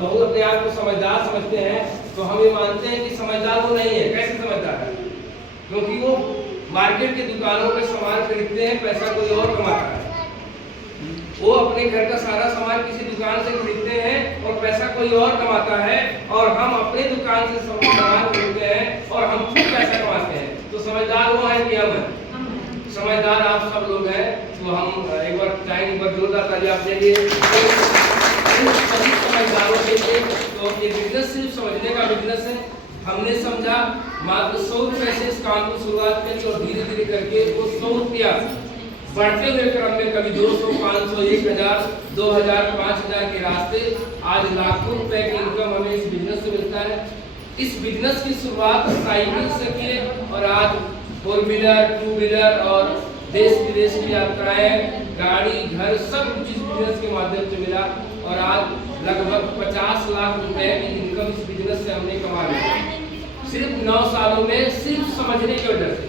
बहुत अपने आप को समझदार समझते हैं, तो हम ये मानते हैं कि समझदार वो नहीं है। कैसे समझदार है? क्योंकि वो मार्केट की दुकानों में सामान खरीदते हैं, पैसा कोई और कमाता है। वो अपने घर का सारा सामान किसी दुकान से खरीदते हैं और पैसा कोई और कमाता है, और हम अपने दुकान से सामान खरीदते हैं और हम खुद पैसा कमाते हैं। तो समझदार वो है कि हम हैं? समझदार आप सब लोग हैं। तो हम एक बार चाहेंगे, एक बार जोरदार ताली आपके लिए सभी समझदारों के लिए। तो ये बिजनेस सिर्फ समझने का बिजनेस है। हमने समझा, मात्र 100 रुपए से इस काम को शुरुआत करी और धीरे धीरे करके वो 100 रुपया बढ़ते हुए क्रम में कभी 200, 500, 1000, 2000, 5000 के रास्ते आज लाखों रुपए की इनकम हमें इस बिजनेस से मिलता है। इस बिजनेस की शुरुआत साइकिल से किए और आज 4 व्हीलर, 2 व्हीलर और देश विदेश की यात्राएं, गाड़ी, घर सब कुछ इस बिजनेस के माध्यम से मिला। और आज लगभग 50 लाख रुपए की इनकम इस बिजनेस से हमने कमा ली सिर्फ 9 सालों में, सिर्फ समझने की वजह से।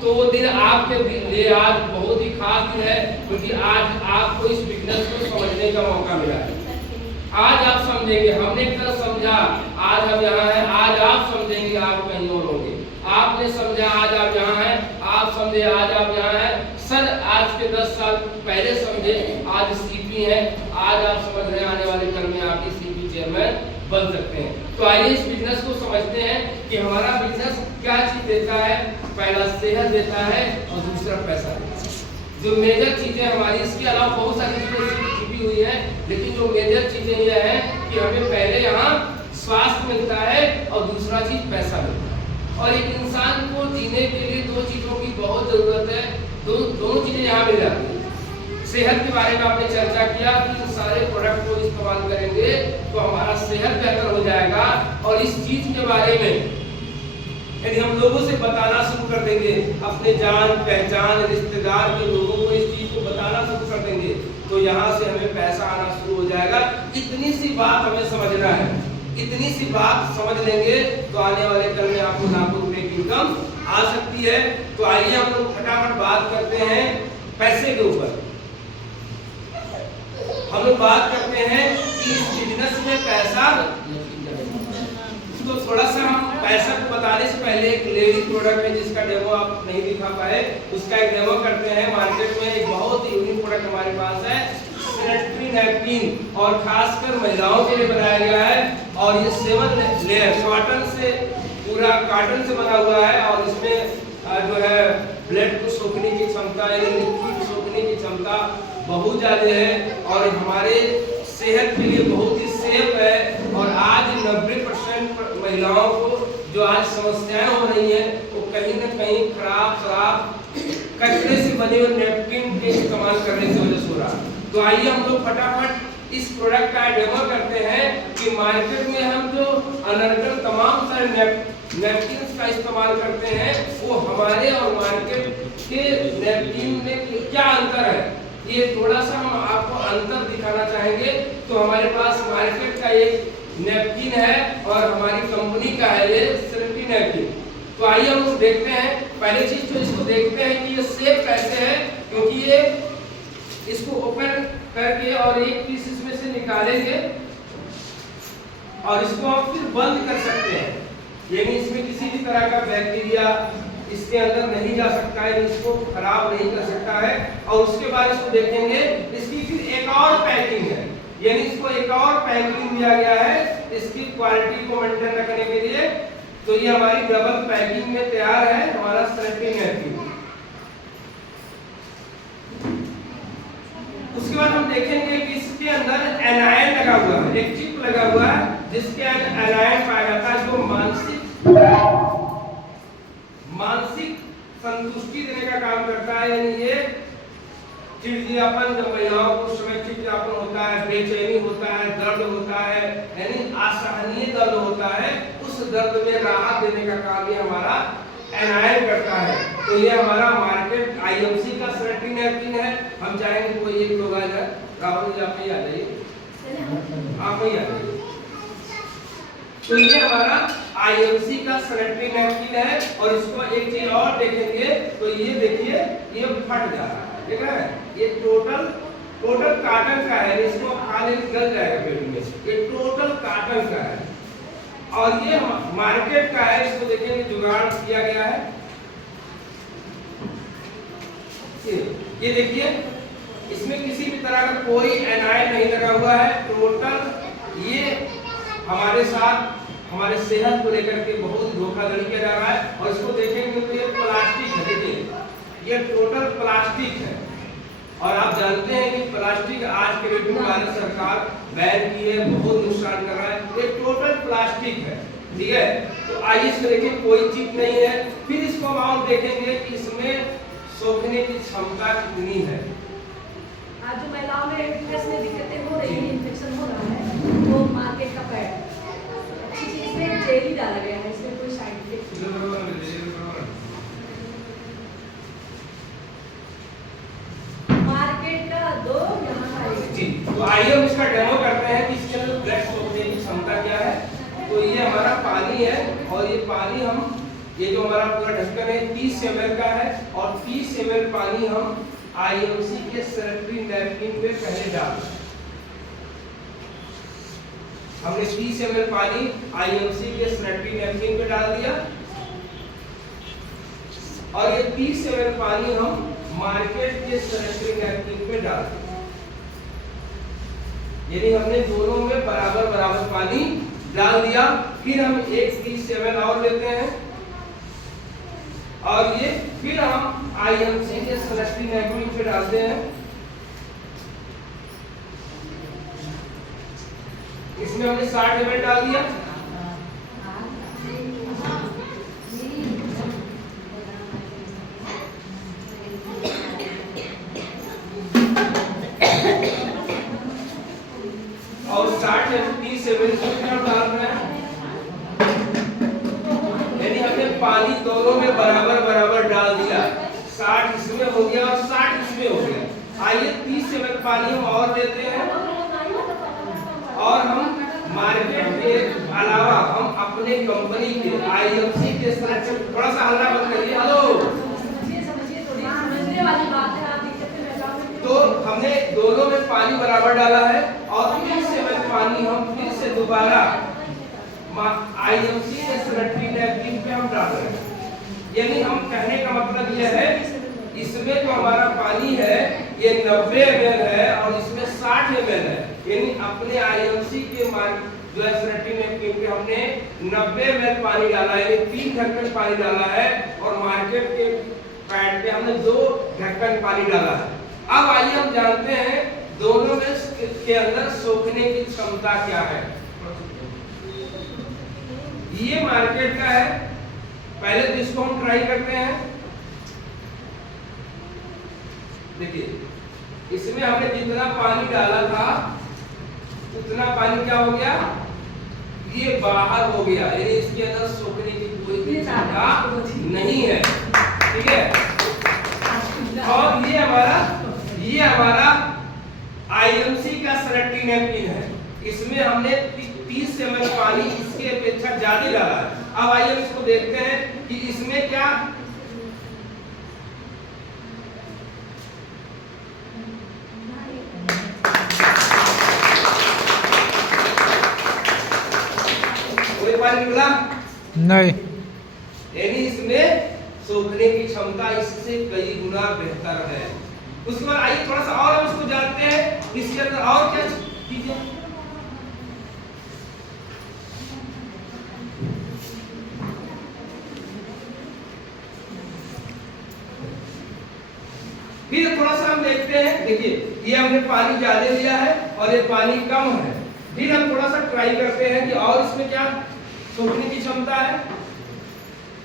तो वो दिन आपके लिए आज बहुत ही खास दिन है, क्योंकि आज आपको इस बिजनेस को समझने का मौका मिला है। आज आप समझेंगे, हमने कल समझा, आज हम यहाँ हैं, आज आप समझेंगे, आप कहीं और होंगे। आपने समझा, आज आप यहाँ हैं, आप समझे, आज आप यहाँ हैं। सर आज के 10 साल पहले समझे, आज सीपी है, आज आप समझ रहे हैं, आने वाले कल में आपकी सीपी चेयरमैन बन सकते हैं। तो आइए इस बिजनेस को समझते हैं कि हमारा बिजनेस क्या चीज देता है। पहला सेहत देता है और दूसरा पैसा देता है। जो मेजर चीजें हमारी, इसके अलावा बहुत सारी चीजें छिपी हुई है, लेकिन जो मेजर चीजें ये है कि हमें पहले यहाँ स्वास्थ्य मिलता है और दूसरा चीज पैसा मिलता है। और एक इंसान को जीने के लिए 2 चीजों की बहुत जरूरत है, दोनों चीजें यहाँ मिल जाती है। सेहत के बारे में आपने चर्चा किया कि सारे प्रोडक्ट को इस्तेमाल करेंगे तो हमारा सेहत बेहतर हो जाएगा। और इस चीज के बारे में यदि हम लोगों से बताना शुरू कर देंगे, अपने जान पहचान रिश्तेदार के लोगों को इस चीज को बताना शुरू कर देंगे, तो यहाँ से हमें पैसा आना शुरू हो जाएगा। इतनी सी बात हमें समझना है, इतनी सी बात समझ लेंगे तो आने वाले कल में आपको लाखों रुपए की इनकम आ सकती है। तो आइए हम लोग फटाफट बात करते हैं पैसे के ऊपर। हम लोग बात करते हैं कि इस बिजनेस में पैसा, तो थोड़ा सा हम पैसा को बताने से पहले एक लेडी प्रोडक्ट है जिसका डेमो आप नहीं दिखा पाए, उसका एक डेमो करते हैं। मार्केट में एक बहुत ही यूनिक प्रोडक्ट हमारे पास है, सैनिटरी नैपकिन, और खासकर महिलाओं के लिए बनाया गया है। और ये 7 लेयर कॉटन से, पूरा कॉटन से बना हुआ है, और इसमें जो है ब्लड को सोखने की क्षमता, यानी लिक्विड सोखने की क्षमता बहुत ज्यादा है और हमारे सेहत के लिए बहुत ही सेफ है। और आज 90% महिलाओं को जो आज समस्याएं हो रही हैं वो कहीं न कहीं खराब कचरे से बने हुए नैपकिन के इस्तेमाल करने की वजह से हो रहा है। तो आइए हम लोग फटाफट इस प्रोडक्ट का डेमो करते हैं कि मार्केट में हम जो अनर्गल तमाम सारे नैपकिन का इस्तेमाल करते हैं वो हमारे और मार्केट के नैपकिन में क्या अंतर है, ये थोड़ा सा हम आपको अंतर दिखाना चाहेंगे। तो हमारे पास मार्केट का एक नैपकिन है और हमारी कंपनी का है ये सैनिटरी नैपकिन। तो आइए हम लोग देखते हैं। पहली चीज तो इसको देखते हैं कि ये सेफ कैसे है, क्योंकि ये इसको ओपन करके और एक पीस इसमें से निकालेंगे और इसको हम फिर बंद कर सकते हैं, यानी इसमें किसी भी तरह का बैक्टीरिया इसके अंदर नहीं जा सकता है, इसको खराब नहीं कर सकता है। और उसके बाद इसको देखेंगे, इसकी फिर एक और पैकिंग है, यानी इसको एक और पैकिंग दिया गया है इसकी क्वालिटी को मेंटेन रखने के लिए। तो ये हमारी डबल पैकिंग में तैयार है हमारा सैनिटरी नैपकिन। उसके बाद हम देखेंगे कि इसके अंदर एनायन लगा हुआ है, एक चिप लगा हुआ है जिसके अंदर एनायन पाया जाता है, जो मानसिक संतुष्टि देने का काम करता है। यानी ये चिड़चिड़ापन, जब महिलाओं को समय चिड़चिड़ापन होता है, बेचैनी होता है, दर्द होता है, यानी असहनीय दर्द होता है, उस दर्द में राहत देने का काम ये हमारा एनायन करता है। तो ये हमारा मार्केट आईएमसी का सैनिटरी नैपकिन है। हम चाहेंगे कोई एक लोग आ जाए, राहुल जी आप ही आ जाइए, आप ही आ जाइए। तो ये हमारा आईएमसी का सैनिटरी नैपकिन है। और इसको एक चीज और देखेंगे तो ये देखिए ये फट जा रहा है, देख रहे हैं, ये टोटल कॉटन का है, इसको खा ले गल जाएगा पेट में। ये टोटल कॉटन का है और ये मार्केट का है। इसको देखेंगे जुगाड़ किया गया है। ये देखिए इसमें किसी भी तरह का कोई एनायड नहीं लगा हुआ है। टोटल ये हमारे साथ हमारे सेहत को लेकर के बहुत धोखाधड़ी किया जा रहा है। और इसको देखेंगे तो ये प्लास्टिक है। देखिए ये टोटल प्लास्टिक है और आप जानते हैं कि प्लास्टिक आज के डेट में भारत सरकार बैन की है, बहुत नुकसान कर रहा है। ये टोटल प्लास्टिक है, ठीक है। तो आइए इसमें देखिए कोई चिप नहीं है। फिर इसको हम देखेंगे कि इसमें सोखने की क्षमता कितनी है। आज जो महिलाओं में में दिक्कतें हो रही है, इन्फेक्शन हो रहा है, वो मार्केट का पैड अच्छी चीज में जेल ही डाला गया है, इसमें कोई साइड इफेक्ट मार्केट का दो यहाँ का एक। जी तो आइए हम इसका डेमो करते हैं कि इसके अंदर ब्लड सोखने की क्षमता क्या है। तो ये हमारा पानी है और ये पानी हम ये जो हमारा पूरा ढक्कन है 30 ml का है और 30 ml पानी हम आईएमसी के सैनिटरी नैपकिन पे पहले डाल। हमने 30 ml पानी आईएमसी के सैनिटरी नैपकिन पे डाल दिया और ये 30 ml पानी हम मार्केट के सैनिटरी नैपकिन पे डाल दिया। यानी हमने दोनों में बराबर बराबर पानी डाल दिया। फिर हम एक 30 ml और लेते हैं और ये फिर हम आईएमसी के सैनिटरी नैपकिन पे डालते हैं। इसमें हमने 60 ml डाल दिया। और 30 ml इसमें डाल रहे हैं। यानी हमने पानी दोनों में बराबर बराबर डाल दिया। 60 इसमें हो गया और 60 इसमें हो गया। आइए 30 ml पानी हम और लेते हैं और हम मार्केट के अलावा हम अपने कंपनी के आईएमसी के साथ थोड़ा सा हल्ला मत करिए। हेलो समझिए थोड़ी समझने वाली बात है। आप तो हमने दोनों में पानी बराबर डाला है और 30 ml पानी हम फिर से दोबारा आईएमसी के सैनिटरी नैपकिन पे हम डाल रहे हैं। यानी हम कहने का मतलब यह है इसमें जो हमारा पानी है ये 90 ml है और इसमें 60 ml है। यानी अपने आईएमसी के जो है सैनिटरी नैपकिन पे हमने 90 ml पानी डाला है, यानी 3 ढक्कन पानी डाला है और मार्केट के पैड पे हमने 2 ढक्कन पानी डाला है। अब आइए हम जानते हैं दोनों में के अंदर सोखने की क्षमता क्या है। ये मार्केट का है। पहले तो इसको हम ट्राई करते हैं। देखिए इसमें हमने जितना पानी डाला था उतना पानी क्या हो गया, ये बाहर हो गया। यानी इसके अंदर सोखने की कोई क्षमता नहीं है, ठीक है। और ये हमारा आईएमसी का सैनिटरी नैपकिन है। इसमें हमने 30 ml पानी इसके अपेक्षा ज्यादा डाला है। अब आइए हम इसको देखते हैं कि इसमें क्या कोई पानी निकला नहीं। यानी इसमें सोखने की क्षमता इससे कई गुना बेहतर है। उसके बाद आइए थोड़ा सा और हम इसको जानते हैं इसके अंदर और क्या चीजें। फिर थोड़ा सा हम देखते हैं। देखिए ये हमने पानी ज्यादा लिया है और ये पानी कम है। फिर हम थोड़ा सा ट्राई करते हैं कि और इसमें क्या सोखने की क्षमता है।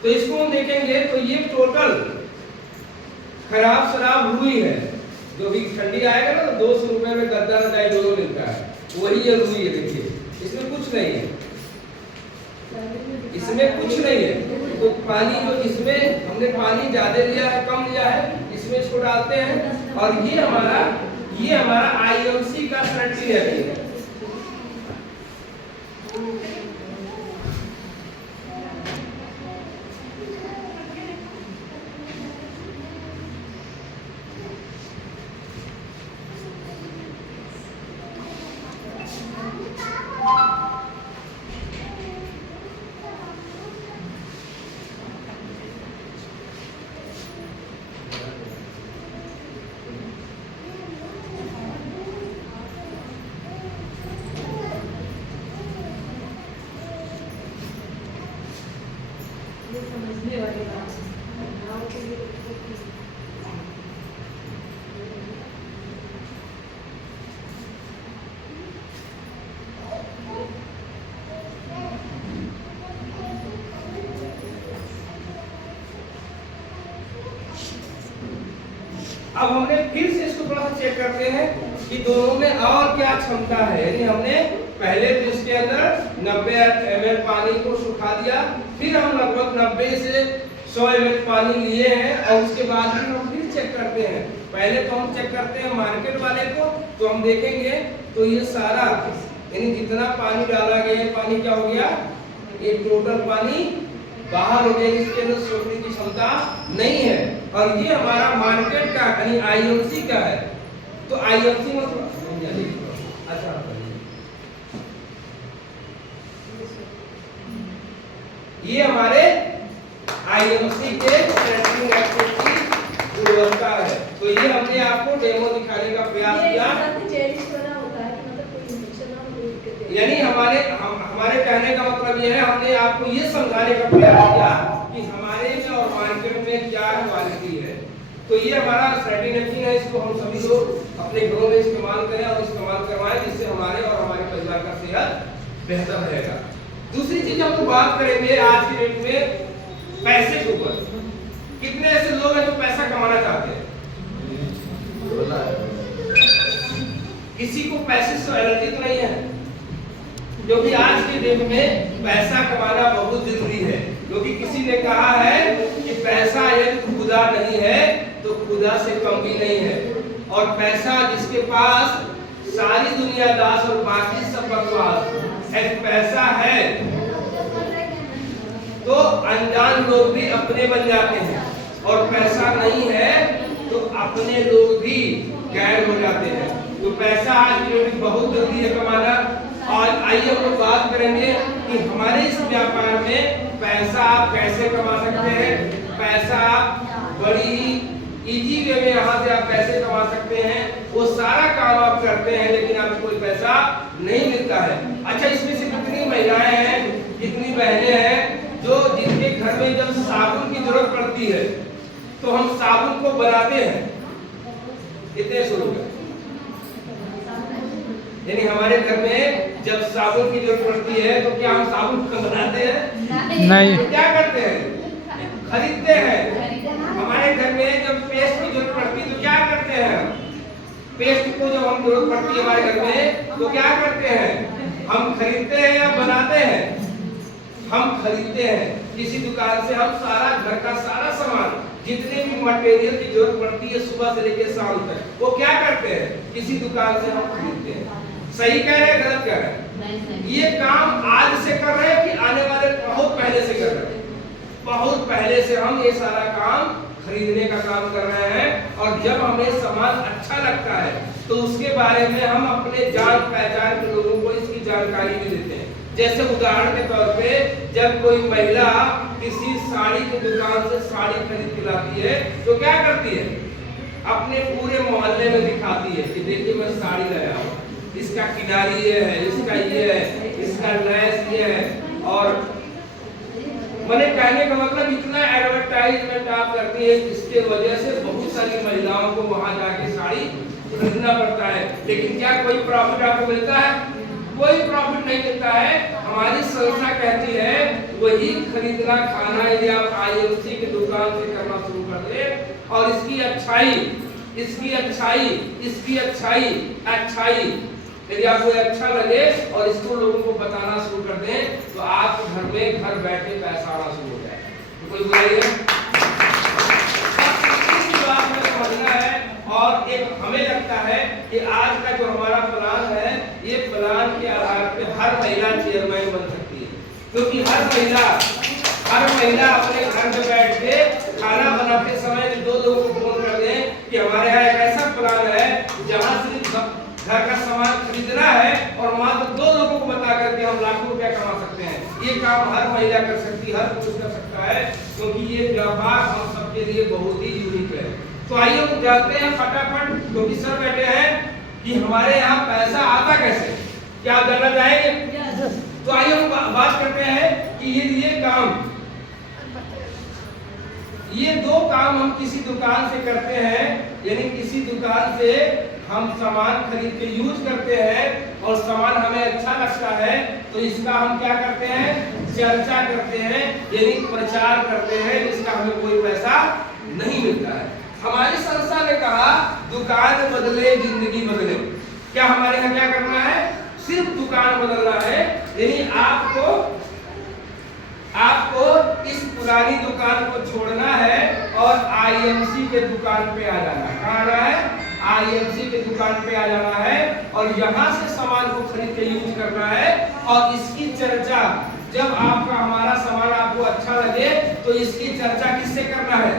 तो इसको हम देखेंगे तो ये टोटल खराब शराब रुई है। जो भी ठंडी आएगा ना तो 200 रुपए में गद्दा चाय दोनों मिलता है, वही ये रुई है। देखिए इसमें कुछ नहीं है, इसमें कुछ नहीं है। तो पानी जो इसमें हमने पानी ज्यादा लिया है कम लिया है, इसमें इसको डालते हैं और ये हमारा आईएमसी का सैनिटरी नैपकिन है। घूमने वाली बात है। गाँव के लिए अब हमने फिर से इसको थोड़ा सा चेक करते हैं कि दोनों में और क्या क्षमता है। यानी हमने पहले तो इसके अंदर 90 ml पानी को सुखा दिया, फिर हम लगभग 90 से 100 ml पानी लिए हैं और उसके बाद हम फिर चेक करते हैं। पहले तो हम चेक करते हैं मार्केट वाले को, तो हम देखेंगे तो ये सारा यानी जितना पानी डाला गया पानी क्या हो गया, ये टोटल पानी बाहर हो गया, इसके अंदर सोखने की क्षमता नहीं है। और ये हमारा मार्केट का यानी आईएमसी का है। तो आईएमसी मतलब अच्छा ये हमारे आईएमसी के सेंटरिंग एक्टिविटी गुणवत्ता है। तो ये हमने आपको डेमो दिखाने का प्रयास किया। यानी हमारे कहने का मतलब ये है, हमने आपको ये समझाने का प्रयास किया कि हमारे में और मार्केट में क्या क्वालिटी है। तो ये हमारा सेटिंग नैपकिन है, इसको हम सभी लोग अपने घरों में इस्तेमाल करें और इस्तेमाल करवाएं, जिससे हमारे और हमारे परिवार का सेहत बेहतर रहेगा। दूसरी चीज हम लोग बात करेंगे आज की डेट में पैसे के ऊपर। कितने ऐसे लोग हैं जो पैसा कमाना चाहते हैं? किसी को पैसे से एलर्जी तो नहीं है? क्योंकि आज के डेट में पैसा कमाना बहुत जरूरी है। क्योंकि किसी ने कहा है कि पैसा यदि खुदा नहीं है तो खुदा से कम भी नहीं है। और पैसा जिसके पास सारी दुनिया दास और बाकी सब बकवास, पैसा है तो अनजान लोग भी अपने बन जाते हैं, और पैसा नहीं है तो अपने लोग भी गैर हो जाते हैं। तो पैसा आज की डेट में बहुत जरूरी है कमाना। और आइए हम लोग बात करेंगे कि हमारे इस व्यापार में पैसा आप कैसे कमा सकते हैं। पैसा आप बड़ी इजी वे में यहाँ से आप पैसे कमा सकते हैं। वो सारा काम आप करते हैं लेकिन आपको कोई पैसा नहीं मिलता है। अच्छा, इसमें से कितनी महिलाएं हैं, कितनी बहनें हैं जो जिनके घर में जब साबुन की जरूरत पड़ती है तो हम साबुन को बनाते हैं? कितने शुरू है? यानी हमारे घर में जब साबुन की जरूरत पड़ती है तो क्या हम साबुन को बनाते हैं? नहीं। तो क्या करते हैं? खरीदते हैं। हमारे घर में जब पेस्ट की जरूरत पड़ती है तो क्या करते हैं? पेस्ट को जब हम जरूरत पड़ती है हमारे घर में तो क्या करते हैं? हम खरीदते हैं या बनाते हैं? हम खरीदते हैं। किसी दुकान से हम सारा घर का सारा सामान, जितने भी मटेरियल की जरूरत पड़ती है सुबह से लेकर शाम तक, वो क्या करते हैं? किसी दुकान से हम खरीदते हैं। सही कह रहे हैं, गलत कह रहे हैं? ये काम आज से कर रहे हैं कि आने वाले बहुत पहले से कर रहे हैं? बहुत पहले से हम ये सारा काम खरीदने का काम कर रहे हैं। और जब हमें सामान अच्छा लगता है तो उसके बारे में हम अपने जान पहचान के लोगों को इसकी जानकारी भी देते हैं। जैसे उदाहरण के तौर पे जब कोई महिला किसी साड़ी की दुकान से साड़ी खरीद के लाती है तो क्या करती है? अपने पूरे मोहल्ले में दिखाती है कि देखिए मैं साड़ी लाया हूँ, इसका किनारी ये है, इसका ये है, इसका लैस ये है। और मैंने कहने का मतलब इतना एडवर्टाइजमेंट आप करती है, इसके वजह से बहुत सारी महिलाओं को वहां जाके साड़ी खरीदना पड़ता है। लेकिन क्या कोई प्रॉफिट आपको मिलता है? कोई प्रॉफिट नहीं मिलता है। हमारी संस्था कहती है वही खरीदना खाना यदि आप आईएमसी की दुकान से करना शुरू कर दें और इसकी अच्छाई यदि आपको अच्छा लगे और इसको लोगों को बताना शुरू कर दें तो आप घर में घर बैठे पैसा आना शुरू हो जाए। तो कोई बुराई है? बात में समझना है। और एक हमें लगता है कि आज का जो हमारा प्लान है ये प्लान के आधार पे हर महिला चेयरमैन बन सकती है। क्योंकि हर महिला अपने घर में बैठ के खाना बनाते समय दो लोगों को फोन कर दें कि हमारे यहाँ एक ऐसा प्लान है जहाँ सिर्फ घर का सामान खरीदना है और मात्र 2 लोगों को बता करके हम लाखों रुपया कमा सकते हैं। ये काम हर महिला कर सकती है, हर पुरुष कर सकता है, क्योंकि ये व्यापार हम सबके लिए बहुत ही यूनिक है। तो आइए हम जानते हैं फटाफट, क्योंकि सर बैठे हैं, कि हमारे यहाँ पैसा आता कैसे। क्या आप जानना चाहेंगे? तो आइए हम बात करते हैं कि ये काम ये दो काम हम किसी दुकान से करते हैं, यानी किसी दुकान से हम सामान खरीद के यूज करते हैं और सामान हमें अच्छा लगता है, तो इसका हम क्या करते हैं, चर्चा करते हैं, यानी प्रचार करते हैं, इसका हमें कोई पैसा नहीं मिलता है। हमारी संस्था ने कहा दुकान बदले जिंदगी बदले। क्या हमारे यहाँ क्या करना है, सिर्फ दुकान बदलना है, यानी आपको इस पुरानी दुकान को छोड़ना है और आईएमसी के दुकान पे आ जाना है। कहाँ आना है, आईएमसी के दुकान पे आ जाना है और यहाँ से सामान को खरीद के यूज करना है। और इसकी चर्चा जब आपका हमारा सामान आपको अच्छा लगे तो इसकी चर्चा किससे करना है,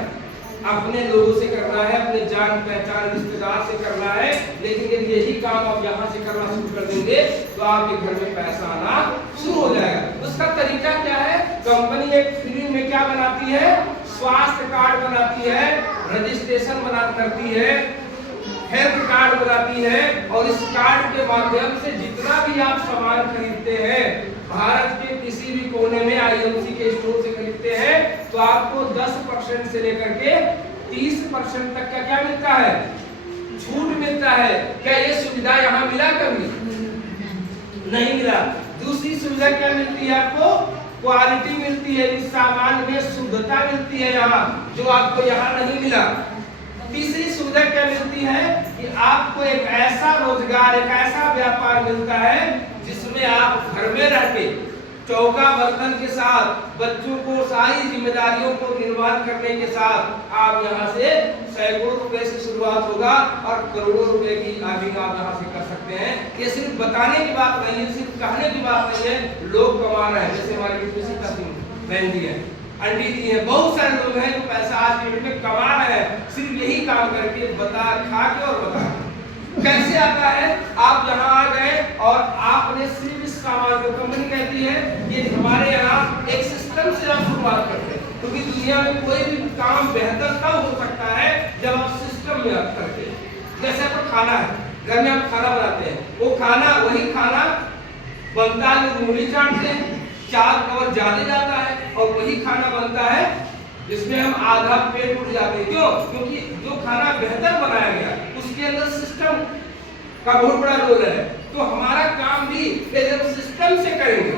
अपने लोगों से करना है, अपने जान पहचान रिश्तेदार से करना है। लेकिन यदि यही काम आप यहाँ से करना शुरू कर देंगे तो आपके घर में पैसा आना शुरू हो जाएगा। उसका तरीका क्या है, कंपनी एक फ्री में क्या बनाती है, स्वास्थ्य कार्ड बनाती है, रजिस्ट्रेशन करती है, हेल्थ कार्ड बनाती है और इस कार्ड के माध्यम से जितना भी आप सामान खरीदते हैं भारत के किसी भी कोने में आईएमसी के स्टोर से खरीदते हैं तो आपको 10% से लेकर के 30% तक का क्या मिलता है, छूट मिलता है। क्या ये सुविधा यहाँ मिला कभी? नहीं मिला। दूसरी सुविधा क्या मिलती है आपको, क्वालिटी मिलती है, इस सामान में शुद्धता मिलती है यहाँ, जो आपको यहाँ नहीं मिला। तीसरी सुविधा क्या मिलती है कि आपको एक ऐसा रोजगार, एक ऐसा व्यापार मिलता है जिसमें आप घर में रह के चौका बर्तन के साथ बच्चों को सारी जिम्मेदारियों को निर्वहन करने के साथ आप यहाँ से सैकड़ों रुपए से शुरुआत होगा और करोड़ों रुपए की अर्निंग आप यहाँ से कर सकते हैं। ये सिर्फ बताने की बात नहीं है, सिर्फ कहने की बात नहीं है, लोग कमा रहे हैं। जैसे हमारे बहन जी है, आंटी जी है, बहुत सारे लोग हैं जो पैसा आज के डेट में कमा रहे हैं सिर्फ यही काम करके, बता खा के और बता। कैसे आता है, आप यहाँ आ गए और आपने सिर्फ इस सामान को, कंपनी कहती है कि हमारे यहाँ एक सिस्टम से आप शुरुआत करते हैं, क्योंकि दुनिया में कोई भी काम बेहतर तब हो सकता है जब आप सिस्टम में आप करते हैं। जैसे आपका खाना है, घर में आप खाना बनाते हैं, वो खाना वही खाना बनता है, उंगली चाटते हैं, 4 कवर ज्यादा जाता है और वही खाना बनता है जिसमें हम आधा पेट उठ जाते हैं। क्यों? क्योंकि जो खाना बेहतर बनाया गया उसके अंदर सिस्टम का बहुत बड़ा रोल है। तो हमारा काम भी यदि हम सिस्टम से करेंगे,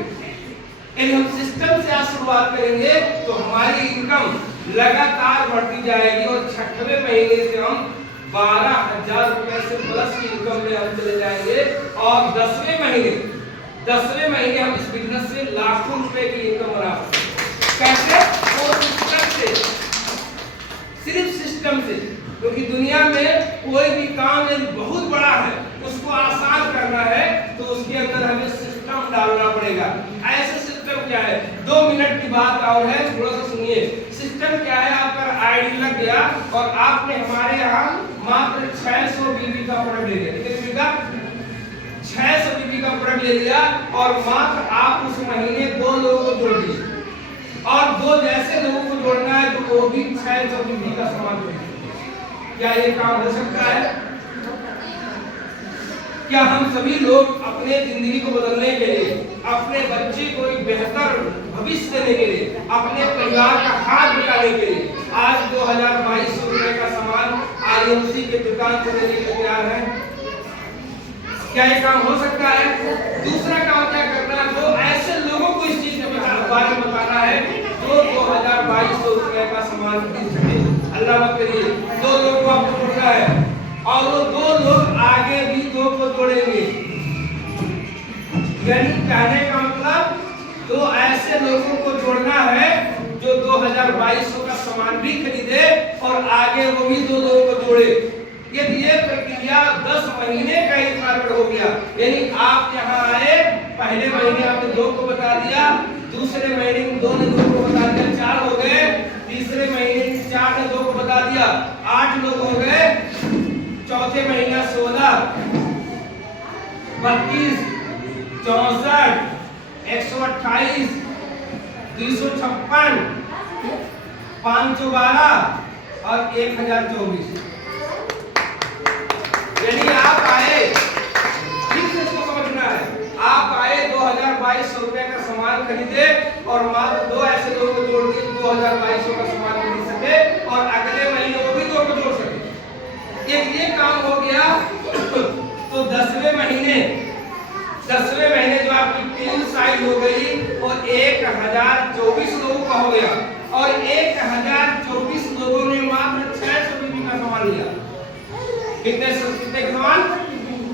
यदि हम सिस्टम से आज शुरुआत करेंगे तो हमारी इनकम लगातार बढ़ती जाएगी और 6वें महीने से हम 12,000 रुपए से प्लस की इनकम में हम चले जाएंगे और 10वें महीने हम इस बिजनेस से लाखों रुपए की इनकम बना सकते हैं। कैसे? वो सिस्टम से, सिर्फ सिस्टम से। क्योंकि दुनिया में कोई भी काम यदि बहुत बड़ा है उसको आसान करना है तो उसके अंदर हमें सिस्टम डालना पड़ेगा। ऐसे सिस्टम क्या है, 2 मिनट की बात और है, थोड़ा सा सुनिए। सिस्टम क्या है, आपका आईडी लग गया और आपने हमारे यहाँ मात्र 600 बीबी का प्रोडक्ट ले लिया। कितने बीबी का? 600 बीबी का प्रोडक्ट ले लिया और मात्र आप उस महीने 2 लोगों को जोड़ दीजिए और 2 जैसे लोगों को जोड़ना है तो वो भी 600 बीबी का सामान खरीदेंगे। क्या ये काम हो सकता है? क्या हम सभी लोग अपने जिंदगी को बदलने के लिए, अपने बच्चे को एक बेहतर भविष्य देने के लिए, अपने परिवार का हाथ बटाने के लिए आज 2200 रुपए का सामान आईएमसी के दुकान से लेने के तैयार है? क्या ये काम हो सकता है? दूसरा काम क्या करना है, तो ऐसे लोगों को इस चीज के बारे में बताना है जो 2200 रुपए का सामान खरीद सके। अल्लाह मत करिए, 2 लोगों को आपको जोड़ना है और वो 2 लोग आगे भी 2 को जोड़ेंगे। यानी कहने का मतलब 2 ऐसे लोगों को जोड़ना है जो 2200 का सामान भी खरीदे और आगे वो भी 2 लोगों को जोड़े। यदि ये प्रक्रिया 10 महीने का ही फॉरवर्ड हो गया, यानी आप यहाँ आए, पहले महीने आपने 2 को बता दिया, दूसरे महीने में 2 ने 2 को बता दिया, 4 हो गए, तीसरे महीने में 4 ने 2 को बता दिया, 8 लोग हो गए, चौथे महीना 16, 32, 64, 128, 256, 512 और 1024। यानी आप आए, ठीक से इसको समझना है, आप आए 2200 रुपए का सामान खरीदे और मात्र 2 ऐसे लोगों को जोड़ दिए 2200 का सामान खरीद सके। सके और अगले महीने वो भी 2 को जोड़ सके। एक ये काम हो गया। तो 10वें महीने जो आपकी 3 साइज हो गई और 1024 लोगों का हो गया और 1024 लोगों ने मात्र 600 बीबी का सामान लिया। कितने का सामान?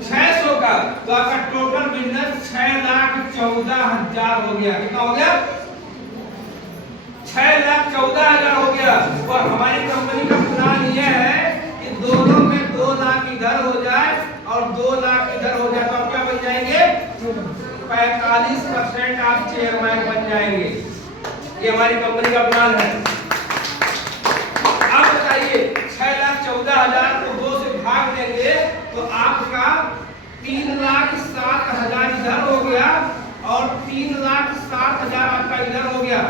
600 का। तो आपका टोटल बिजनेस 6,14,000 हो गया। कितना हो गया? 6,14,000 हो गया। और हमारी कंपनी का प्लान यह है कि दोनों में 2 लाख इधर हो जाए और 2 लाख इधर हो जाए तो आप क्या बन जाएंगे? 45% आप चेयरमैन बन जाएंगे। ये हमारी कंपनी का प्लान है। आप बताइए 6,14,000 को 2 से भाग देंगे तो आपका 3,07,000 इधर हो गया और 3,07,000 आपका इधर हो गया।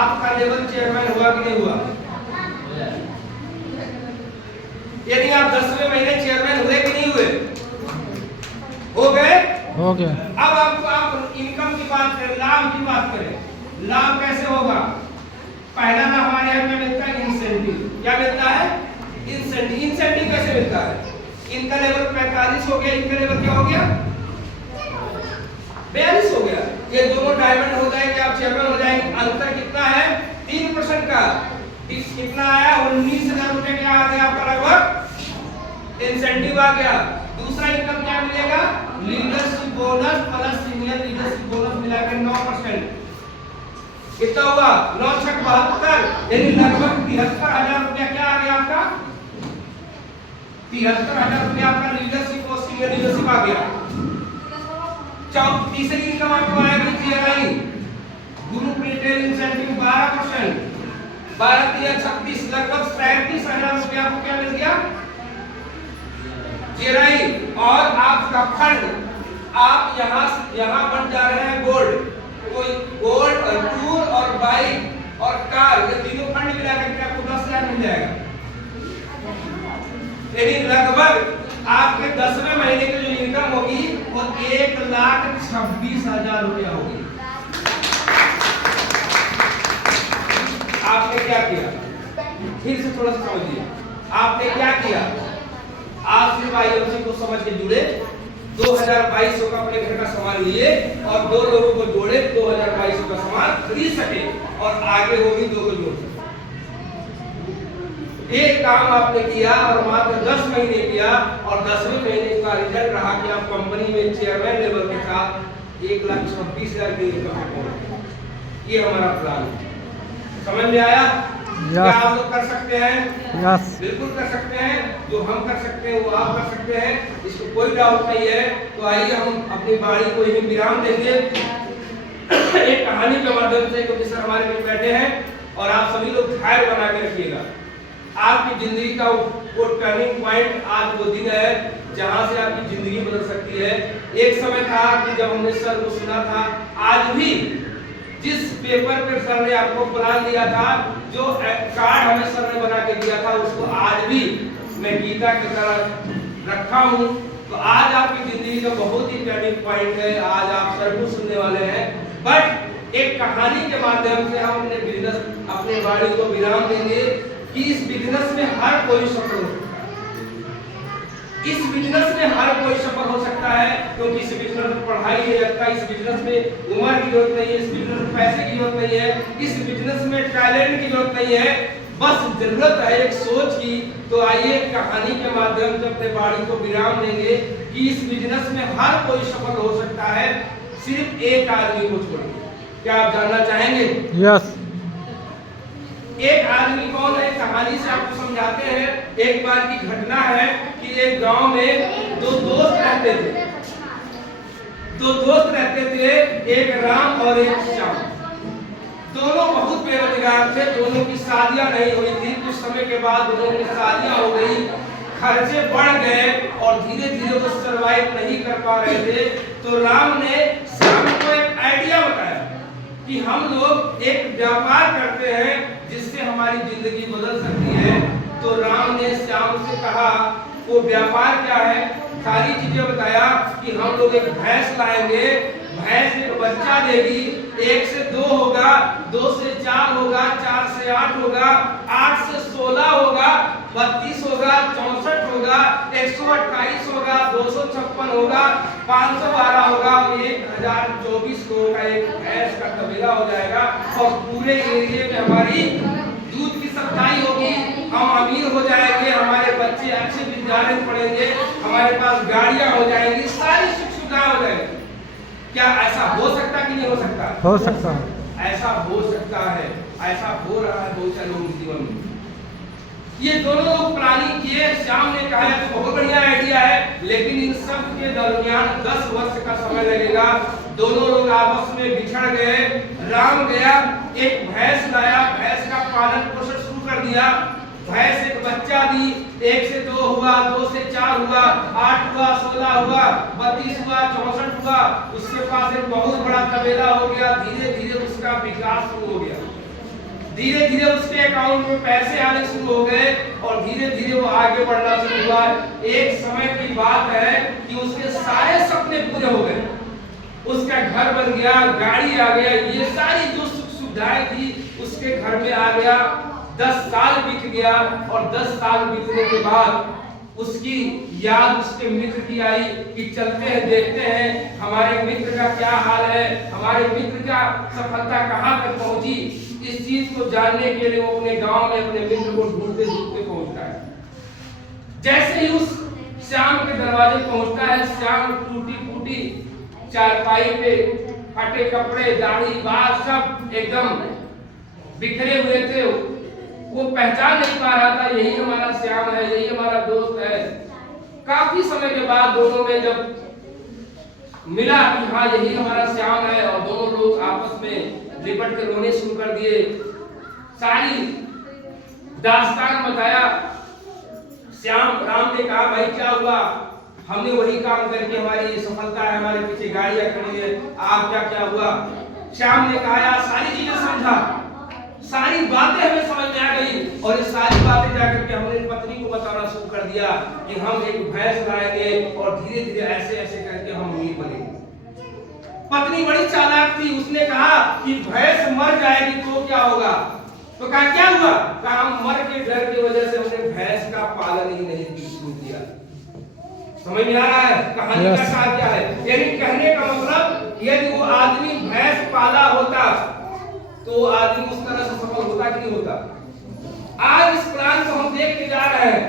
आपका लेवल चेयरमैन हुआ कि नहीं हुआ? यदि आप 10वें महीने चेयरमैन हुए कि नहीं हुए? हो गए? हो गया। अब आपको आप इनकम की बात करें, लाभ की बात करें। लाभ कैसे होगा? पहला ना हमारे यहाँ क्या मिलता है? इंसेंटिव। क्या मिलता है? इंसेंटिव। इंसेंटिव कैसे मिलता है? इनका लेवल 45 हो गया, इनका लेवल क्या हो गया? 42 हो गया। ये दोनों डायमंड हो जाएंगे, आप चेयरमैन हो जाएंगे। अंतर कितना है? 3% का। कितना आया? 19,000 रुपए क्या आ गया आपका? लगभग इंसेंटिव आ गया। दूसरा इनकम क्या मिलेगा? Leadership bonus plus senior leadership bonus मिलाकर 9%। कितना हुआ? 9,72 यानी लगभग 73,000 रुपया क्या आ गया आपका? 73,000 रुपया आपका लीडरशिप और सीनियर लीडरशिप आ गया। तीसरी इनकम आपको आएगी जीआरआई ग्रुप रिटेल इंसेंटिव 12%। 12 36 लगभग 37,000 रुपया आपको क्या मिल गया? जीआरआई। और आपका फंड आप यहाँ बन जा रहे हैं गोल्ड। तो गोल्ड और टूर और बाइक और कार ये तीनों फंड मिलाकर के आपको 10,000 मिल जाएगा। यानी लगभग आपके 10वें महीने की जो इनकम होगी वो 1,26,000 रुपया होगी। आपने क्या किया? फिर से थोड़ा सा समझिए। आपने क्या किया? आप सिर्फ आईएमसी को समझ के जुड़े, 2,2200 का अपने घर का सामान लिए और 2 लोगों को जोड़े, 2,2200 का सामान खरीद सके और आगे वो भी 2 को जोड़ सके। एक काम आपने किया और मात्र 10 महीने किया और 10वें महीने का रिजल्ट रहा कि आप कंपनी में चेयरमैन लेवल के साथ 1,26,000 की इनकम। ये हमारा प्लान है। समझ में आया? क्या आप लोग कर सकते हैं? बिल्कुल कर सकते हैं। जो हम कर सकते हैं वो आप कर सकते हैं, इसमें कोई डाउट नहीं है। तो आइए हम अपनी बाणी को यही विराम देंगे एक कहानी के माध्यम से, क्योंकि सर हमारे बीच बैठे हैं और आप सभी लोग धैर्य बना के रखिएगा। आपकी जिंदगी का वो टर्निंग पॉइंट आज वो दिन है जहां से आपकी जिंदगी बदल सकती है। एक समय था कि जब हमने सर को सुना था, आज भी जिस पेपर पे सर ने आपको प्लान दिया था, जो कार्ड हमें सर ने बना के दिया था, उसको आज भी मैं गीता की तरह रखा हूँ। तो आज आपकी जिंदगी का बहुत ही टर्निंग पॉइंट है। आज आप सर को सुनने वाले हैं, बट एक कहानी के माध्यम से हम अपने बिजनेस, अपने वाणी को विराम देंगे कि इस बिजनेस में हर कोई सफल हो सकता है। इस बिजनेस में हर कोई सफल हो सकता है, क्योंकि इस बिजनेस में पढ़ाई नहीं लगता, इस बिजनेस में उम्र की जरूरत नहीं है, इस बिजनेस में पैसे की जरूरत नहीं है, इस बिजनेस में टैलेंट की जरूरत नहीं है, बस जरूरत है एक सोच की। तो आइए कहानी के माध्यम से अपने वाणी को विराम देंगे कि इस बिजनेस में हर कोई सफल हो सकता है, सिर्फ एक आदमी को छोड़ के। क्या आप जानना चाहेंगे? यस। एक आदमी कौन है? कहानी से आपको समझाते हैं। एक बार की घटना है कि एक गांव में 2 दोस्त रहते थे। 2 दोस्त रहते थे, एक राम और एक श्याम। दोनों बहुत बेरोजगार थे, दोनों की शादियां नहीं हुई थी। कुछ समय के बाद दोनों की शादियां हो गई, खर्चे बढ़ गए और धीरे धीरे वो सरवाइव नहीं कर पा रहे थे। तो राम ने श्याम को एक आइडिया बताया कि हम लोग एक व्यापार करते हैं जिससे हमारी जिंदगी बदल सकती है। तो राम ने श्याम से कहा, वो व्यापार क्या है? सारी चीजें बताया कि हम लोग एक भैंस लाएंगे, भैंस एक बच्चा देगी, 1 से 2 होगा, 2 से 4 होगा, 4 से 8 होगा, 8 से 16 होगा, 32 होगा, 64 होगा, 128 होगा, 256 होगा, 512 होगा और 1024 को का एक भैंस का तबेला हो जाएगा और पूरे एरिया में हमारी दूध की सप्लाई होगी, हम अमीर हो जाएंगे, हमारे बच्चे अच्छे विद्यालय में पढ़ेंगे, हमारे पास गाड़ियां हो जाएंगी, सारी सुख सुविधाएं हो जाएंगी। क्या ऐसा हो सकता कि नहीं हो सकता? हो सकता है। ऐसा हो सकता है, ऐसा हो रहा है बहुत सारे लोगों के जीवन में। ये दोनों लोग प्लानिंग किए, श्याम ने कहा तो बहुत बढ़िया आइडिया है, लेकिन इन सब के दरमियान 10 वर्ष का समय लगेगा। दोनों लोग आपस में बिछड़ गए। राम गया, एक भैंस लाया, भैंस का पालन पोषण शुरू कर दिया। भैंस एक बच्चा दी, 1 से 2 हुआ, 2 से 4 हुआ, 8 हुआ, 16 हुआ, 32 हुआ, 64 हुआ। उसके पास एक बहुत बड़ा तबेला हो गया। धीरे धीरे उसका विकास शुरू हो गया, धीरे धीरे उसके अकाउंट में पैसे आने शुरू हो गए और धीरे धीरे वो आगे बढ़ना शुरू हुआ। एक समय की बात है कि उसके सारे सपने पूरे हो गए, उसका घर बन गया, गाड़ी आ गया, ये सारी जो सुख सुविधाएं थी उसके घर में आ गया। 10 साल बीत गया और 10 साल बीतने के बाद उसकी याद उसके मित्र की आई कि चलते हैं, देखते हैं हमारे मित्र का क्या हाल है, हमारे मित्र का सफलता कहाँ तक पहुंची। इस चीज को जानने के लिए वो अपने गांव में अपने मित्र को ढूंढते ढूंढते पहुंचता है। जैसे ही उस श्याम के दरवाजे पहुंचता है, श्याम टूटी फूटी चारपाई पे, फटे कपड़े, दाढ़ी, बाल सब एकदम बिखरे हुए थे। वो पहचान नहीं पा रहा था यही हमारा श्याम है, यही हमारा दोस्त है। काफी समय के बाद दोनों में जब मिला कि हाँ यही हमारा श्याम है, और दोनों लोग आपस में लिपट के रोने शुरू कर दिए। सारी दास्तान बताया। श्याम राम ने कहा भाई क्या हुआ, हमने वही काम करके हमारी सफलता है, हमारे पीछे गाड़ियां खड़ी है, आप क्या क्या हुआ। श्याम ने कहा यार सारी चीजें समझा, सारी बातें हमें समझ में आ गई और ये सारी बातें जाकर के हमने पत्नी को बताना शुरू कर दिया कि हम एक भैंस लाएंगे और धीरे धीरे ऐसे ऐसे करके हम अमीर बनेंगे। पत्नी बड़ी चालाक थी, उसने कहा कि भैंस मर जाएगी तो क्या होगा। तो कहा क्या हुआ, कहा हम मर के डर की वजह से हमने भैंस का पालन ही नहीं शुरू किया। समझ में आ रहा है कहानी का सार क्या है? यानी कहने का मतलब यदि वो आदमी भैंस पाला होता तो आदमी उस तरह से सफल होता कि नहीं होता। आज इस प्लान को हम देख के जा रहे हैं।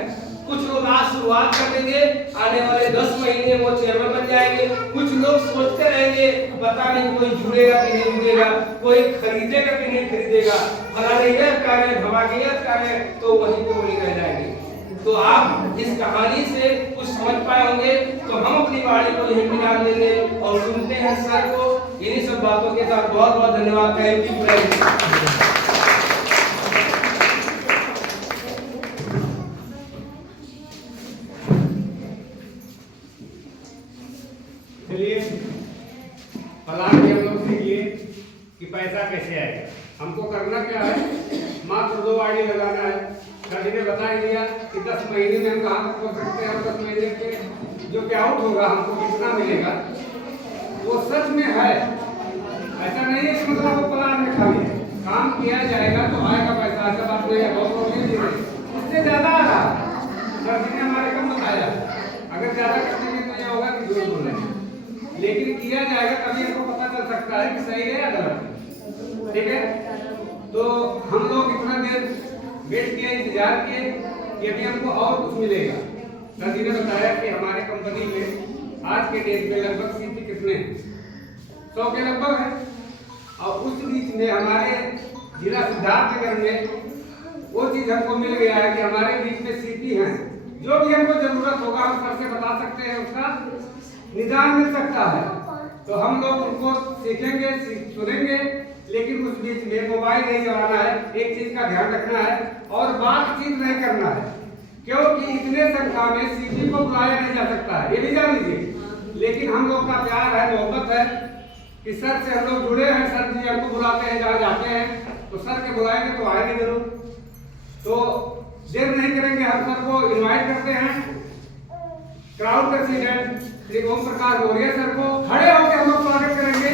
कुछ लोग आज शुरुआत कर देंगे, आने वाले 10 महीने वो चेयरमैन बन जाएंगे। कुछ लोग सोचते रहेंगे पता नहीं कोई जुड़ेगा कि नहीं जुड़ेगा, कोई खरीदेगा कि नहीं खरीदेगा, फलानियत करें धमाकियत करें, तो वहीं तो वहीं रह जाएंगे। तो आप इस कहानी से कुछ समझ पाए होंगे। तो हम अपनी वाणी को यहीं विराम देंगे और सुनते हैं सर को। इन्हीं सब बातों के साथ बहुत बहुत धन्यवाद। Thank you. चलिए प्लान के हम लोग सीखिए कि पैसा कैसे आएगा। हमको करना क्या है, मात्र 2 आईडी लगाना है। सर जी ने बता ही दिया कि 10 महीने में हम कहाँ तक पहुँच सकते हैं और 10 महीने के जो पे आउट होगा हमको कितना मिलेगा वो सच में है। ऐसा नहीं है कि मतलब वो प्लान में खाली है, काम किया जाएगा तो आएगा पैसा। ऐसा बात नहीं है, बहुत लोग नहीं दे उससे ज़्यादा आ रहा। सर जी ने हमारे कम बताया अगर ज़्यादा करने में तो ये होगा कि झूठ बोल रहे हैं, लेकिन किया जाएगा तभी हमको पता चल सकता है कि सही है या गलत। ठीक है, तो हम लोग इतना देर वेट किए, इंतजार किए कि अभी हमको और कुछ मिलेगा। सर जी ने बताया कि हमारे कंपनी में आज के डेट में लगभग सीटी कितने 100 के लगभग है, और उस बीच में हमारे जिला सिद्धार्थनगर में वो चीज हमको मिल गया है कि हमारे बीच में सीटी है। जो भी हमको जरूरत होगा हम सर से बता सकते हैं, उसका निदान मिल सकता है। तो हम लोग उनको सीखेंगे, सुनेंगे, लेकिन उस बीच में मोबाइल नहीं चलाना है। एक चीज का ध्यान रखना है और बातचीत नहीं करना है, क्योंकि इतने संख्या में सीटी को बुलाया नहीं जा सकता है, ये भी जान लीजिए। लेकिन हम लोग का प्यार है, मोहब्बत है कि सर से हम लोग जुड़े हैं। सर जी हमको बुलाते हैं, जहाँ जाते हैं तो सर के बुलाएंगे तो आएंगे जरूर। तो देर नहीं करेंगे, हम सर को इनवाइट करते हैं। Crowd president Shri Om Prakash Maurya sir को खड़े होकर हम लोग स्वागत करेंगे।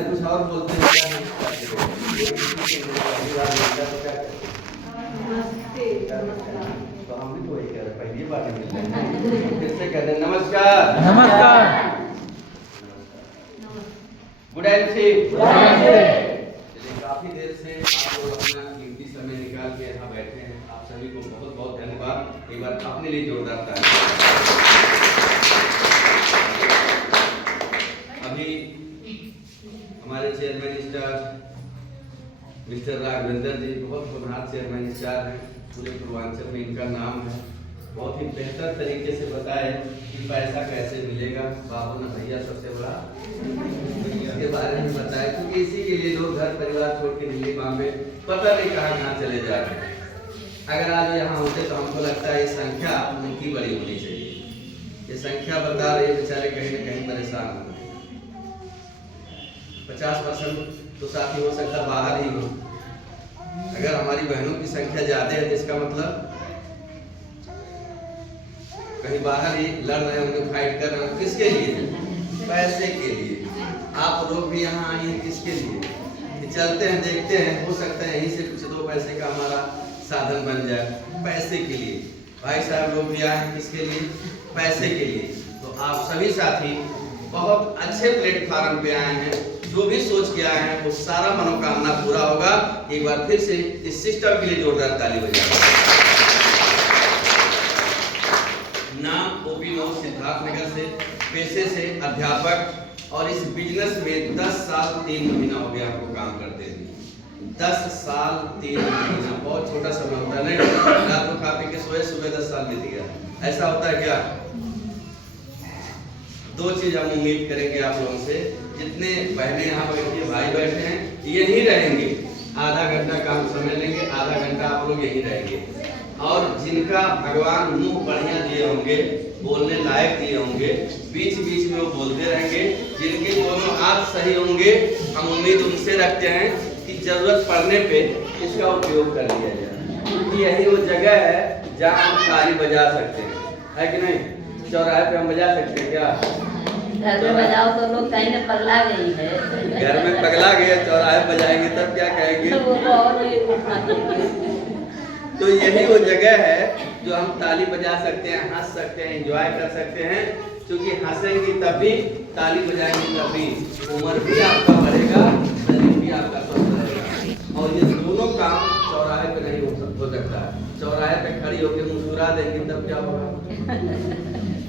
इधर कुछ और बोलते हैं क्या नहीं पहली बार मिलता तो क्या करते? नमस्ते, नमस्कार। तो हम भी तो वही कह रहे पहली बार ही मिलते हैं फिर से कहते हैं नमस्कार। नमस्कार। Good evening. चलिए काफी देर से आप लोग अपना कीमती समय निकाल के यहाँ बैठे हैं, आप सभी को बहुत बहुत धन्यवाद। एक बार अपने लिए जोरदार ताली। अभी हमारे चेयरमैन स्टार मिस्टर राघवेंद्र जी बहुत होनहार चेयरमैन स्टार हैं, पूरे पूर्वांचल में इनका नाम है। बहुत ही बेहतर तरीके से बताए कि पैसा कैसे मिलेगा। बाबू ने भैया सबसे बड़ा इसके बारे में बताया, क्योंकि इसी के लिए लोग घर परिवार छोड़ के दिल्ली बॉम्बे पता नहीं कहाँ चले जा रहे हैं। अगर आज यहाँ होते तो हमको लगता है ये संख्या उनकी बड़ी होनी चाहिए। ये संख्या बता रही है बेचारे कहीं न कहीं परेशान हो गए। 50% तो साथी हो सकता बाहर ही हो। अगर हमारी बहनों की संख्या ज्यादा है तो इसका मतलब कहीं बाहर ही लड़ रहे होंगे, फाइट कर रहे होंगे। किसके लिए? पैसे के लिए। आप लोग भी यहाँ आए हैं किसके लिए? कि चलते हैं देखते हैं, हो सकता है यहीं से कुछ दो पैसे का हमारा साधन बन जाए, पैसे के लिए। भाई साहब लोग भी आए हैं किसके लिए? पैसे के लिए। तो आप सभी साथी बहुत अच्छे प्लेटफार्म पे आए हैं। जो भी सोच के आए हैं वो सारा मनोकामना पूरा होगा। एक बार फिर से इस सिस्टम के लिए जोरदार ताली बजाएं। नाम ओपी नौ सिद्धार्थनगर से, पेशे से अध्यापक, और इस बिजनेस में 10 साल 3 महीना हो गया हमको काम करते हुए। 10 साल 3 महीना बहुत छोटा समय होता है नहीं? रात को खा पी के सोए, सुबह 10 साल बीत गया। ऐसा होता है क्या? दो चीज हम उम्मीद करेंगे आप लोगों से, जितने बहनें यहाँ बैठी भाई बैठे हैं यहीं रहेंगे। आधा घंटा काम समय लेंगे, आधा घंटा आप लोग यहीं रहेंगे। और जिनका भगवान मुंह बढ़िया दिए होंगे, बोलने लायक दिए होंगे, बीच बीच में वो बोलते रहेंगे। जिनके दोनों हाथ सही होंगे, हम उम्मीद उनसे रखते हैं कि जरूरत पड़ने पे इसका उपयोग कर लिया जाए। क्योंकि यही वो जगह है जहाँ हम ताली बजा सकते हैं, है कि नहीं? चौराहे पे हम बजा सकते हैं क्या? घर में बजाओ तो लोग कहीं न पगला गई है। घर में पगला गए, चौराहे बजाएंगे तब क्या कहेंगे? वो तो और नहीं। तो यही वो जगह है जो हम ताली बजा सकते हैं, हंस सकते हैं, एंजॉय कर सकते हैं। क्योंकि हंसेंगे तभी, ताली बजाएंगे तभी उम्र भी आपका बढ़ेगा, शरीर भी आपका स्वस्थ रहेगा। और ये दोनों काम चौराहे पे नहीं हो सकता है। चौराहे पे खड़ी होकर मुस्कुरा देंगे तब क्या होगा?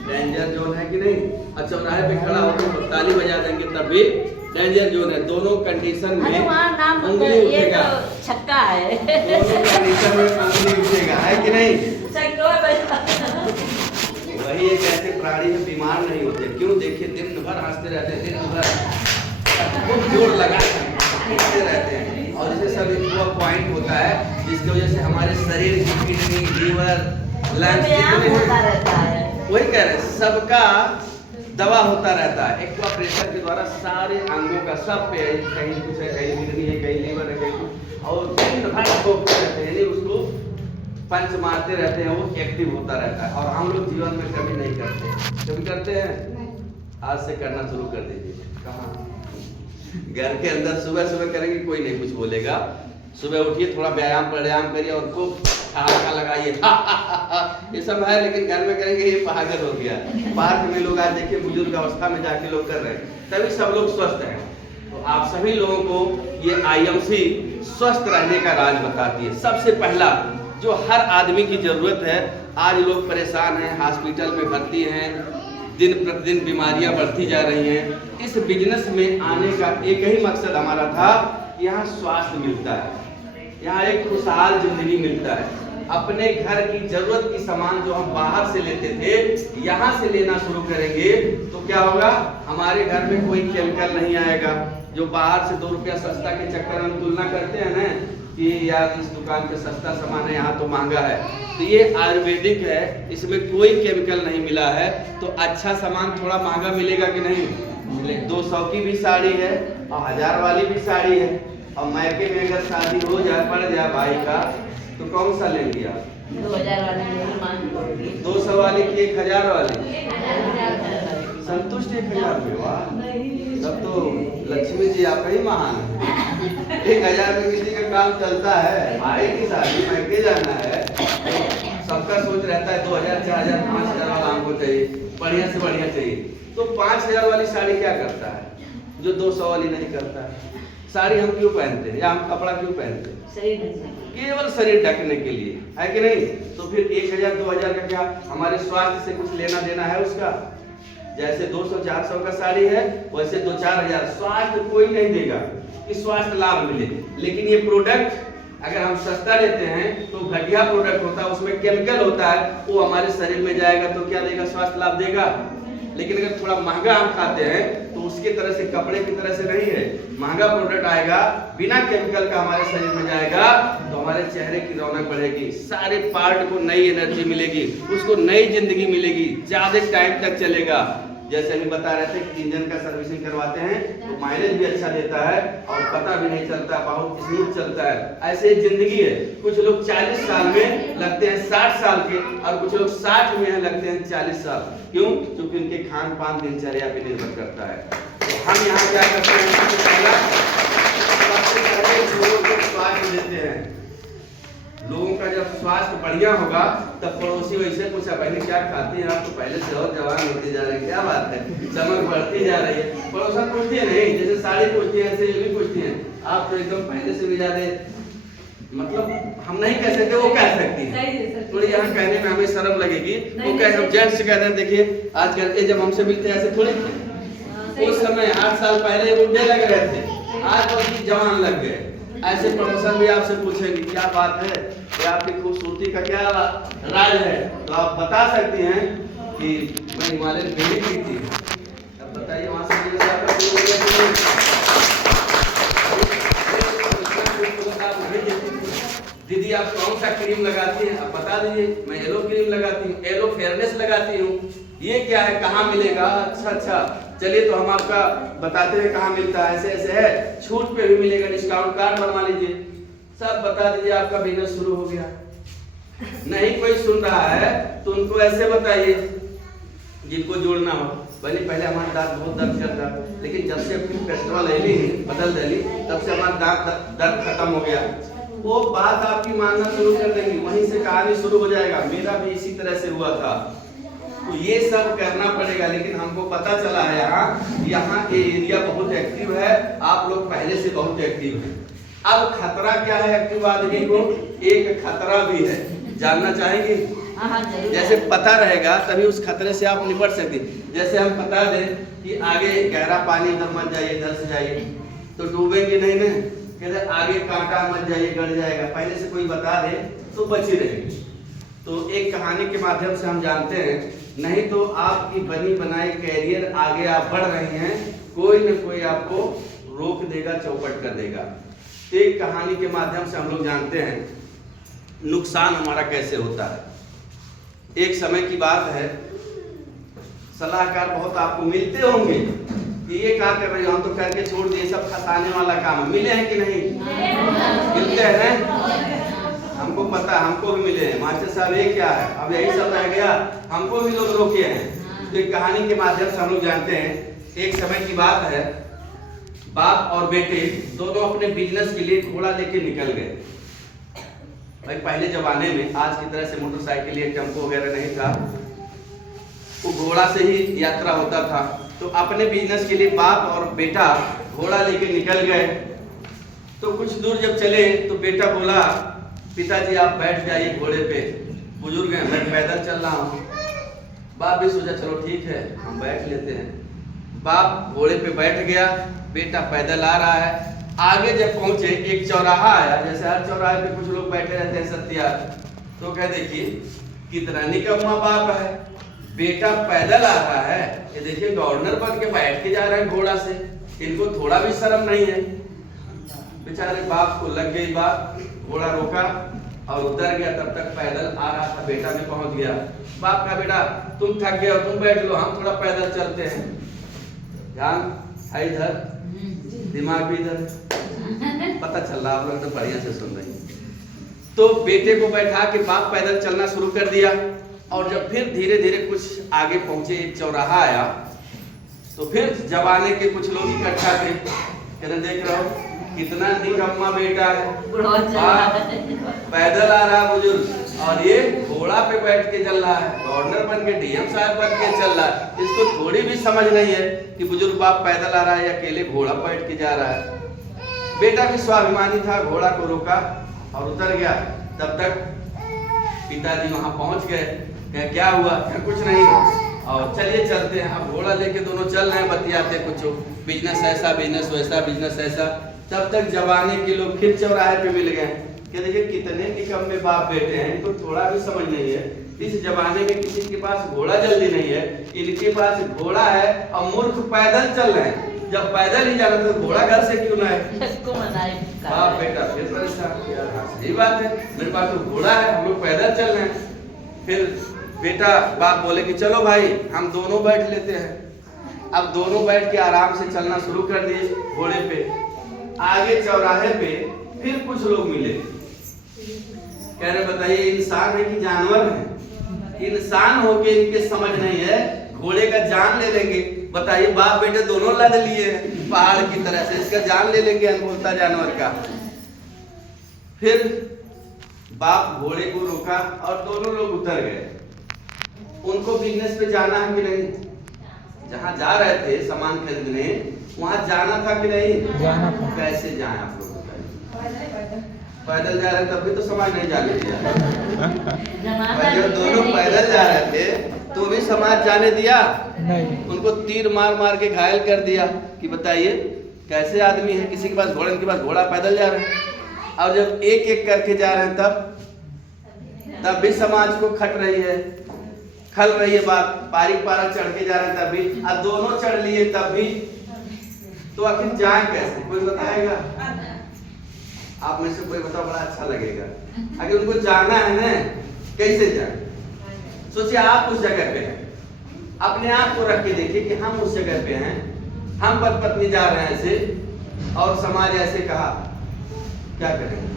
डेंजर जोन है कि नहीं? और चौराहे पे खड़ा होकर ताली बजा देंगे तब भी डेंजर जोन है। दोनों कंडीशन में उंगली उठेगा। छक्का है। दोनों कंडीशन में उंगली उठेगा, है कि नहीं? वही एक ऐसे प्राणी में बीमार नहीं होते। क्यों? देखिए दिन भर हंसते रहते हैं, दिन भर खूब जोर लगा हंसते रहते हैं। और जैसे सब एक पॉइंट होता है जिसकी वजह से हमारे शरीर की किडनी, लीवर, लंग्स होता रहता है। वही कह रहे हैं, सबका दवा होता रहता है। एक प्रेशर के द्वारा सारे अंगों का, सब पे कहीं कुछ है, कहीं किडनी है, कहीं लीवर है, कहीं कुछ, और दिन भर ठोकते रहते हैं, उसको पंच मारते रहते हैं, वो एक्टिव होता रहता है। और हम लोग जीवन में कभी नहीं करते। कभी करते हैं? आज से करना शुरू कर दीजिए। कहाँ? घर के अंदर सुबह सुबह करेंगे, कोई नहीं कुछ बोलेगा। सुबह उठिए, थोड़ा व्यायाम प्राणायाम करिए और खूब ठहाका लगाइए। ये सब है, लेकिन घर में करेंगे ये पागल हो गया। पार्क में लोग आज देखिए बुजुर्ग अवस्था में जाके लोग कर रहे हैं, तभी सब लोग स्वस्थ हैं। तो आप सभी लोगों को ये IMC स्वस्थ रहने का राज बताती है। सबसे पहला जो हर आदमी की जरूरत है, आज लोग परेशान हैं, हॉस्पिटल में भर्ती हैं, दिन प्रतिदिन बीमारियां बढ़ती जा रही हैं। इस बिजनेस में आने का एक ही मकसद हमारा था, यहाँ स्वास्थ्य मिलता है, यहाँ एक खुशहाल जिंदगी मिलता है। अपने घर की जरूरत की सामान जो हम बाहर से लेते थे, यहाँ से लेना शुरू करेंगे तो क्या होगा? हमारे घर में कोई केमिकल नहीं आएगा। जो बाहर से 2 रुपया सस्ता के चक्कर में तुलना करते हैं ना कि यार इस दुकान पे सस्ता सामान है, यहाँ तो महंगा है, तो ये आयुर्वेदिक है, इसमें कोई केमिकल नहीं मिला है। तो अच्छा सामान थोड़ा महंगा मिलेगा कि नहीं? मिलेगा। 200 की भी साड़ी है और 1000 वाली भी साड़ी है। और मैके में अगर शादी हो जाए, पड़ जाए भाई का, तो कौन सा लेंगे आप? 2000 वाली 200 वाली की 1000 वाली? संतुष्ट 1000 में? वाह, तब तो लक्ष्मी जी आप ही महान है। 1000 में किसी का काम चलता है, भाई की शादी मायके जाना है, तो सबका सोच रहता है 2000, 4000, 5000 वाला हमको चाहिए, बढ़िया से बढ़िया चाहिए। तो 5000 वाली साड़ी क्या करता है जो 200 वाली नहीं करता है? साड़ी हम क्यों पहनते हैं या हम कपड़ा क्यों पहनते हैं? सही नहीं। केवल शरीर ढकने के लिए, है कि नहीं? तो फिर 1000, 2000 का क्या हमारे स्वास्थ्य से कुछ लेना देना है उसका? जैसे 200, 400 का साड़ी है, वैसे 2-4 स्वास्थ्य कोई नहीं देगा कि स्वास्थ्य लाभ मिले। लेकिन ये प्रोडक्ट अगर हम सस्ता लेते हैं तो घटिया प्रोडक्ट होता है, उसमें केमिकल होता है, वो हमारे शरीर में जाएगा तो क्या देगा? स्वास्थ्य लाभ देगा। लेकिन अगर थोड़ा महंगा हम खाते हैं तो उसके तरह से, कपड़े की तरह से नहीं है। महंगा प्रोडक्ट आएगा, बिना केमिकल का हमारे शरीर में जाएगा तो हमारे चेहरे की रौनक बढ़ेगी, सारे पार्ट को नई एनर्जी मिलेगी, उसको नई जिंदगी मिलेगी, ज्यादा टाइम तक चलेगा। जैसे अभी बता रहे थे कि इंजन का सर्विसिंग करवाते हैं तो माइलेज भी अच्छा देता है और पता भी नहीं चलता, बहुत स्मूथ चलता है। ऐसे ही जिंदगी है। कुछ लोग 40 साल में लगते हैं 60 साल के, और कुछ लोग 60 में लगते हैं 40 साल। क्यों? क्योंकि उनके खान पान दिनचर्या पे निर्भर करता है। तो हम यहाँ क्या करते हैं? पहला लोगों को स्वास्थ्य देते हैं। लोगों का जब स्वास्थ्य बढ़िया होगा तब पड़ोसी वैसे पूछा, पहले क्या खाती हैं आप? तो पहले से और जवान होते जा रहे हैं, क्या बात है, चमक बढ़ती जा रही है। पड़ोसा पूछती है नहीं, जैसे साड़ी पूछती है ऐसे ये भी पूछती हैं, आप तो एकदम पहले से भी ज्यादा, मतलब हम नहीं कह सकते, वो कह सकती है। थोड़ी यहाँ कहने में हमें शर्म लगेगी, वो कह हम जेंट्स से कहते हैं। देखिए आजकल ये जब हमसे मिलते हैं ऐसे थोड़ी थे, उस समय 8 साल पहले बुढ़े लग रहे थे, आज तो जवान लग गए। ऐसे पड़ोसन भी आपसे पूछेंगे क्या बात है, या आपकी खूबसूरती का क्या राज है, तो आप बता सकती हैं कि मैं हिमालयन बीड़ी पी थी। अब बताइए वहां से दीदी आप कौन सा क्रीम लगाती हैं? आप बता दीजिए। मैं येलो क्रीम लगाती हूँ, येलो फेयरनेस लगाती हूँ। ये क्या है, कहाँ मिलेगा? अच्छा, चलिए तो हम आपका बताते हैं कहाँ मिलता है। ऐसे ऐसे है, छूट पे भी मिलेगा, डिस्काउंट कार्ड बनवा लीजिए, सब बता दीजिए, आपका बिजनेस शुरू हो गया। नहीं कोई सुन रहा है तो उनको ऐसे बताइए जिनको जोड़ना हो, भले पहले हमारा दांत बहुत दर्द करता, लेकिन जब से अपनी कस्टमर ले ली बदल डाली, तब से हमारा दांत दर्द खत्म हो गया। वो बात आपकी मानना शुरू कर देंगी, वहीं से कहानी शुरू हो जाएगा। मेरा भी इसी तरह से हुआ था। तो ये सब करना पड़ेगा। लेकिन हमको पता चला है यहाँ ये एरिया बहुत एक्टिव है, आप लोग पहले से बहुत एक्टिव हैं। अब खतरा क्या है एक्टिव आदमी को? एक खतरा भी है, जानना चाहेंगे? जैसे पता रहेगा तभी उस खतरे से आप निपट सकते। जैसे हम बता दें कि आगे गहरा पानी, इधर मत जाइए, इधर से जाइए, तो डूबेंगे नहीं ना। कहते आगे कांटा मत जाइए, गड़ जाएगा, पहले से कोई बता दे तो बची रहेगी। तो एक कहानी के माध्यम से हम जानते हैं, नहीं तो आपकी बनी बनाई कैरियर आगे आप बढ़ रहे हैं, कोई न कोई आपको रोक देगा, चौपट कर देगा। एक कहानी के माध्यम से हम लोग जानते हैं नुकसान हमारा कैसे होता है। एक समय की बात है, सलाहकार बहुत आपको मिलते होंगे कि ये काम कर रहे हो, हम तो करके छोड़ दिए, सब फंसाने वाला काम। मिले हैं कि नहीं? मिलते हैं, हमको पता, हमको भी मिले हैं। मास्टर साहब ये क्या है, अब यही सब रह गया, हमको भी लोग रोके हैं। तो एक कहानी के माध्यम से हम लोग जानते हैं, एक समय की बात है, बाप और बेटे दोनों अपने बिजनेस के लिए घोड़ा लेके निकल गए। भाई पहले जमाने में आज की तरह से मोटरसाइकिल या टेम्पो वगैरह नहीं था, वो घोड़ा से ही यात्रा होता था। तो अपने बिजनेस के लिए बाप और बेटा घोड़ा लेके निकल गए। तो कुछ दूर जब चले तो बेटा बोला, पिताजी आप बैठ जाइए घोड़े पे, बुजुर्ग हैं, मैं पैदल चल रहा हूँ। बाप भी सोचा चलो ठीक है हम बैठ लेते हैं। बाप घोड़े पे बैठ गया, बेटा पैदल आ रहा है। आगे जब पहुंचे एक चौराहा आया, जैसे हर चौराहे पे कुछ लोग बैठे रहते हैं सत्या, तो कह देखिए कितना निकम्मा बाप है, बेटा पैदल आ रहा है, ये देखिए गवर्नर बन के बैठ के जा रहे हैं घोड़ा से, इनको थोड़ा भी शर्म नहीं है। बेचारे बाप को लग गई बात, घोड़ा रोका और उतर गया। तब तक पैदल आ रहा था, बेटा भी पहुंच गया। बाप का बेटा तुम थक गए हो, तुम बैठ लो, हम थोड़ा पैदल चलते हैं। ध्यान है इधर, दिमाग भी इधर, पता चल रहा आप लोग तो बढ़िया से सुन रहे हैं। तो बेटे को बैठा के बाप पैदल चलना शुरू कर दिया। और जब फिर धीरे धीरे कुछ आगे पहुंचे, एक चौराहा आया, तो फिर जमाने के कुछ लोग इकट्ठा थे, कहने देख रहे हो कितना निकम्मा बेटा है, पैदल आ रहा बुजुर्ग और ये घोड़ा पे बैठ के चल रहा है, गवर्नर बन के डीएम साहब बन के चल रहा है। इसको थोड़ी भी समझ नहीं है कि बुजुर्ग बाप पैदल आ रहा है या अकेले घोड़ा बैठ के जा रहा है। बेटा भी स्वाभिमानी था, घोड़ा को रोका और उतर गया। तब तक पिताजी वहां पहुंच गए, क्या हुआ? कुछ नहीं, और चलिए चलते हैं। अब घोड़ा लेके दोनों चल रहे हैं, बतियाते कुछ, बिजनेस ऐसा, बिजनेस वैसा, बिजनेस ऐसा। तब तक जमाने के लोग फिर चौराहे पे मिल गए कि देखिए कितने निकम्मे बाप बेटे हैं, इनको थोड़ा भी समझ नहीं है। इस जमाने में किसी के पास घोड़ा जल्दी नहीं है, इनके पास घोड़ा है और मूर्ख पैदल चल रहे हैं। जब पैदल ही जाना तो घोड़ा घर से क्यों ना है? बाप बेटा फिर परेशान, सही बात है, मेरे पास तो घोड़ा है, हम लोग पैदल चल रहे हैं। फिर बेटा बाप बोले कि चलो भाई हम दोनों बैठ लेते हैं। अब दोनों बैठ के आराम से चलना शुरू कर दिए घोड़े पे। आगे चौराहे पे फिर कुछ लोग मिले, कह रहे बताइए इंसान है कि जानवर है? इंसान होके इनके समझ नहीं है, घोड़े का जान ले लेंगे। बताइए बाप बेटे दोनों लद लिए हैं पहाड़ की तरह से, इसका जान ले लेंगे अनमोलता जानवर का। फिर बाप घोड़े को रोका और दोनों लोग उतर गए। उनको बिजनेस पे जाना है कि नहीं? जहां जा रहे थे सामान खरीदने, वहां जाना था कि नहीं? जाना था। कैसे जाए आप लोग बताइए? पैदल जा रहे थे तब भी तो समाज नहीं जाने दिया। जब दोनों पैदल जा रहे थे तो भी समाज जाने दिया नहीं। उनको तीर मार मार के घायल कर दिया कि बताइए कैसे आदमी है, किसी के पास घोड़ा, इनके पास घोड़ा, पैदल जा रहे हैं। और जब एक एक करके जा रहे हैं तब भी समाज को खट रही है, खल रही है बात। बारीक पारा चढ़ के जा रहे हैं तब भी, और दोनों चढ़ लिए तब भी, तो आखिर जाए कैसे? कोई बताएगा? आप में से कोई बताओ, बड़ा अच्छा लगेगा। अगर उनको जाना है ना, कैसे जाए? सोचिए आप उस जगह पे हैं, अपने आप को रख के देखिए कि हम उस जगह पे हैं, हम पति पत्नी जा रहे हैं ऐसे और समाज ऐसे कहा, क्या करेंगे?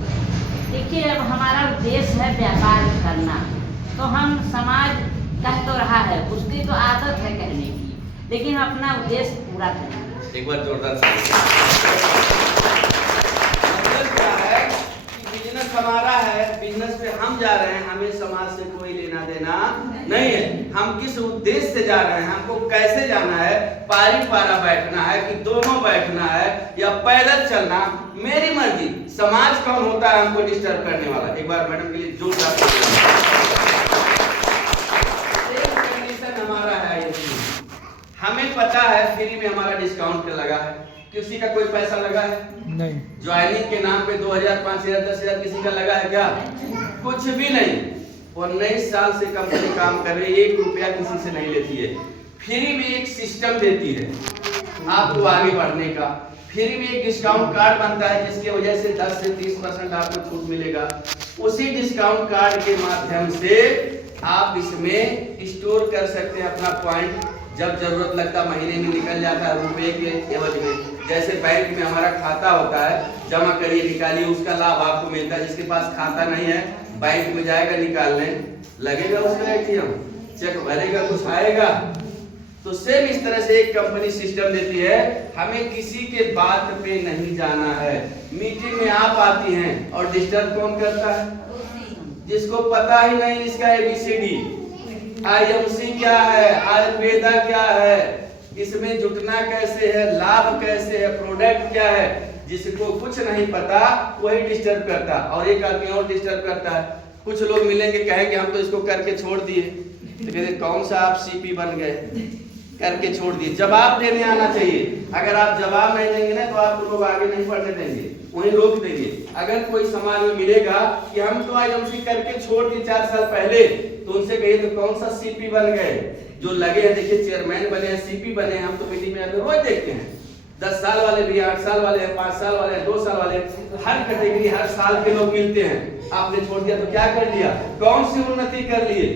देखिए अब हमारा उद्देश्य है व्यापार करना, तो हम समाज कह तो रहा है, उसकी तो आदत है कहने की, लेकिन अपना उद्देश्य पूरा करना। एक बार जोरदार मतलब क्या है कि बिजनेस हमारा है, बिजनेस पे हम जा रहे हैं, हमें समाज से कोई लेना देना नहीं है। हम किस उद्देश्य से जा रहे हैं, हमको कैसे जाना है, पारी पारा बैठना है कि दोनों बैठना है या पैदल चलना, मेरी मर्जी। समाज कौन होता है हमको डिस्टर्ब करने वाला? एक बार मैडम के लिए जोरदार हमारा है। हमें पता है फ्री में हमारा डिस्काउंट लगा है, किसी का कोई पैसा लगा है नहीं। ज्वाइनिंग के नाम पे 2000, 5000, 10,000 किसी का लगा है क्या? कुछ भी नहीं। और 19 साल से कंपनी काम कर रही है, 1 रुपया किसी से नहीं लेती है। फ्री में एक सिस्टम देती है आपको आगे बढ़ने का। फ्री में एक डिस्काउंट कार्ड बनता है जिसकी वजह से 10 से 30% आपको छूट मिलेगा। उसी डिस्काउंट कार्ड के माध्यम से आप इसमें स्टोर कर सकते हैं अपना पॉइंट, जब जरूरत लगता महीने में निकल जाता है रुपए के एवज में। जैसे बैंक में हमारा खाता होता है, जमा करिए निकालिए, उसका लाभ आपको मिलता है। जिसके पास खाता नहीं है बैंक में जाएगा निकालने, लगेगा उसका एटीएम, चेक भरेगा, कुछ आएगा। तो सेम इस तरह से एक कंपनी सिस्टम देती है, हमें किसी के बात पे नहीं जाना है। मीटिंग में आप आती हैं और डिस्टर्ब कौन करता है? जिसको पता ही नहीं इसका ABCD, IMC क्या है, आयुर्वेदा क्या है, इसमें जुटना कैसे है, लाभ कैसे है, प्रोडक्ट क्या है, जिसको कुछ नहीं पता वही डिस्टर्ब करता और एक आदमी और डिस्टर्ब करता है। कुछ लोग मिलेंगे कहेंगे हम तो इसको करके छोड़ दिए, तो कहते कौन सा आप CP बन गए, करके छोड़ दिए। जवाब देने आना चाहिए। अगर आप जवाब नहीं देंगे ना तो आपको लोग आगे नहीं बढ़ने देंगे, वहीं रोक देंगे। अगर कोई समाज में मिलेगा कि हम तो IMC करके छोड़ दिए 4 साल पहले, तो उनसे कहिए तो कौन सा CP बन गए? जो लगे हैं देखिए चेयरमैन बने हैं, CP बने हैं, हम तो मीटिंग में रोज देखते हैं। 10 साल वाले भी, 8 साल वाले हैं, 5 साल वाले हैं, 2 साल वाले, हर कैटेगरी हर साल के लोग मिलते हैं। आपने छोड़ दिया तो क्या कर लिया? कौन सी उन्नति कर लिए?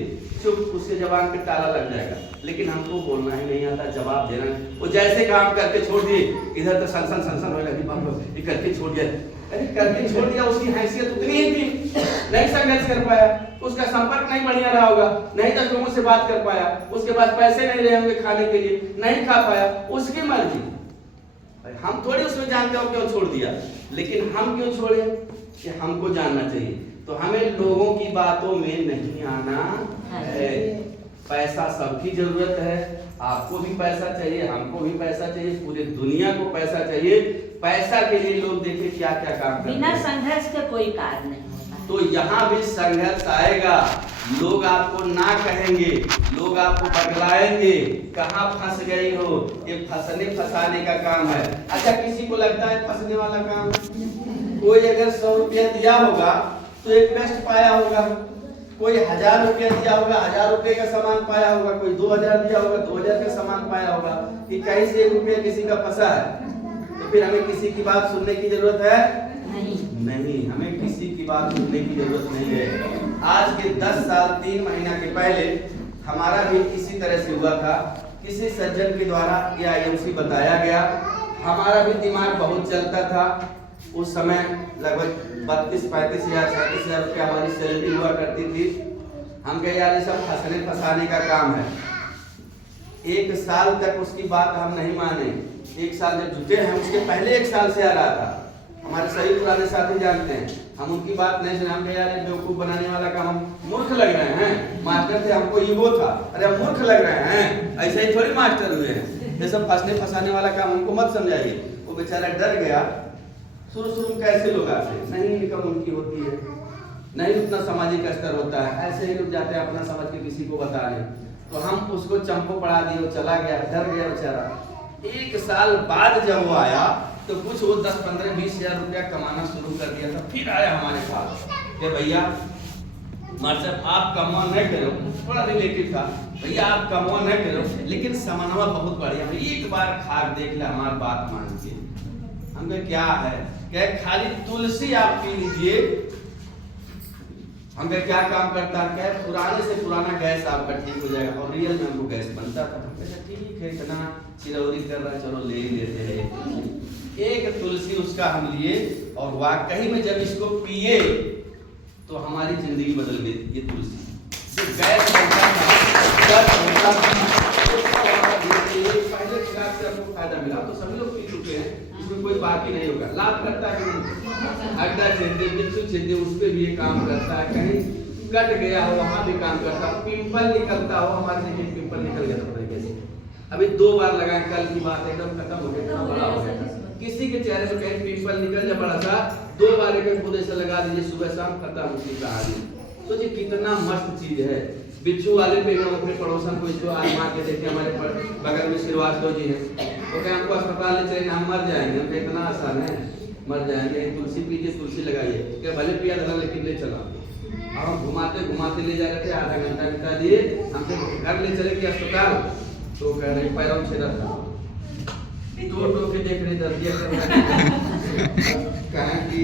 चुप, उसके जबान पे ताला लग जाएगा। लेकिन हमको बोलना ही नहीं आता, जवाब देना। वो जैसे काम करके छोड़ दिए, इधर तो सनसन सनसन होने लगी, बाप रे ये करके छोड़ दिया। अरे करके छोड़ दिया, उसकी हैसियत उतनी ही थी, नहीं संघर्ष कर पाया, उसका संपर्क नहीं बढ़िया रहा होगा, नहीं 10 लोगों से बात कर पाया, उसके पास पैसे नहीं रहे होंगे खाने के लिए, नहीं खा पाया, उसकी मर्जी। हम थोड़ी उसमें जानते हो क्यों छोड़ दिया, लेकिन हम क्यों छोड़े कि हमको जानना चाहिए। तो हमें लोगों की बातों में नहीं आना है। पैसा सबकी जरूरत है, आपको भी पैसा चाहिए, हमको भी पैसा चाहिए, पूरी दुनिया को पैसा चाहिए। पैसा के लिए लोग देखिए क्या क्या काम करते हैं। बिना संघर्ष के कोई कार्य नहीं होता। तो यहाँ भी संघर्ष आएगा, लोग आपको ना कहेंगे, लोग आपको बगलाएंगे, कहाँ फंस गई हो, ये फंसने फंसाने का काम है। अच्छा, किसी को लगता है फंसने वाला काम? कोई अगर 100 रुपया दिया होगा तो एक बेस्ट पाया होगा, कोई 1000 रुपया दिया होगा 1000 रुपये का सामान पाया होगा, कोई 2000 दिया होगा 2000 का सामान पाया होगा। कि कहीं से 1 रुपया किसी का फंसा है तो फिर हमें किसी की बात सुनने की जरूरत है? नहीं, हमें किसी की बात सुनने की जरूरत नहीं है। आज के 10 साल 3 महीना के पहले हमारा भी इसी तरह से हुआ था, किसी सज्जन के द्वारा ये आईएमसी बताया गया। हमारा भी दिमाग बहुत चलता था। उस समय लगभग 32-35 हजार 37 हजार रुपया हमारी सैलरी हुआ करती थी। हम कहे यार ये सब फंसने फंसाने का काम है। 1 साल तक उसकी बात हम नहीं माने। 1 साल जब जुटे हैं, उसके पहले 1 साल से आ रहा था। हमारे सही पुराने साथी जानते हैं, हम उनकी बात नहीं सुने। हम कहे यार बेवकूफ बनाने वाला काम, हम मूर्ख लग रहे हैं। मास्टर थे, हमको ईगो था, अरे हम मूर्ख लग रहे हैं, ऐसे ही थोड़ी मास्टर हुए हैं। ये सब फंसने फंसाने वाला काम हमको मत समझाइए। वो बेचारा डर गया। शुरू में कैसे लोग आते हैं, नहीं इनकम उनकी होती है, नहीं उतना सामाजिक स्तर होता है, ऐसे ही लोग जाते हैं अपना समझ के किसी को बताने। तो हम उसको चंपो पड़ा दिए, वो चला गया, डर गया बेचारा। 1 साल बाद जब वो आया तो कुछ वो 10, 15, 20 हजार रुपया कमाना शुरू कर दिया था। फिर आया हमारे पास कि भैया मास्टर आप कमवा न करो, थोड़ा रिलेटिव था, भैया आप कमवा न करो, लेकिन सामानवा बहुत बढ़िया, एक बार खा देख ले, हमारी बात मान के। हम कहे क्या है? क्या खाली तुलसी आप पी लीजिए। हम कहे क्या काम करता है? क्या पुराने से पुराना गैस आपका ठीक हो जाएगा। और रियल में हमको गैस बनता था। ठीक है, इतना चिरौरी कर रहा है, चलो ले लेते हैं। एक तुलसी उसका हम लिए और वाकई में जब इसको पिए तो हमारी जिंदगी बदल गई। ये तुलसी जो गैस बनता था, पहले खिलाफ से आपको फायदा मिला, तो सभी लोग पी चुके हैं, इसमें कोई बाकी नहीं होगा। लाभ करता है अड्डा छिंदे, बिच्छू छिंदे, उस पर भी ये काम करता है। कहीं कट गया हो वहां भी काम करता है। पिंपल निकलता हो, हमारे देखिए पिंपल निकल गया था कैसे, अभी 2 बार लगाए, कल की बात एकदम खत्म हो गया, बड़ा हो गया। किसी के चेहरे पर कहीं पिंपल निकल जाए बड़ा सा, 2 बार एक खुद ऐसा लगा दीजिए, सुबह शाम खत्म होती कहानी। सोचिए कितना मस्त चीज है। बिच्छू वाले पे अपने पड़ोसन को इसको आजमा के देखे, हमारे बगल में श्रीवास्तव जी है, तो क्या हमको अस्पताल ले चले, हम मर जाएंगे। हम इतना आसान है, मर जाएंगे। तुलसी पीजिए, तुलसी लगाइए, क्या भले पिया धरा लेकिन ले चला। अब हम घुमाते घुमाते ले जा रहे थे, आधा घंटा बिता दिए, हमसे घर ले चले गए अस्पताल, तो कह रहे पैरों छेदा था, तो के देख रहे दर्दिया कहा कि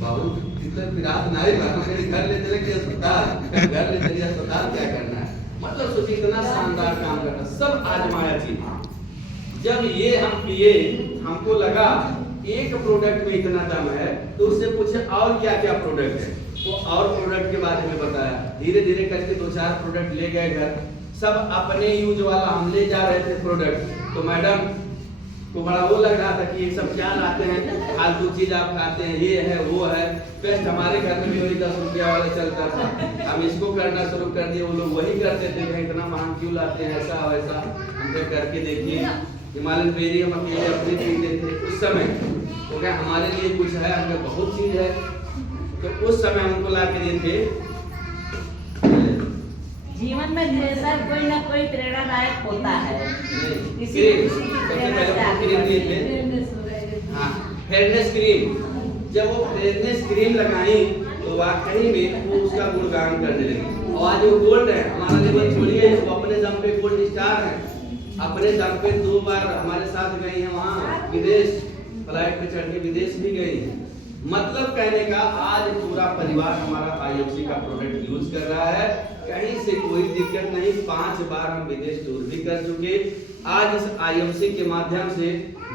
बाबू इतना फिराद नारी बात, मेरे घर ले चले गए अस्पताल, घर ले चले अस्पताल, क्या करना है। मतलब सोचिए इतना शानदार काम करना, सब आजमाया चीज। जब ये हम पिए, हमको लगा एक प्रोडक्ट में इतना दम है, तो उससे पूछे और क्या क्या प्रोडक्ट है, वो और प्रोडक्ट के बारे में बताया। धीरे धीरे करके 2-4 प्रोडक्ट ले गए घर, सब अपने यूज वाला हम ले जा रहे थे प्रोडक्ट। तो मैडम को बड़ा वो लग रहा था कि ये सब क्या लाते हैं, फालतू चीज आप खाते हैं, ये है वो है। पेस्ट हमारे घर में भी वही 10 रुपया वाला चलता था, हम इसको करना शुरू कर दिए, वो लोग वही करते थे कि इतना महंगा क्यों लाते हैं, ऐसा वैसा। हमने करके देखिए, हिमालयन बेरी हम अकेले अपने पीते थे उस समय, तो क्या हमारे लिए कुछ है, हमें बहुत चीज है। तो उस समय हमको ला के दिए थे। जीवन में हमेशा कोई ना कोई प्रेरणादायक होता है। फेयरनेस क्रीम, जब वो फेयरनेस क्रीम लगाई तो वाकई में वो उसका गुणगान करने लगी। और आज वो गोल्ड है, हमारा लेवल छोड़िए, वो अपने दम पे गोल्ड स्टार है। अपने दम पे 2 बार हमारे साथ गई है वहाँ विदेश, फ्लाइट पे चढ़ के विदेश भी गई है। मतलब कहने का आज पूरा परिवार हमारा आईएफसी का प्रोडक्ट यूज कर रहा है। कहीं से कोई दिक्कत नहीं। 5 बार हम विदेश टूर भी कर चुके। आज इस IMC के माध्यम से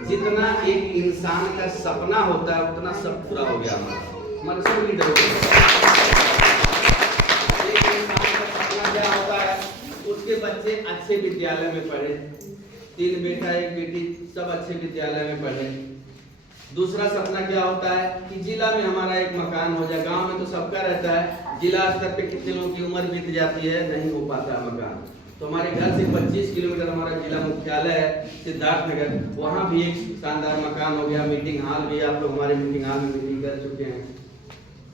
जितना एक इंसान का सपना होता है उतना सब पूरा हो गया हमारे सब लीडर। एक इंसान का सपना क्या होता है, उसके बच्चे अच्छे विद्यालय में पढ़े, 3 बेटा 1 बेटी सब अच्छे विद्यालय में पढ़े। दूसरा सपना क्या होता है कि जिला में हमारा एक मकान हो जाए। गांव में तो सबका रहता है, जिला स्तर पे कितने लोगों की उम्र बीत जाती है, नहीं हो पाता मकान। तो हमारे घर से 25 किलोमीटर हमारा जिला मुख्यालय है सिद्धार्थनगर, वहाँ भी एक शानदार मकान हो गया। मीटिंग हॉल भी, आप लोग हमारे मीटिंग हॉल में मीटिंग कर चुके हैं।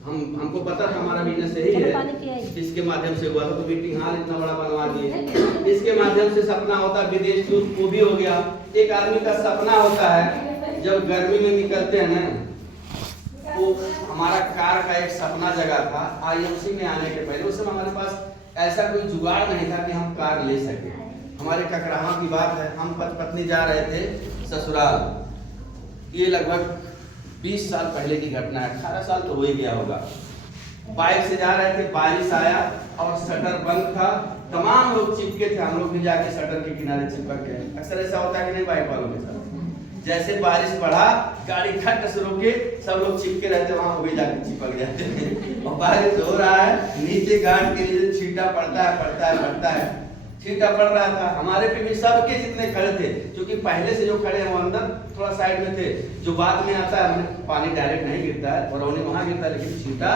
हमको पता था हमारा बिजनेस यही है, इसके माध्यम से हुआ तो मीटिंग हॉल इतना बड़ा बनवा दिए। इसके माध्यम से सपना होता है विदेश टूर, वो भी हो गया। एक आदमी का सपना होता है जब गर्मी में निकलते हैं ना, वो हमारा कार का एक सपना जगह था IMC में आने के पहले। उस समय हमारे पास ऐसा कोई जुगाड़ नहीं था कि हम कार ले सके। हमारे ककराहा की बात है, हम पति पत्नी जा रहे थे ससुराल, ये लगभग 20 साल पहले की घटना है, 18 साल तो हो ही गया होगा। बाइक से जा रहे थे, बारिश आया और शटर बंद था, तमाम लोग चिपके थे, हम लोग भी जाके शटर के किनारे चिपक गए। अक्सर ऐसा होता है कि नहीं बाइक वालों के साथ, जैसे बारिश पड़ा गाड़ी खट से रोके, सब लोग चिपके रहते, वहां वो भी जाके चिपक जाते हैं। और बारिश हो रहा है, नीचे गाड़ के लिए छींटा पड़ता है, छींटा पड़ रहा था। हमारे पे भी सबके जितने खड़े थे, क्योंकि पहले से जो खड़े हैं वो अंदर थोड़ा साइड में थे, जो बाद में आता है हमें पानी डायरेक्ट नहीं गिरता है, बरौनी वहां गिरता है, लेकिन छींटा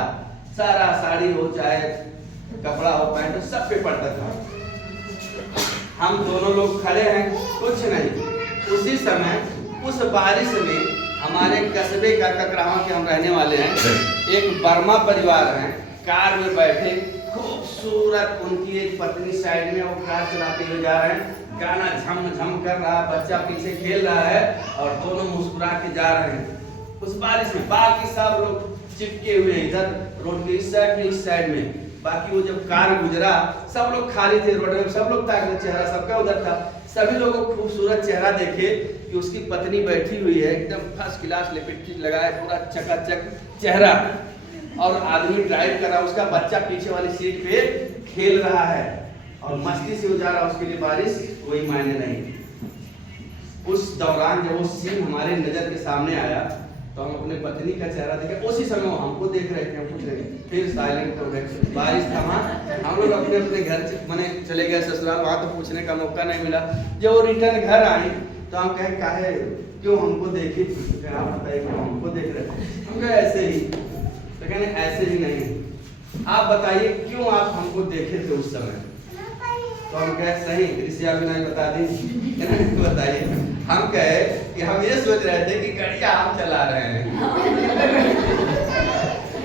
सारा साड़ी हो चाहे कपड़ा हो पैंट हो सब पे पड़ता था। हम दोनों लोग खड़े हैं, कुछ नहीं। उसी समय उस बारिश में हमारे कस्बे का ककराहा के हम रहने वाले हैं, एक बर्मा परिवार हैं, कार में बैठे, खूबसूरत उनकी एक पत्नी साइड में, वो कार चलाते हुए जा रहे हैं, गाना झम झम कर रहा, बच्चा पीछे खेल रहा है और दोनों मुस्कुरा के जा रहे हैं उस बारिश में। बाकी सब लोग चिपके हुए इधर रोड के इस साइड में, इस साइड में। बाकी वो जब कार गुजरा सब लोग खाली थे रोड में, सब लोग ताक रहे, चेहरा सबका उधर था। सभी लोगों को खूबसूरत चेहरा देखे कि उसकी पत्नी बैठी हुई है, एकदम फर्स्ट क्लास लिपस्टिक लगाए, पूरा चकाचक चेहरा, और आदमी ड्राइव कर रहा है, उसका बच्चा पीछे वाली सीट पे खेल रहा है और मस्ती से जा रहा है, उसके लिए बारिश कोई मायने नहीं। उस दौरान जब वो सीन हमारे नजर के सामने आया तो हम अपने पत्नी का चेहरा देखे, उसी समय वो हमको देख रहे थे, हम पूछ रहे थे, फिर साइलेंट हो गए। बारिश थमा, हम लोग अपने अपने घर मैंने चले गए ससुराल, वहाँ तो पूछने का मौका नहीं मिला। जब वो रिटर्न घर आई तो हम कहे काहे क्यों हमको देखे, आप बताइए क्यों हमको देख रहे थे। हम कहे ऐसे ही, तो कहने ऐसे ही नहीं, आप बताइए क्यों आप हमको देखे थे उस समय। तो हम कहे सही ऋषिया भी नहीं बता दी, बताइए। हम कहे कि हम ये सोच रहे थे कि गाड़ियाँ हम चला रहे हैं,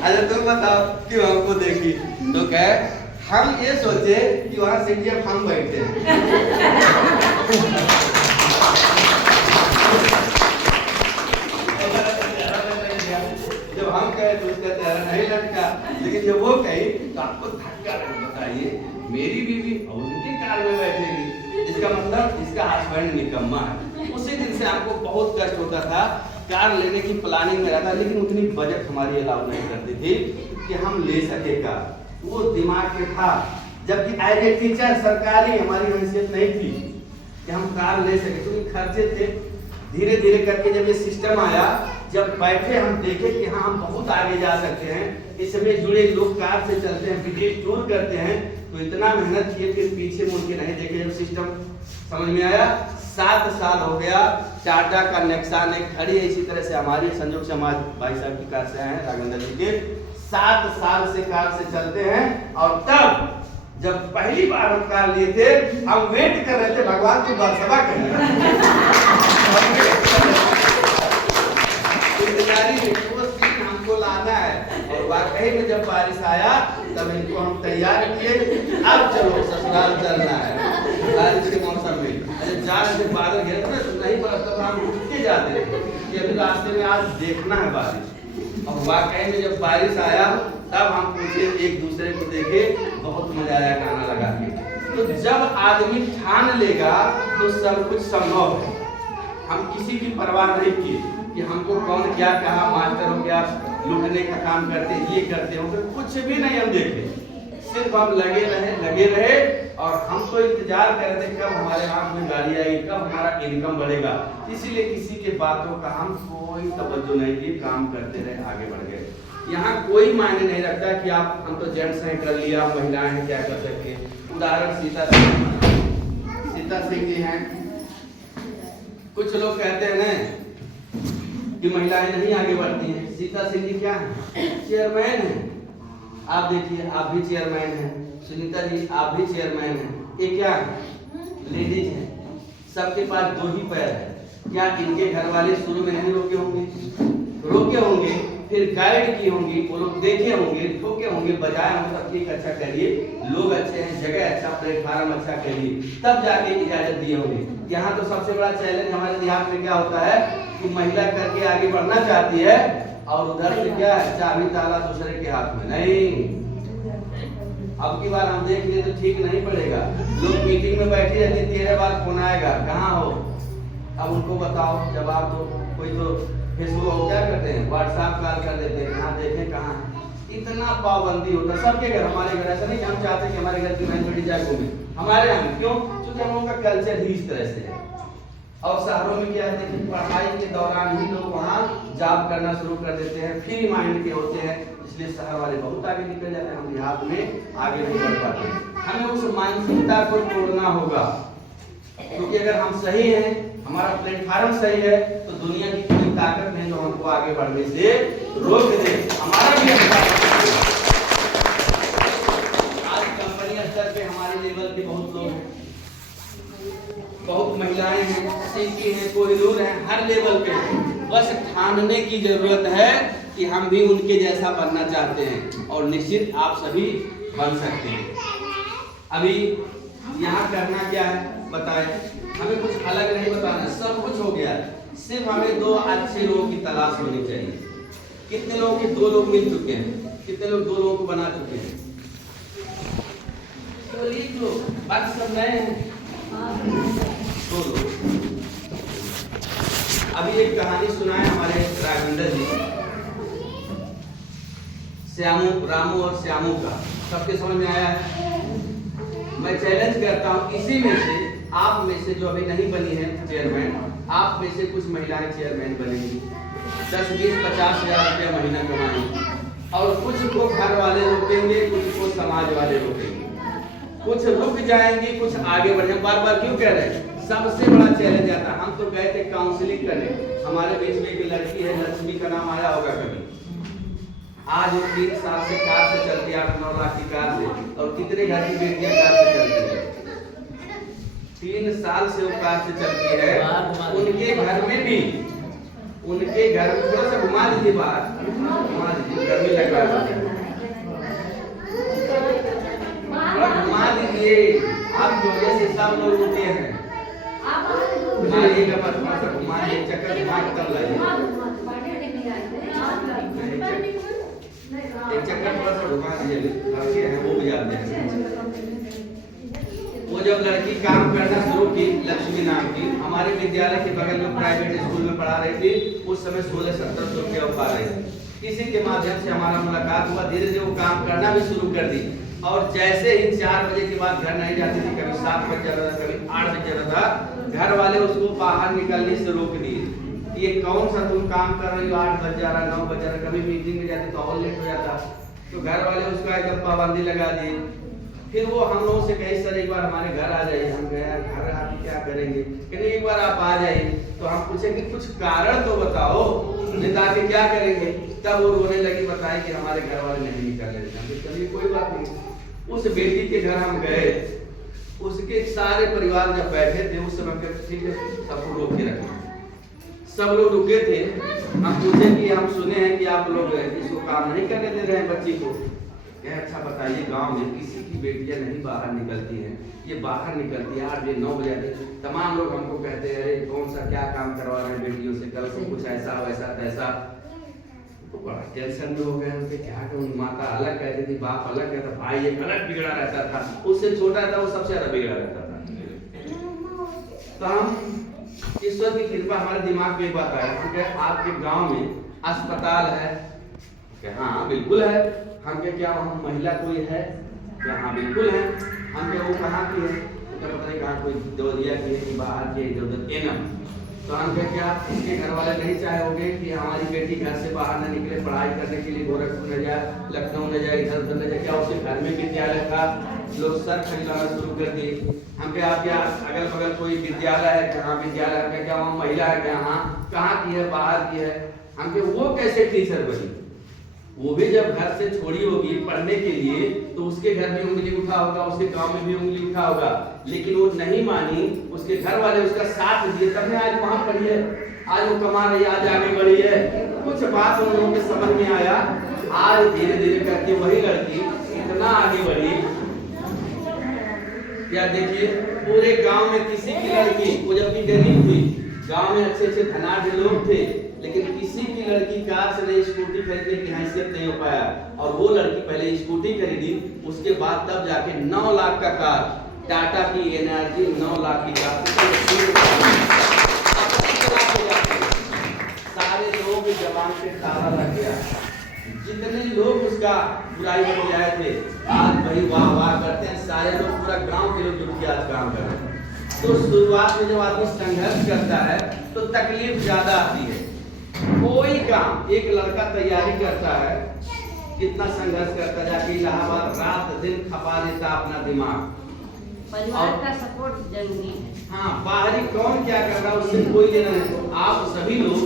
अच्छा तुम बताओ क्यों हमको देखी। तो कहे हम ये सोचे कि वहाँ सीढ़ियाँ हम बैठे हैं। जब हम कहे तो उसका चेहरा नहीं लटका, लेकिन जब वो कही तो आपको धक्का लगा। बताइए मेरी बीवी और उनकी कार में बैठेगी, इसका मतलब इसका हस्बैंड निकम्मा है। उसी दिन से आपको बहुत कष्ट होता था, कार लेने की प्लानिंग में रहता, लेकिन उतनी बजट हमारी अलाउ नहीं करती थी कि हम ले सके कार, वो दिमाग में था। जबकि एज ए टीचर सरकारी हमारी हैसियत नहीं थी कि हम कार ले सके, क्योंकि खर्चे थे। धीरे धीरे करके जब ये सिस्टम आया, जब बैठे हम देखे कि हाँ हम बहुत आगे जा सकते हैं, इसमें जुड़े लोग कार से चलते हैं, विदेश टूर करते हैं, तो इतना मेहनत किए, फिर पीछे मुड़ के नहीं देखे। जब सिस्टम समझ में आया, 7 साल हो गया, टाटा का नेक्सान एक खड़ी है, इसी तरह से हमारी संयोग समाज भाई साहब की कार से आए हैं राघवेंद्र जी के, 7 साल से कार से चलते हैं। और तब जब पहली बार हम कार लिए थे, हम वेट कर रहे थे भगवान की बरसभा करें, वो सीन हमको लाना है। और वाकई में जब बारिश आया तब इनको हम तैयार किए, अब चलो ससुराल चलना है बारिश के मौसम में। अरे जा रहे थे, बादल घेरे थे, तो नहीं बरसता था, हम रुक के जाते कि अभी रास्ते में आज देखना है बारिश। और वाकई में जब बारिश आया तब हम पूछे, एक दूसरे को देखे, बहुत मजा आया गाना लगा के। तो जब आदमी ठान लेगा तो सब कुछ संभव है। हम किसी की परवाह नहीं की कि हमको कौन क्या कहा, मास्टर हो गया, लूटने का काम करते, ये करते हो, तो कुछ भी नहीं हम देखे। सिर्फ हम लगे रहे और हम तो इंतजार कर रहे थे कब हमारे हाथ में गाड़ी आएगी, कब हमारा इनकम बढ़ेगा। इसीलिए किसी के बातों का हम कोई तवज्जो नहीं किए, काम करते रहे, आगे बढ़ गए। यहाँ कोई मायने नहीं रखता कि आप हम तो जेंट्स हैं कर लिया, महिलाएं हैं क्या कर सकते। उदाहरण सीता सिंह जी हैं। कुछ लोग कहते हैं ना कि महिलाएं नहीं आगे बढ़ती हैं। सीता सिंह जी क्या है? चेयरमैन है। आप देखिए, आप भी चेयरमैन हैं। सुनीता जी आप भी चेयरमैन हैं। ये क्या है? लेडीज है। सबके पास 2 ही पैर है। क्या इनके घर वाले शुरू में नहीं रोके होंगे? रोके होंगे, फिर गाइड की होंगी, वो लोग देखे होंगे, ठोके होंगे, बजाए होंगे, तब ठीक अच्छा करिए, लोग अच्छे हैं, जगह अच्छा, प्लेटफार्म अच्छा करिए, तब जाके इजाजत दिए होंगे। यहाँ तो सबसे बड़ा चैलेंज हमारे देहात में क्या होता है कि महिला करके आगे बढ़ना चाहती है और उधर से क्या है, चाबी ताला दूसरे के हाथ में। नहीं, अब की बार हम देख लिए तो ठीक नहीं पड़ेगा। लोग मीटिंग में बैठी रहती, 13 बार फोन आएगा, कहाँ हो? अब उनको बताओ, जब आप तो कोई तो फेसबुक क्या करते हैं, व्हाट्सएप कॉल कर देते हैं, कहाँ देखें कहाँ है। इतना पाबंदी होता है सबके घर। हमारे घर ऐसा नहीं कि हम चाहते कि हमारे घर की बहन बेटी जाए घूमे, हमारे यहाँ क्यों? क्योंकि हम लोगों का कल्चर ही इस तरह से है। और शहरों में क्या है कि पढ़ाई के दौरान ही लोग वहाँ जॉब करना शुरू कर देते हैं, फ्री माइंड के होते हैं, इसलिए शहर वाले बहुत आगे निकल जाते हैं, हम देहात में आगे नहीं बढ़ पाते। हमें उस मानसिकता को तोड़ना होगा, क्योंकि अगर हम सही हैं, हमारा प्लेटफार्म सही है, तो दुनिया की कोई ताकत नहीं जो हमको आगे बढ़ने से रोक दे। हमारा भी आज कंपनी स्तर पे हमारे लेवल के बहुत लोग हैं, बहुत महिलाएं हैं, सिंकी हैं, कोहिनूर हैं, हर लेवल पे हैं। बस ठानने की जरूरत है कि हम भी उनके जैसा बनना चाहते हैं, और निश्चित आप सभी बन सकते हैं। अभी यहाँ करना क्या है बताएं? हमें कुछ अलग नहीं बताना, सब कुछ हो गया। सिर्फ हमें 2 अच्छे लोगों की तलाश होनी चाहिए। कितने लोगों के 2 लोग मिल चुके हैं? कितने लोग 2 लोगों को बना चुके हैं? तो लिख लो, बाकी सब नए हैं। 2 लोग। अभी एक कहानी सुनाए हमारे राघवेंद्र जी, रामू और श्यामू का। सबके समझ में आया है? मैं चैलेंज करता हूँ, इसी में से आप में से जो अभी नहीं बनी है चेयरमैन, आप में से कुछ महिलाएं चेयरमैन बनेंगी, 10, 20, 50 हजार रुपया महीना कमाएंगी, और कुछ को घर वाले रोकेंगे, कुछ को समाज वाले रोकेंगे, कुछ रुक जाएंगी, कुछ आगे बढ़ेंगे। बार बार क्यों कह रहे हैं? सबसे बड़ा चैलेंज आता है। हम तो गए थे काउंसलिंग करने, हमारे बीच में एक लड़की है, लक्ष्मी का नाम आया होगा कभी। आज वो 3 साल से कार से चलती है, 8-9 लाख की कार से, और कितने घर की बेटियां कार से चलती है? 3 साल से वो कार से चलती है। उनके घर में भी, उनके घर में थोड़ा सा घुमा दीजिए बाहर, घुमा दीजिए, गर्मी लग रहा है, घुमा दीजिए। आप जो जैसे सब लोग रुके हैं, घुमाइएगा बस, थोड़ा सा घुमाइए, चक्कर घुमा के तब लाइए, एक चक्कर थोड़ा सा घुमा दीजिए। लड़के हैं वो भी जाते हैं। वो जब लड़की काम करना शुरू की, लक्ष्मी नाम की, हमारे विद्यालय के बगल में प्राइवेट स्कूल में पढ़ा रही थी। उस समय 16-17 रुपया पा रही थी। इसी के माध्यम से हमारा मुलाकात हुआ। धीरे धीरे वो काम करना भी शुरू कर दी, और जैसे ही 4 बजे के बाद घर नहीं जाती थी, कभी 7 बज जाता था, कभी 8 बज जाता था, घर वाले उसको बाहर निकलने से रोक दिए। ये कौन सा तुम काम कर रही हो, 8 बज जा रहा, 9 बज जा रहा, कभी मीटिंग में जाते तो और लेट हो जाता, तो घर वाले उसका एकदम पाबंदी लगा दिए। फिर वो हम लोगों से कहे सर एक बार हमारे घर आ जाइए। हम गए, घर आके क्या करेंगे? कहने एक बार आप आ जाइए। तो हम पूछेंगे कुछ कारण तो बताओ, नहीं ताकि क्या करेंगे? तब वो रोने लगी, बताए कि हमारे घर वाले नहीं निकल रहे थे। चलिए कोई बात नहीं। उस बेटी के घर हम गए, उसके सारे परिवार जब बैठे थे उस समय, ठीक है सबको रोक के रखना, सब लोग रुके थे। हम पूछे कि हम सुने हैं कि आप लोग इसको काम नहीं करने दे रहे हैं बच्ची को। क्या अच्छा बताइए, गांव में किसी की बेटियां नहीं बाहर निकलती हैं, ये बाहर निकलती है 8 बजे 9 बजे। तमाम लोग हमको कहते हैं अरे कौन सा क्या काम करवा रहे हैं बेटियों से, कल को कुछ ऐसा वैसा तैसा। तो बड़ा टेंशन में हो गए उनके, क्या करूं। माता अलग कहती थी, बाप अलग कहता, भाई एक अलग बिगड़ा रहता था, उससे छोटा था वो सबसे ज्यादा बिगड़ा रहता था। तो हम ईश्वर की कृपा, हमारे दिमाग में एक बात आया कि आपके गांव में अस्पताल है? हाँ बिल्कुल है। हम क्या वहाँ महिला कोई है? क्या हाँ बिल्कुल है। हम क्या वो कहाँ की है, क्या पता नहीं कहाँ कोई देवरिया की है कि बाहर की है, इधर उधर एनम। तो हम क्या इसके घर वाले नहीं चाहे होंगे कि हमारी बेटी घर से बाहर न निकले, पढ़ाई करने के लिए गोरखपुर न जाए, लखनऊ न जाए, इधर उधर न जाए। क्या उसके घर में विद्यालय था, लोग सर खिलाना शुरू कर दिए। हम क्या अगल बगल कोई विद्यालय है, कहाँ विद्यालय है, क्या वहाँ महिला है, क्या हाँ कहाँ की है, बाहर की है। हम वो कैसे टीचर बनी, वो भी जब घर से छोड़ी होगी पढ़ने के लिए तो उसके घर में उंगली उठा होगा, उसके गांव में भी उंगली उठा होगा, लेकिन वो नहीं मानी, उसके घर वाले उसका साथ दिए, तब ने आज वहां पढ़ी है, आज वो कमा रही है, आज आगे बढ़ी है। कुछ बात उन लोगों के समझ में आया, आज धीरे धीरे करके वही लड़की इतना आगे बढ़ी। क्या देखिए पूरे गांव में किसी की लड़की, वो जबकि गरीब थी, गांव में अच्छे अच्छे धनाढ़ लोग थे, लेकिन किसी की लड़की कार से नहीं स्कूटी खरीदने की हैसियत नहीं हो पाया। और वो लड़की पहले स्कूटी खरीदी, उसके बाद तब जाके 9 लाख का कार, टाटा की एनर्जी 9 लाख की कार, सारे लोग जवान पे ताला लग गया। जितने लोग उसका बुराई में जाए थे आज वही वाह वाह करते हैं, सारे लोग पूरा गांव के लोग जुट के आज काम कर रहे हैं। तो शुरुआत में जब आदमी संघर्ष करता है तो तकलीफ ज्यादा आती है। कोई काम एक लड़का तैयारी करता है, कितना संघर्ष करता, जाके इलाहाबाद रात दिन खपा देता अपना दिमाग। परिवार का सपोर्ट जरूरी है। हाँ, बाहरी कौन क्या कर रहा है उससे कोई लेना नहीं। आप सभी लोग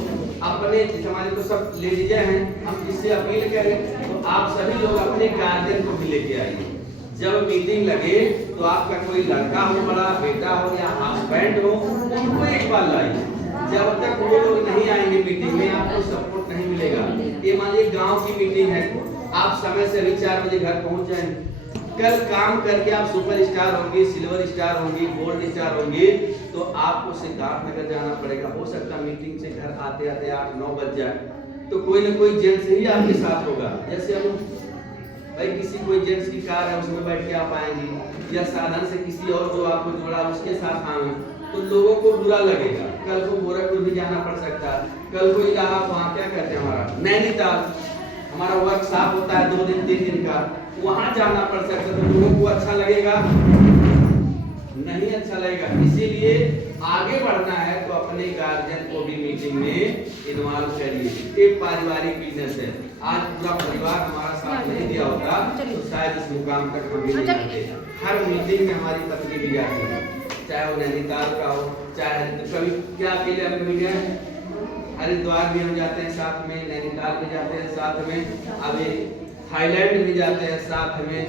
अपने, हमारे तो सब लेडीजें हैं, हम जिससे अपील करें तो आप सभी लोग अपने गार्जियन को भी लेके आइए। जब मीटिंग लगे तो आपका कोई लड़का हो, बड़ा बेटा हो या हस्बैंड हो, उनको एक बार लाइए। जब तक वो लोग नहीं आएंगे मीटिंग में आपको सपोर्ट नहीं मिलेगा। ये मान लीजिए गांव की मीटिंग है, आप समय से अभी 4 बजे घर पहुंच जाएंगे, कल काम करके आप सुपर स्टार होंगे, सिल्वर स्टार होंगे, गोल्ड स्टार होंगे, तो आपको सिद्धार्थ नगर जाना पड़ेगा। हो सकता मीटिंग से घर आते आते 8-9 बज जाए, तो कोई न कोई जेंट्स ही आपके साथ होगा। जैसे हम भाई किसी कोई जेंट्स की कार है उसमें बैठ के आप आएंगे, या साधन से किसी और जो आपको जोड़ा उसके साथ आए, तो लोगों को बुरा लगेगा। कल को गोरखपुर भी जाना पड़ सकता है, कल को इलाहाबाद, वहाँ क्या कहते हैं हमारा नैनीताल, हमारा वर्कशॉप होता है 2 दिन 3 दिन का, वहाँ जाना पड़ सकता है। तो लोगों को अच्छा लगेगा नहीं, अच्छा लगेगा। इसीलिए आगे बढ़ना है तो अपने गार्जियन को भी मीटिंग में इन्वॉल्व करिए। एक पारिवारिक बिजनेस है, आज पूरा परिवार हमारा साथ नहीं दिया होता तो शायद इस मुकाम तक हम भी नहीं आते। हर मीटिंग में हमारी पत्नी भी जाती है, चाहे वो नैनीताल का हो, चाहे कभी क्या अकेले हम कभी गए, हरिद्वार भी हम जाते हैं साथ में, नैनीताल भी जाते हैं साथ में, अभी थाईलैंड भी जाते हैं साथ में,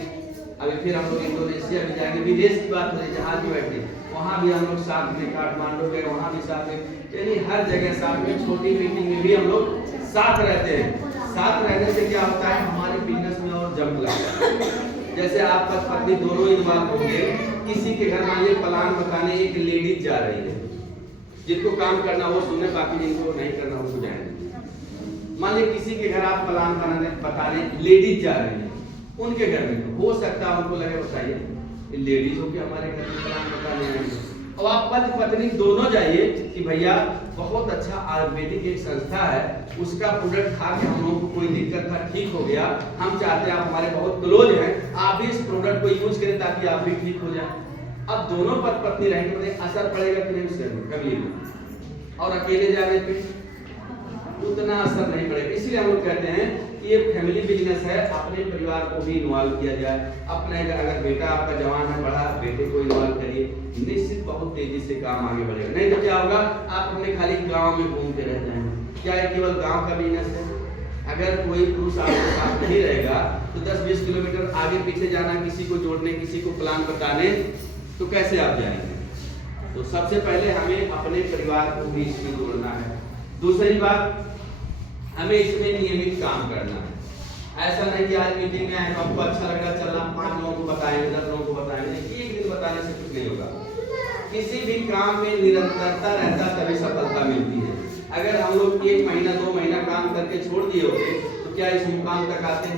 अभी फिर हम लोग इंडोनेशिया भी जाएंगे। विदेश की बात हो रही, जहाज में बैठे वहाँ भी हम लोग साथ में, काठमांडू गए वहाँ भी साथ में, यानी हर जगह साथ में। छोटी मीटिंग में भी हम लोग साथ रहते हैं। साथ रहने से क्या होता है, हमारे बिजनेस में और जम लगता है। जैसे आप पति दोनों इन्वॉल्व होंगे, किसी के घर मान लीजिए प्लान बताने एक लेडीज जा रही है, जिनको काम करना वो सुने, बाकी जिनको नहीं करना वो जाएंगे। मान लीजिए किसी के घर आप प्लान बताने लेडीज जा रही है, उनके घर में हो सकता है उनको लगे बताइए लेडीज हो के हमारे घर में प्लान बताने आएंगे। और आप पति पत्नी दोनों जाइए कि भैया बहुत अच्छा आयुर्वेदिक एक संस्था है, उसका प्रोडक्ट खा के हम लोगों को कोई दिक्कत था, ठीक हो गया, हम चाहते हैं आप हमारे बहुत क्लोज हैं, आप भी इस प्रोडक्ट को यूज करें ताकि आप भी ठीक हो जाए। अब दोनों पति पत्नी रहेंगे तो असर पड़ेगा कि नहीं उससे कभी, और अकेले जाने पे उतना असर नहीं पड़ेगा। इसलिए हम लोग कहते हैं कि ये फैमिली बिजनेस है, अपने परिवार को भी इन्वॉल्व किया जाए। अपने अगर बेटा आपका जवान है, बड़ा, बेटे को इन्वॉल्व करिए, निश्चित बहुत तेजी से काम आगे बढ़ेगा। नहीं तो क्या होगा, आप अपने खाली गांव में घूमते रह जाएंगे। क्या है, केवल गांव का बिजनेस है? अगर कोई पुरुष आपके साथ नहीं रहेगा तो 10-20 किलोमीटर आगे पीछे जाना, किसी को जोड़ने, किसी को प्लान बताने, तो कैसे आप जाएंगे? तो सबसे पहले हमें अपने परिवार को भी इसमें जोड़ना है। दूसरी बात, हमें इसमें नियमित काम करना है। ऐसा नहीं कि आज मीटिंग में आए तो आपको अच्छा लग रहा, चल आप 5 लोगों को बताएंगे, 10 लोगों को बताएंगे, एक दिन बताने से कुछ नहीं होगा। किसी भी काम में निरंतरता रहता तभी सफलता मिलती है। अगर हम लोग 1 महीना 2 महीना काम करके छोड़ दिए होते तो क्या इस मुकाम तक आते?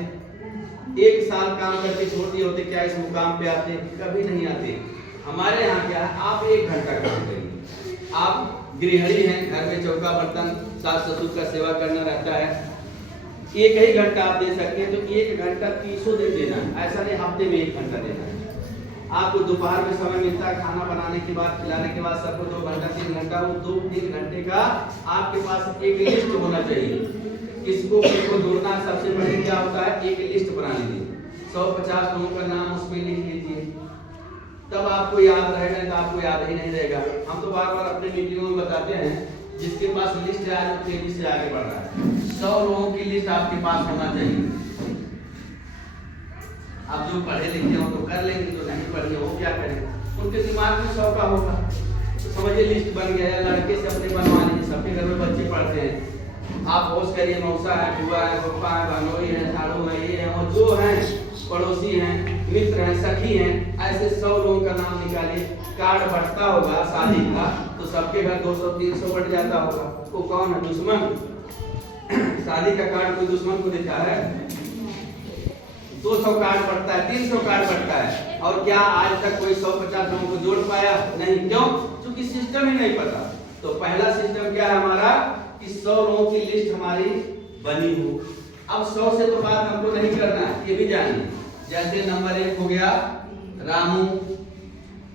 1 साल काम करके छोड़ दिए होते, क्या इस मुकाम पे आते? कभी नहीं आते। हमारे यहाँ क्या है, आप 1 घंटा काम करिए। आप गृहिणी हैं, घर में चौका बर्तन, सास ससुर का सेवा करना रहता है, एक ही घंटा आप दे सकते हैं, तो 1 घंटा 300 दिन देना है। ऐसा नहीं हफ्ते में 1 घंटा देना है। आपको दोपहर में समय मिलता है, खाना बनाने के बाद, खिलाने के बाद सबको 2 घंटा 3 घंटा, वो 2-3 घंटे का आपके पास एक लिस्ट होना चाहिए। किसको किसको जोड़ना है, सबसे पहले क्या होता है, एक लिस्ट बना लीजिए। 150 लोगों का नाम उसमें लिख लीजिए, तब आपको याद रहेगा, तो आपको याद ही नहीं रहेगा। हम तो बार बार अपने मीटिंगों में बताते हैं, जिसके पास लिस्ट है वो तेजी से आगे बढ़ रहा है। 100 लोगों की लिस्ट आपके पास होना चाहिए। आप जो पढ़े लिखे हो तो कर लेंगे, जो नहीं पढ़े वो क्या करें, उनके दिमाग में 100 का होगा। तो समझिए लिस्ट बन गया है, लड़के से अपने बनवा लीजिए। सबके घर में बच्चे पढ़ते हैं, आप होश करिए, मौसा है, बुआ है, पप्पा है, बहनोई है, साड़ू है, ये है, और जो हैं पड़ोसी हैं, मित्र हैं, सखी हैं, ऐसे 100 लोगों का नाम निकालिए। कार्ड बढ़ता होगा शादी का, तो सबके घर 200-300 बढ़ जाता होगा। वो कौन है, दुश्मन? शादी का कार्ड कोई दुश्मन को देता है? 200 कार्ड बढ़ता है, 300 कार्ड बढ़ता है, और क्या आज तक कोई 150 लोगों को जोड़ पाया? नहीं। क्यों? क्योंकि सिस्टम ही नहीं पता। तो पहला सिस्टम क्या है हमारा, कि 100 लोगों की लिस्ट हमारी बनी हो। अब 100 से तो बात हमको नहीं करना है, ये भी जानिए। जैसे नंबर 1 हो गया रामू,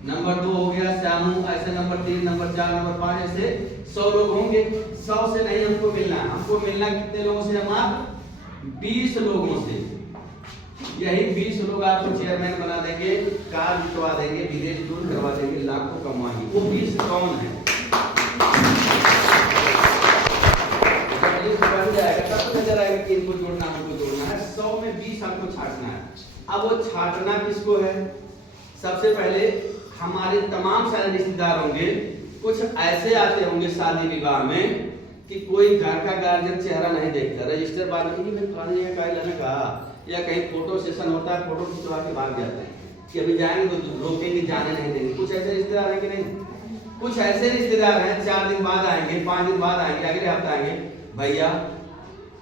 नंबर 2 हो गया श्यामू, ऐसे नंबर 3, नंबर 4, नंबर 5, ऐसे 100 लोग होंगे। 100 से नहीं हमको मिलना, हमको मिलना कितने लोगों से, हमारे 20 लोगों से। यही 20 लोग आपको चेयरमैन बना देंगे, कार जितवा देंगे, विलेज टूर करवा देंगे, लाखों कमाएंगे। वो 20 कौन है? बन जाएगा तब तो नजर आएगा कि इनको जोड़ना, हमको जोड़ना है। 100 में 20 हमको छांटना है। अब वो छांटना किसको है? सबसे पहले हमारे तमाम सारे रिश्तेदार होंगे। कुछ ऐसे आते होंगे शादी विवाह में कि कोई घर का गार्जियन चेहरा नहीं देखता, रजिस्टर बांध के मैं पुरानी कहा, या कहीं फोटो सेशन होता है, फोटो खिंचवा के भाग जाते हैं कि अभी जाएंगे तो रोकेंगे, जाने नहीं देंगे। कुछ ऐसे रिश्तेदार हैं कि नहीं? कुछ ऐसे रिश्तेदार हैं 4 दिन बाद आएंगे, 5 दिन बाद आएंगे, अगले हफ्ते आएंगे, भैया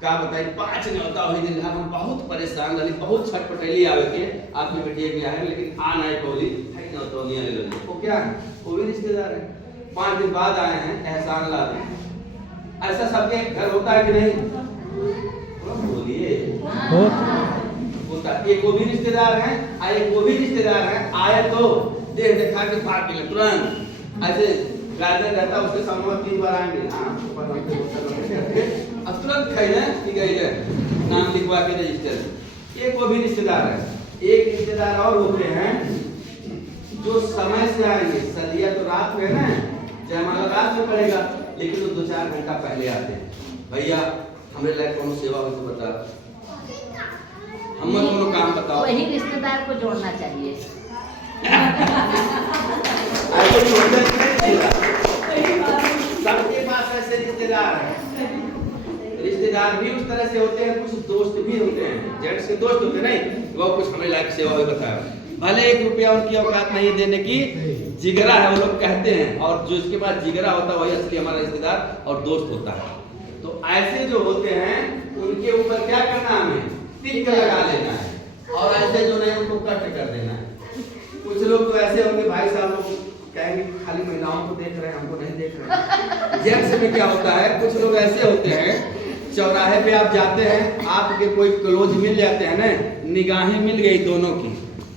का बताइए 5 न्योता हुई दिन हम बहुत परेशान रही, बहुत छटपटेली आवे के आपकी बेटी भी आए, लेकिन आ नहीं पौली है न्योता नहीं आए। वो क्या है? वो भी रिश्तेदार है, 5 दिन बाद आए हैं, एहसान ला दें। ऐसा सबके घर होता है कि नहीं? बोलिए होता है। एक वो भी रिश्तेदार हैं, एक वो भी रिश्तेदार हैं, आए तो देख देखा के भाग गए तुरंत। ऐसे गार्जियन रहता उसके सामने 3 बार आएंगे, अब तुरंत खैले कि गए नाम लिखवा के रजिस्टर। एक वो भी रिश्तेदार है। एक रिश्तेदार और होते हैं जो समय से आएंगे। सदिया तो रात में है ना, जयमाला रात में पड़ेगा, लेकिन वो 2-4 घंटा पहले आते हैं। भैया हमें लायक कौन सेवा हो तो बता, हम कोनो काम बताओ। वही रिश्तेदार को जोड़ना चाहिए। सबके पास ऐसे रिश्तेदार हैं। रिश्तेदार भी उस तरह से होते हैं, कुछ दोस्त भी होते हैं। जेंट्स के दोस्त होते नहीं, वो कुछ हमें लायक सेवा हो बताया, भले 1 रुपया उनकी औकात नहीं देने की, जिगरा है वो लोग कहते हैं, और जो इसके पास जिगरा होता है वही असली हमारा रिश्तेदार और दोस्त होता है। तो ऐसे जो होते हैं उनके ऊपर क्या करना, हमें टिक लगा लेना है, और ऐसे जो नहीं उनको कट कर देना है। कुछ लोग तो ऐसे होंगे, भाई साहब लोग कहेंगे खाली महिलाओं को देख रहे हैं, हमको नहीं देख रहे। जेंट्स में क्या होता है, कुछ लोग ऐसे होते हैं, चौराहे पे आप जाते हैं, आपके कोई क्लोज मिल जाते हैं ना, निगाहें मिल गई दोनों की,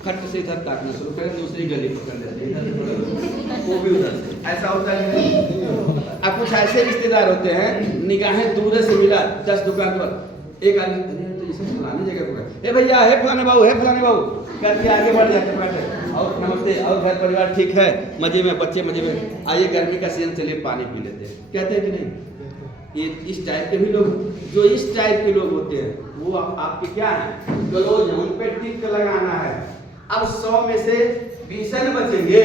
खट से इधर ताकना शुरू करें, दूसरी गली पकड़ लेते हैं, वो भी उधर से। ऐसा होता है। अब कुछ ऐसे रिश्तेदार होते हैं, निगाहें दूर से मिला 10 दुकान पर, एक आदमी फलानी जगह पर, ए भैया है फलाने बाबू, है फलाने बाबू करके आगे बढ़ जाते बैठे, और नमस्ते, और घर परिवार ठीक है, मजे में, बच्चे मजे में, आइए गर्मी का सीजन चलिए पानी पी लेते हैं, कहते हैं कि नहीं? ये इस टाइप के भी लोग, जो इस टाइप के लोग होते हैं वो आपके क्या है, क्लोज है, उन पे टिक लगाना है। अब 100 में से 20 बचेंगे,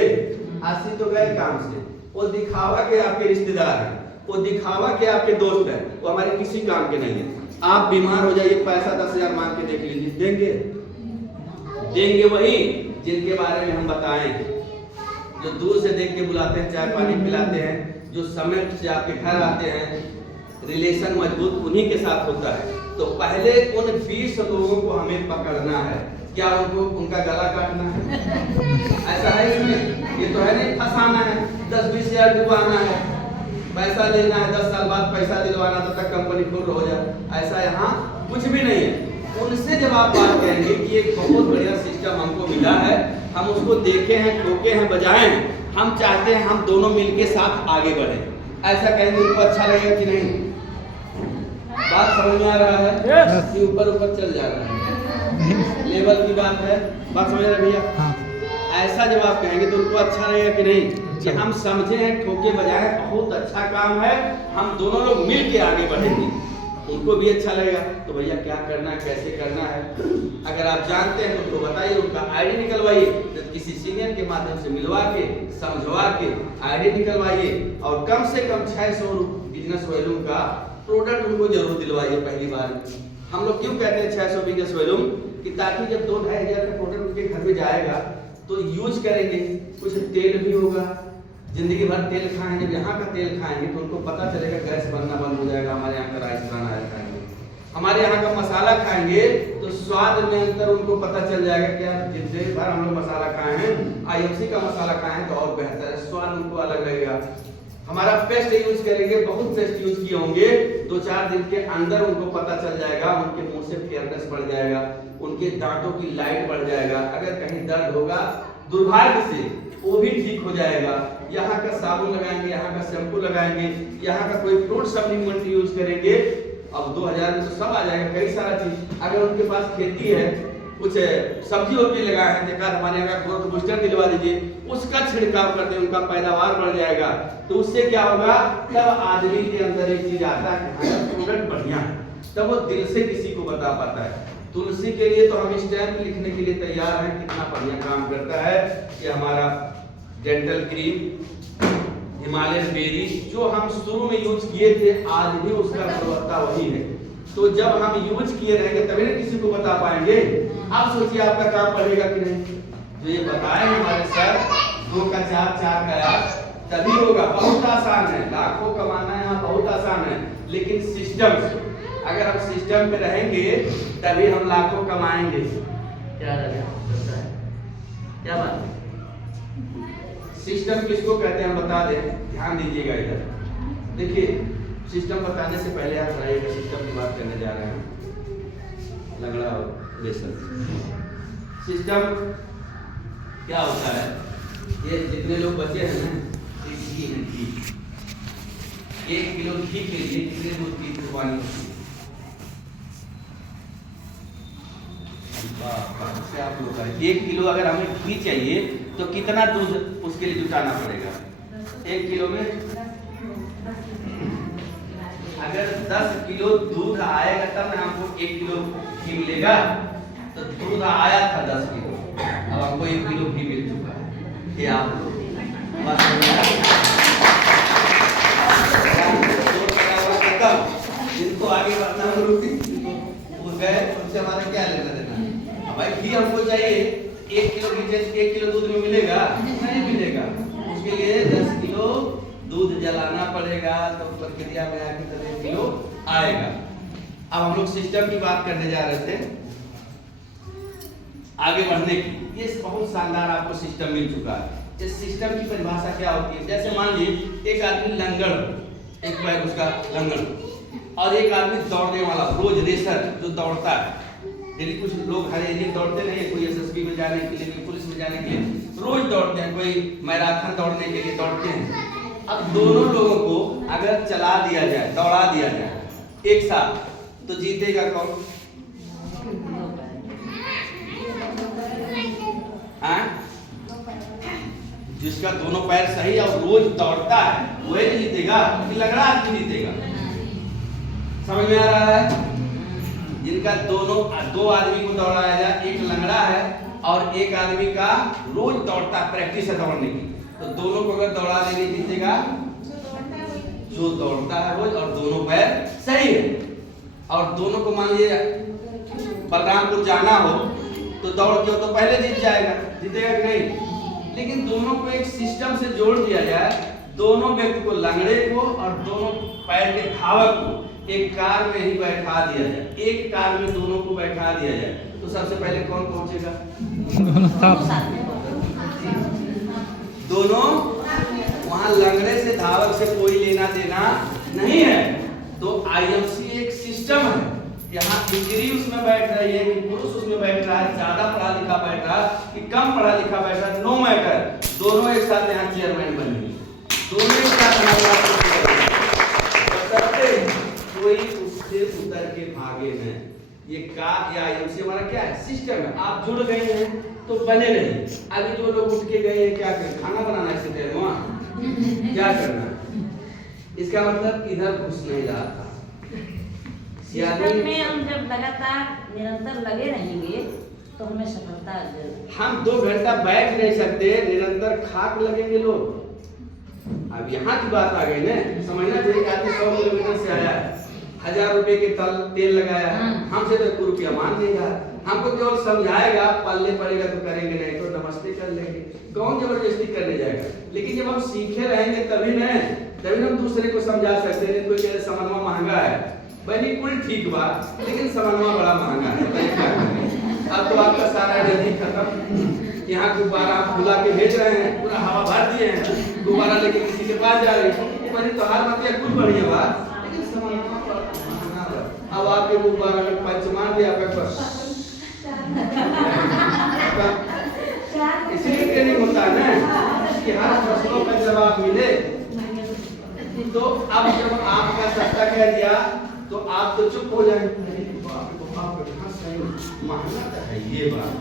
80 तो गए काम से। वो दिखावा के आपके रिश्तेदार हैं, वो दिखावा के आपके दोस्त हैं, वो हमारे किसी काम के नहीं है। आप बीमार हो जाइए, पैसा 10,000 मांग के देख लीजिए, देंगे? देंगे वही जिनके बारे में हम बताएं, जो दूर से देख के बुलाते हैं, चाय पानी पिलाते हैं, जो समय से आपके घर आते हैं, रिलेशन मजबूत उन्हीं के साथ होता है। तो पहले उन 20 लोगों को हमें पकड़ना है, क्या उनको उनका गला काटना है? ऐसा है इसमें? ये तो है नहीं फंसाना है, 10-20 हजार डुबाना है। पैसा लेना है 10 साल बाद पैसा दिलवाना तब तक कंपनी खुल हो जाए, ऐसा यहाँ कुछ भी नहीं है। उनसे जब आप बात करेंगे कि एक बहुत बढ़िया सिस्टम हमको मिला है, हम उसको देखे हैं, ठोके हैं, बजाए हैं, हम चाहते हैं हम दोनों मिलके साथ आगे बढ़े, ऐसा कहेंगे उनको अच्छा लगेगा कि नहीं? बात समझ में आ रहा है? yes. कि ऊपर ऊपर चल जा रहा है, लेवल की बात है, बात समझ रहे भैया? हाँ। ऐसा जब आप कहेंगे तो उनको अच्छा लगेगा कि नहीं? कि हम समझे हैं, ठोके बजाए, बहुत अच्छा काम है, हम दोनों लोग मिल के आगे बढ़ेंगे, उनको भी अच्छा लगेगा। तो भैया क्या करना है, कैसे करना है, अगर आप जानते हैं तो उनको बताइए, उनका आईडी निकलवाइए, तो किसी सीनियर के माध्यम से मिलवा के, समझवा के आईडी निकलवाइए, और कम से कम 600 बिजनेस वॉल्यूम का प्रोडक्ट उनको जरूर दिलवाइए पहली बार। हम लोग क्यों कहते हैं 600 बिजनेस वॉल्यूम, कि ताकि जब 2-2.5 हज़ार का प्रोडक्ट उनके घर में जाएगा तो यूज करेंगे, कुछ तेल भी होगा, जिंदगी भर तेल खाएं, जब यहाँ का तेल खाएंगे तो उनको पता चलेगा गैस बनना बंद हो जाएगा, हमारे यहाँ का राइस बनाना खाएंगे, हमारे यहाँ का मसाला खाएंगे तो स्वाद में अंतर उनको पता चल जाएगा कि यार जितने बार हम लोग मसाला खाए हैं, IFC का मसाला खाए हैं तो और बेहतर है, स्वाद उनको अलग लगेगा। हमारा पेस्ट यूज करेंगे, बहुत पेस्ट यूज किए होंगे, 2-4 दिन के अंदर उनको पता चल जाएगा, उनके मुंह से फेयरनेस बढ़ जाएगा, उनके दांतों की लाइट बढ़ जाएगा, अगर कहीं दर्द होगा दुर्भाग्य से वो भी ठीक हो जाएगा। यहाँ का साबुन लगाएंगे, यहाँ का शैम्पू लगाएंगे, यहाँ का कोई फ्रूट सप्लीमेंट यूज करेंगे, अब 2000 में तो सब आ जाएगा, कई सारा चीज। अगर उनके पास खेती है, कुछ सब्जी वब्जी लगाए हैं, देखा हमारे यहाँ का ग्रोथ बूस्टर दिलवा दीजिए, उसका छिड़काव कर दे, उनका पैदावार बढ़ जाएगा। तो उससे क्या होगा, तब आदमी के अंदर एक चीज आता है कि हाँ प्रोडक्ट बढ़िया है, तब वो दिल से किसी को बता पाता है। तुलसी के लिए तो हम स्टैम्प लिखने के लिए तैयार हैं, कितना बढ़िया काम करता है कि हमारा डेंटल क्रीम, हिमालयन बेरी, जो हम शुरू में यूज किए थे, आज भी उसका गुणवत्ता वही है। तो जब हम यूज किए रहेंगे तभी ना किसी को बता पाएंगे। आप सोचिए आपका काम बढ़ेगा कि नहीं? जो ये बताए हमारे सर, 2 का 4, 4 का 8, तभी होगा। बहुत आसान है, लाखों कमाना यहाँ बहुत आसान है, लेकिन सिस्टम, अगर हम सिस्टम पे रहेंगे तभी हम लाखों कमाएंगे। क्या बात है? सिस्टम किसको कहते हैं हम बता दें, ध्यान दीजिएगा इधर। देखिए सिस्टम बताने से पहले आप बताइएगा सिस्टम की बात करने जा रहे हैं, लंगड़ा और रेशम। सिस्टम क्या होता है, ये जितने लोग बचे हैं ना, घी है, घी 1 किलो घी के लिए कितने दूध की कुर्बानी होती है? आप लोग 1 किलो अगर हमें घी चाहिए तो कितना दूध उसके लिए जुटाना पड़ेगा? 1 किलो में अगर 10 किलो दूध आएगा तब ना हमको 1 किलो घी मिलेगा। तो दूध आया था 10 किलो, अब हमको 1 किलो घी मिल चुका है। ये आप लोग जिनको आगे बढ़ना है वो गए, उनसे हमारा क्या लेना देना? भाई घी हमको चाहिए, 1 किलो घी 1 किलो दूध में मिलेगा? नहीं मिलेगा। उसके लिए 10 किलो दूध जलाना पड़ेगा, तो प्रक्रिया में आके 1 किलो आएगा। अब हम लोग सिस्टम की बात करने जा रहे थे, आगे बढ़ने की। ये बहुत शानदार आपको सिस्टम मिल चुका है। इस सिस्टम की परिभाषा क्या होती है? जैसे मान लीजिए एक आदमी लंगड़, एक बैग उसका लंगड़, और एक आदमी दौड़ने वाला, रोज रेसर जो दौड़ता है। यदि कुछ लोग हर एरिया दौड़ते नहीं, कोई SSB में जाने के लिए, पुलिस में जाने के लिए रोज दौड़ते हैं, कोई मैराथन दौड़ने के लिए दौड़ते हैं। अब दोनों लोगों को अगर चला दिया जाए, दौड़ा दिया जाए एक साथ, तो जीतेगा कौन? जिसका दोनों पैर सही और रोज दौड़ता है वही जीतेगा, कि लंगड़ा आदमी जीतेगा? समझ में आ रहा है? जिनका दो आदमी को दौड़ाया जाए, एक लंगड़ा है और एक आदमी का रोज दौड़ता, प्रैक्टिस है दौड़ने की, तो दोनों को अगर दौड़ा देंगे जीतेगा जो दौड़ता है रोज और दोनों पैर सही है। और दोनों को मान लीजिए बलरामपुर जाना हो तो दौड़ के तो पहले जीत जाएगा, जीतेगा कि नहीं? लेकिन दोनों को एक सिस्टम से जोड़ दिया जाए, दोनों व्यक्ति को, लंगड़े को और दोनों पैर के धावक को एक कार में ही बैठा दिया जाए, एक कार में दोनों को बैठा दिया जाए, तो सबसे पहले कौन पहुंचेगा? दोनों वहां लंगड़े से धावक से कोई लेना देना नहीं है। तो आईएमसी एक सिस्टम है, यहाँ स्त्री उसमें बैठ रही है कि पुरुष उसमें बैठ रहा है, ज्यादा पढ़ा लिखा बैठ रहा है कि कम पढ़ा लिखा बैठ रहा है, नो मैटर, दोनों एक साथ यहाँ चेयरमैन बने, दोनों एक साथ कोई उससे उतर के भागे नहीं। ये का या आईएमसी हमारा क्या है, सिस्टम है। आप जुड़ गए हैं तो बने रहिए। अभी जो लोग उठ के गए हैं क्या करें, खाना बनाना है सीधे वहाँ क्या करना है, इसका मतलब इधर घुस नहीं रहा था। सिस्टम में हम जब लगातार निरंतर लगे रहेंगे तो हमें सफलता जरूर। हम 2 घंटा बैठ नहीं सकते, निरंतर खाक लगेंगे लोग। अब यहाँ की बात आ गई ना, समझना चाहिए कि आदमी 100 किलोमीटर से आया है, 1000 रुपए के तेल लगाया है, हमसे तो 1 रुपया मांग लेगा, हमको केवल समझाएगा, पल्ले पड़ेगा तो करेंगे, नहीं तो नमस्ते कर लेंगे, कौन जबरदस्ती करने जाएगा। लेकिन जब हम सीखे रहेंगे तभी हम दूसरे को समझा सकते हैं। कोई कहे सामानवा महंगा है, भाई कुल ठीक बा, लेकिन सामानवा बड़ा महंगा है, अब तो आपका सारा जल्दी खत्म। यहाँ गुब्बारा आप खुला के भेज रहे हैं, पूरा हवा भर दिए हैं, गुब्बारा लेके किसी के पास जा रहे हैं, बड़ी तो हार मत कुछ बढ़िया बात, लेकिन सामानवा महंगा है। अब आपके गुब्बारा में पंच मार दिया इसलिए ट्रेनिंग होता है ना कि हर प्रश्नों का जवाब मिले। तो अब जब आपका सत्ता कह दिया तो आप तो चुप हो जाएंगे, महंगा तो है ये बात,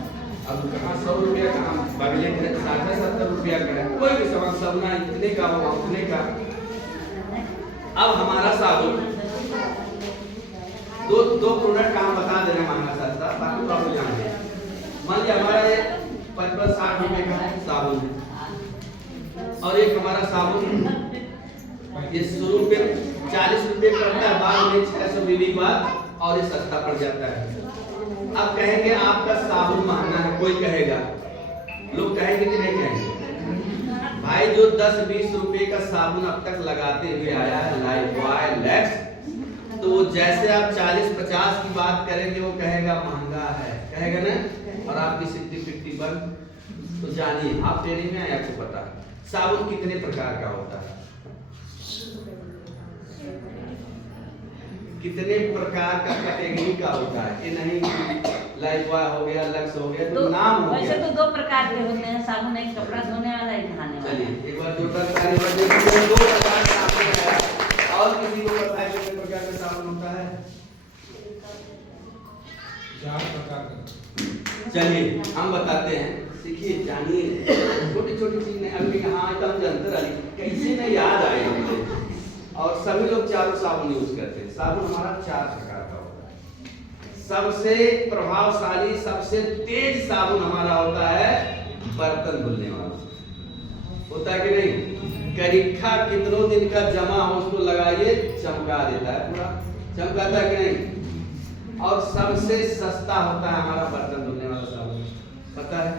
अब कहाँ 100 रुपया का हम बगले में 60-70 रुपया का है, कोई भी सामान सबना इतने का होगा उतने का। अब हमारा साबुन दो प्रोडक्ट का हम बता दे रहे हैं महंगा सस्ता, बाकी तो आप जान लें। मान लिया हमारा ये 55-60 रुपए का साबुन है, और एक हमारा साबुन ये शुरू पे 40 रुपए पड़ता है, बाद में 600 मिली बाद और ये सस्ता पड़ जाता है। अब कहेंगे आपका साबुन महंगा है, कोई कहेगा, लोग कहेंगे कि नहीं कहेंगे। भाई जो 10-20 रुपए का साबुन अब तक लगाते हुए आया है, लाइफबॉय, लैक्स, तो वो जैसे आप 40-50 की बात करेंगे वो कहेगा महंगा है, कहेगा ना, और आपकी सिट्टी बंद। तो जानिए, आप ट्रेनिंग में आए, आपको पता है साबुन कितने प्रकार का होता है, कितने प्रकार का कैटेगरी का होता है। ये नहीं लाइफबॉय हो गया, लक्स हो गया, तो नाम हो गया। वैसे तो 2 प्रकार के होते हैं साबुन, एक कपड़ा धोने वाला, एक नहाने वाला। चलिए एक बार जोरदार ताली बजाइए। 2 प्रकार का साबुन है, और किसी को पता है कितने प्रकार का साबुन होता है? 4 प्रकार का। चलिए हम बताते हैं, सीखिए, जानिए, छोटी-छोटी चीज नहीं, अभी हाँ तो हम जानते रही, कैसे नहीं याद आएगा मुझे। और सभी लोग 4 साबुन यूज करते हैं। साबुन हमारा 4 प्रकार का होता है। सबसे प्रभावशाली, सबसे तेज साबुन हमारा होता है बर्तन धुलने वाला, होता है कि नहीं? करिखा कितनों दिन का जमा हो उसको लगाइए, चमका देता है, पूरा चमकाता है कि नहीं? और सबसे सस्ता होता है हमारा बर्तन धुलने वाला साबुन, पता है?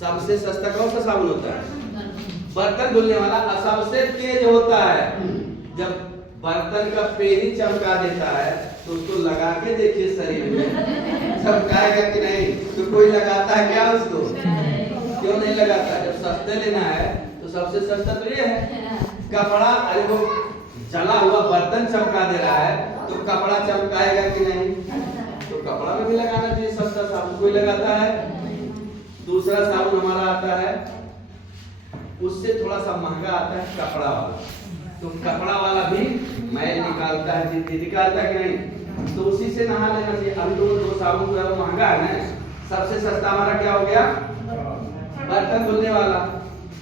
सबसे सस्ता कौन सा साबुन होता है? बर्तन धुलने वाला। सबसे तेज होता है, जब बर्तन का पेनी चमका देता है तो उसको लगा के देखिए शरीर में, चमकाएगा कि नहीं? तो कोई लगाता है क्या उसको? क्यों नहीं लगाता? जब सस्ते लेना है तो सबसे सस्ता तो ये है। कपड़ा, अरे वो जला हुआ बर्तन चमका दे रहा है तो कपड़ा चमकाएगा कि नहीं? तो कपड़ा में भी लगाना चाहिए सस्ता साबुन, कोई लगाता है। दूसरा साबुन हमारा आता है, उससे थोड़ा सा महंगा आता है, कपड़ा वाला। तो कपड़ा वाला भी मैल निकालता है, जिंदगी निकालता है कि नहीं? तो उसी से नहा लेना चाहिए। अभी तो 2 साबुन जो है वो महंगा है ना, सबसे सस्ता हमारा क्या हो गया? बर्तन धुलने वाला,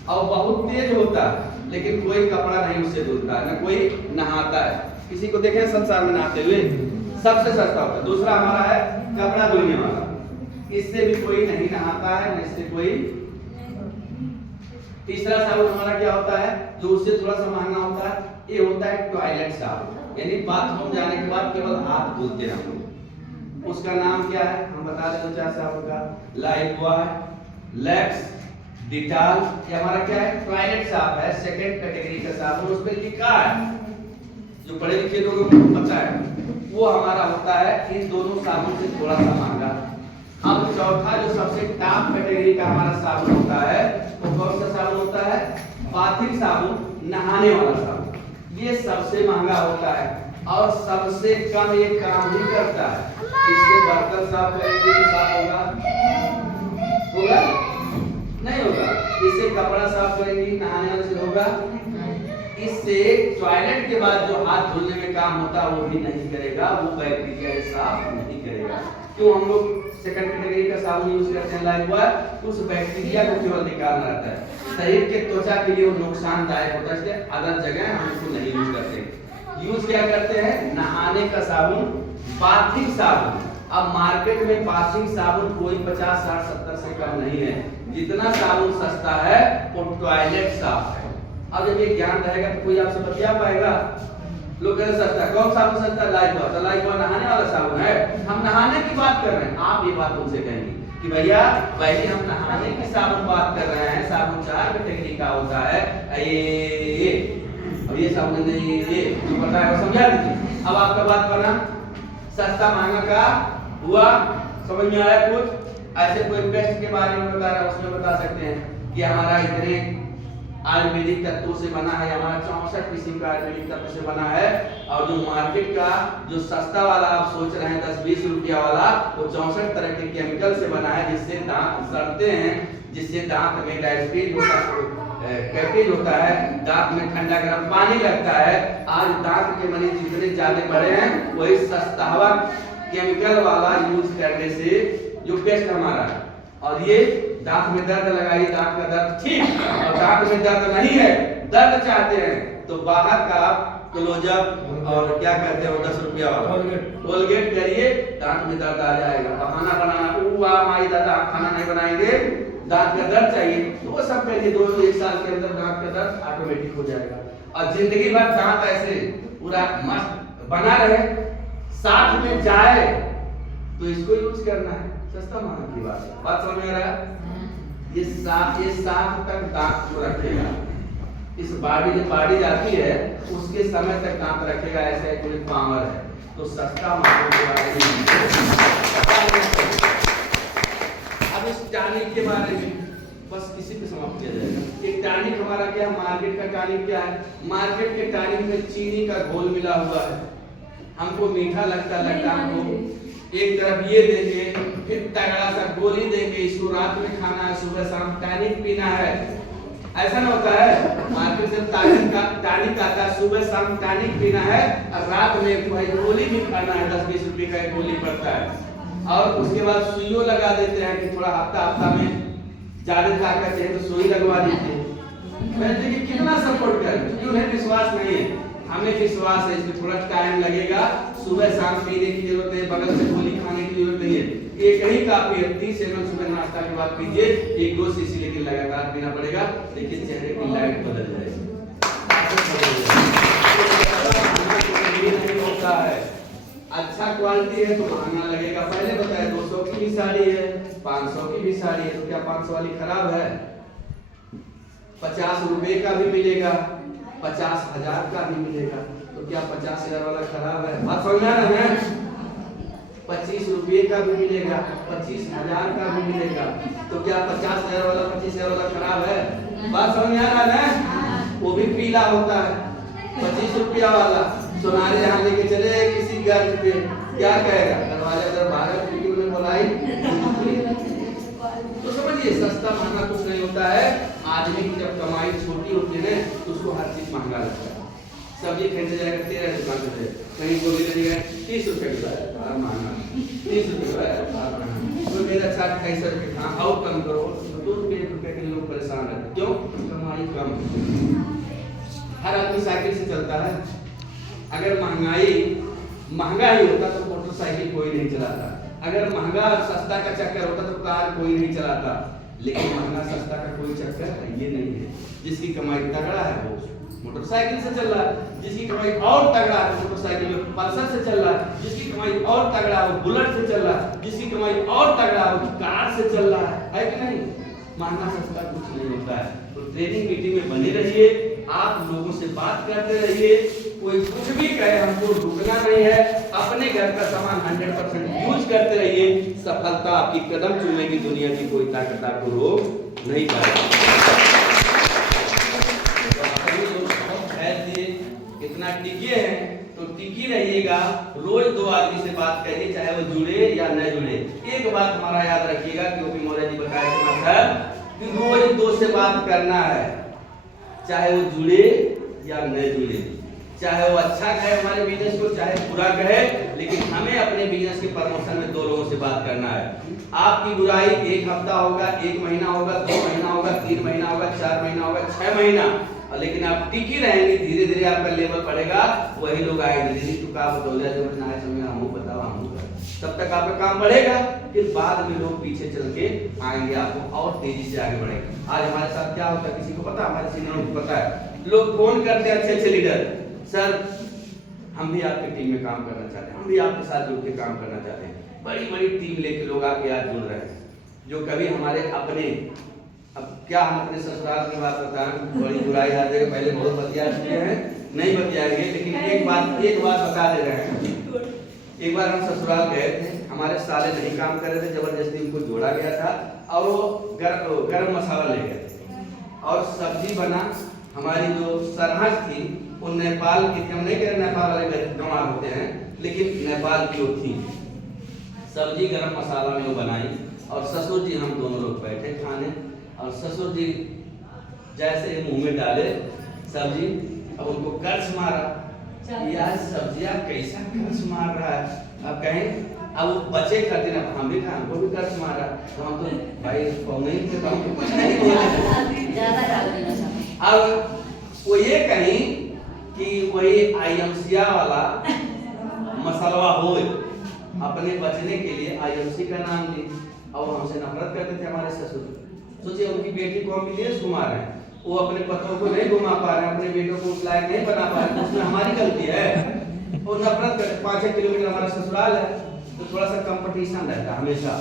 और बहुत तेज होता है, लेकिन कोई कपड़ा नहीं उससे धुलता है, ना कोई नहाता है। किसी को देखे संसार में नहाते हुए? सबसे सस्ता होता है। दूसरा हमारा है कपड़ा धुलने वाला, इससे भी कोई नहीं नहाता है, न इससे कोई। तीसरा साबुन हमारा क्या होता है, जो उससे थोड़ा सा महंगा होता है, ये होता है टॉयलेट साबुन, यानी बाथरूम जाने के बाद केवल हाथ धुलते हैं हम लोग। उसका नाम क्या है हम बता दें, 4 साबुन का, लाइफबॉय, लैक्स, डिटॉल। ये हमारा क्या है? टॉयलेट साबुन है, सेकंड कैटेगरी का साबुन। उस पर लिखा है, जो पढ़े लिखे लोगों को पता है, वो हमारा होता है इन दोनों साबुन से थोड़ा सा महंगा। अब चौथा जो सबसे टॉप कैटेगरी का हमारा साबुन होता है, वो कौन सा साबुन होता है? बाथिंग साबुन, नहाने वाला साबुन, ये सबसे महंगा होता है और सबसे कम ये काम भी करता है। इससे बर्तन साफ करेंगे तो साफ होगा? होगा? नहीं होगा। इससे कपड़ा साफ करेंगे नहाने वाले से होगा? इससे टॉयलेट के बाद जो हाथ धुलने में काम होता है वो भी नहीं करेगा, वो बैक्टीरिया साफ नहीं करेगा। क्यों हम लोग सेकंड कैटेगरी का साबुन यूज करते हैं? Like what? उस बैक्टीरिया को केवल निकालना रहता है। शरीर के त्वचा के लिए वो नुकसानदायक होता है, इसलिए अदर जगह हम इसको नहीं यूज करते। यूज क्या करते हैं? नहाने का साबुन, बाथिंग साबुन। अब मार्केट में बाथिंग साबुन कोई 50, 60, 70 से कम नहीं है। जितना साबुन सस्ता है वो टॉयलेट साफ है। अब जब ये ज्ञान रहेगा तो कोई आपसे बतिया पाएगा? लोग कहते सस्ता, कौन साबुन सस्ता? Like boy. तो लाइक बॉय नहाने वाला साबुन है, हम नहाने की बात कर रहे हैं। आप ये बात उनसे कहेंगे कि भैया पहले हम नहाने की साबुन बात कर रहे हैं, साबुन 4 कैटेगरी का होता है, ये और ये साबुन ये जो पता है वो समझा दीजिए। अब आपका बात बना सस्ता महंगा का हुआ, समझ में आया कुछ? ऐसे कोई पेस्ट के बारे में बता रहा है, उसमें बता सकते हैं कि हमारा इतने आयुर्वेदिक तत्वों से बना है, हमारा 64 किस्म का आयुर्वेदिक तत्व से बना है। और जो मार्केट का जो सस्ता वाला आप सोच रहे हैं 10-20 रुपया वाला, वो 64 तरह के केमिकल से बना है, जिससे दांत सड़ते हैं, जिससे दांत में डायबिटीज होता है, कैपिज होता है, दांत में ठंडा गर्म पानी लगता है। आज दांत के मरीज जितने ज्यादा बढ़े हैं वही सस्ता केमिकल वाला यूज करने से जो पेस्ट हमारा है। और ये दांत में दर्द लगाइए, दांत का दर्द ठीक, और दांत में दर्द नहीं है, दर्द चाहते हैं तो बाहर का क्लोजअप और क्या कहते हैं वो 10 रुपया वाला कोलगेट करिए, दांत में दर्द आ जाएगा। बहाना बनाना माई दादा खाना नहीं बनाएंगे, दांत का दर्द चाहिए तो वो सब करिए, 2-1 साल के अंदर दांत का दर्द ऑटोमेटिक हो जाएगा। और जिंदगी भर दांत ऐसे पूरा मस्त बना रहे, साथ में जाए तो इसको यूज करना है। सस्ता महंगा की बात समझ में आ रहा है? ये साथ तक दांत को रखेगा। इस बाड़ी जब बाड़ी जाती है उसके समय तक दांत रखेगा, ऐसा कोई पावर है तो सस्ता महंगा के बारे में। अब इस टॉनिक के बारे में बस किसी पे समाप्त किया जाएगा। एक टॉनिक हमारा क्या, मार्केट का टॉनिक क्या है? मार्केट के टॉनिक में चीनी का घोल मिला हुआ है, हमको मीठा लगता हमको एक तरफ ये देंगे, फिर तगड़ा सा गोली देंगे, इसको रात में खाना है, सुबह शाम टॉनिक पीना है। ऐसा ना होता है? मार्केट से टॉनिक आता है, सुबह शाम टॉनिक पीना है और रात में भाई गोली भी खाना है, 10-20 रुपए का एक गोली पड़ता है। और उसके बाद सुइयों लगा देते हैं कि थोड़ा हफ्ता में ज्यादा ताकत है तो सुई लगवा दीजिए। मैंने कि कितना सपोर्ट करें, क्यों नहीं? विश्वास नहीं है, हमें विश्वास है इसमें थोड़ा टाइम लगेगा, सुबह शाम पीने की जरूरत है, बगल से गोली खाने की जरूरत नहीं है। एक ही काफी है, 30 ml सुबह नाश्ता के बाद पीजिए, 1-2 शीशी लेकिन लगातार पीना पड़ेगा, लेकिन चेहरे की लाइट बदल जाएगी। होता है अच्छा क्वालिटी है तो महंगा लगेगा। पहले बताया 200 की भी साड़ी है, 500 की भी साड़ी है, तो क्या 500 वाली खराब है? 50 रुपए का भी मिलेगा, 50,000 का भी मिलेगा, तो क्या 50,000 वाला खराब है? बात समझ में आ रहा है? 25 रुपये का भी मिलेगा, 25,000 का भी मिलेगा, तो क्या 50,000 वाला 25,000 वाला खराब है? बात समझ में आ रहा है? वो भी पीला होता है। 25 रुपया वाला सोनारे यहाँ लेके चले किसी गर्ज पे, क्या कहेगा? दरवाजा दर भारत में बोलाई। तो समझिए सस्ता महंगा कुछ नहीं होता है। आदमी की जब कमाई छोटी होती है तो उसको हर चीज महंगा लगता है। सब्जी खरीदने जाएगा 13 दुकान से, कहीं गोभी लेने गए 30 रुपए की बात महंगा, 30 रुपए तो मेरा 28 रुपए हाँ और कम करो, 2 रुपए के लोग परेशान रहते। क्यों? कमाई कम। हर आदमी साइकिल से चलता है। अगर महंगाई महंगा ही होता तो मोटरसाइकिल कोई नहीं चलाता, अगर महंगा सस्ता का चक्कर होता तो कार कोई नहीं चलाता। लेकिन महंगा सस्ता का कोई चक्कर ये नहीं है। जिसकी कमाई तगड़ा है वो मोटरसाइकिल से चल रहा है, जिसकी कमाई और तगड़ा है मोटरसाइकिल में पल्सर से चल रहा है, जिसकी कमाई और तगड़ा है वो बुलेट से चल रहा है, जिसकी कमाई और तगड़ा है वो कार से चल रहा है कि नहीं? महंगा सस्ता कुछ नहीं होता है। तो ट्रेनिंग मीटिंग में बने रहिए, आप लोगों से बात करते रहिए, कोई कुछ भी कहे हमको रुकना नहीं है। अपने घर का सामान 100% यूज करते रहिए, सफलता आपकी कदम चूमेगी, दुनिया की कोई ताकत आपको रोक नहीं पाएगी। टिके हैं तो टिकी रहिएगा। रोज 2 आदमी से बात करिए, चाहे वो जुड़े या न जुड़े। एक बात हमारा याद रखिएगा, क्योंकि मौर्य जी बताए थे मतलब कि रोज 2 से बात करना है, चाहे वो जुड़े या न जुड़े, चाहे वो अच्छा कहे हमारे बिजनेस को, चाहे बुरा कहे, लेकिन हमें अपने बिजनेस के प्रमोशन में 2 लोगों से बात करना है। आपकी बुराई 1 हफ्ता होगा, 1 महीना होगा, 2 महीना होगा, 3 महीना होगा, 4 महीना होगा, 6 महीना, लेकिन आप टिकी रहेंगे, धीरे धीरे आपका लेवल बढ़ेगा, वही लोग आएंगे। दीदी तू का बतौले जो ना समय हमको बताओ हमको, तब तक आपका काम बढ़ेगा, फिर बाद में लोग पीछे चल के आएंगे, आपको और तेजी से आगे बढ़ेंगे। आज हमारे साथ क्या होता है किसी को पता? हमारे सीनियरों को पता है। लोग फोन करते हैं अच्छे अच्छे लीडर, सर हम भी आपकी टीम में काम करना चाहते हैं, हम भी आपके साथ जुड़ के काम करना चाहते हैं। बड़ी बड़ी टीम लेके लोग आपके आज जुड़ रहे हैं, जो कभी हमारे अपने, अब क्या हम अपने ससुराल की बात बताएं, बड़ी बुराई आ जाएगी, पहले बहुत बतिया चुके हैं, नहीं बतियाएंगे, लेकिन एक बात बता दे रहे हैं। एक बार हम ससुराल गए थे, हमारे साले नहीं काम कर रहे थे, जबरदस्ती उनको जोड़ा गया था और वो गरम मसाला ले गए और सब्जी बना। हमारी जो सरहद थी वो नेपाल की थी, हम नहीं कह रहे नेपाल वाले गंवार होते हैं, लेकिन नेपाल की वो थी। सब्जी गरम मसाला में वो बनाई और ससुर जी हम दोनों लोग बैठे खाने, और ससुर जी जैसे मुंह में डाले सब्जी, अब उनको कर्ज मारा, यार सब्जियां कैसा कर्ज मार रहा है। अब कहें अब वो बचे खाते ना, हम भी खाए, हमको भी कर्ज मारा, तो हम तो भाई नहीं थे, तो हमको कुछ नहीं बोले। अब वो ये कहीं कि वही IMC वाला मसलवा हो, अपने बचने के लिए IMC का नाम ली और हमसे नफरत करते थे हमारे ससुर। सोचिए उनकी बेटी को हम विदेश घुमा रहे हैं, वो अपने पतों को नहीं घुमा पा रहे हैं, अपने बेटों को उस लायक नहीं बना पा रहे हैं, उसमें हमारी गलती है। वो नफरत करते, 5-6 किलोमीटर हमारा ससुराल है, तो थोड़ा सा कंपटीशन रहता है हमेशा।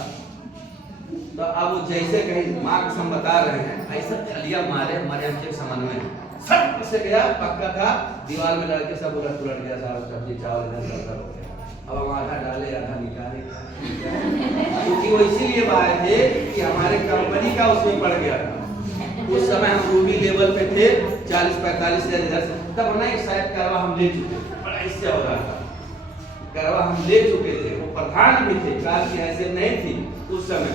तो अब वो जैसे कहीं माँ को हम बता रहे हैं, ऐसा थलिया मारे हमारे हमसे समन्वय सब से गया, पक्का था, दीवार में डाल के सब उलट गया, सारा सब्जी चावल इधर हो गया। अब हम आधा डाले आधा निकाले, क्योंकि वो इसीलिए आए थे कि हमारे कंपनी का उसमें पड़ गया था। उस समय हम रूबी लेवल पे थे, 40-45 हजार इधर से, तब नहीं शायद करवा हम ले चुके, बड़ा इससे हो रहा था, करवा हम ले चुके थे, वो प्रधान भी थे, कार की हैसियत नहीं थी उस समय,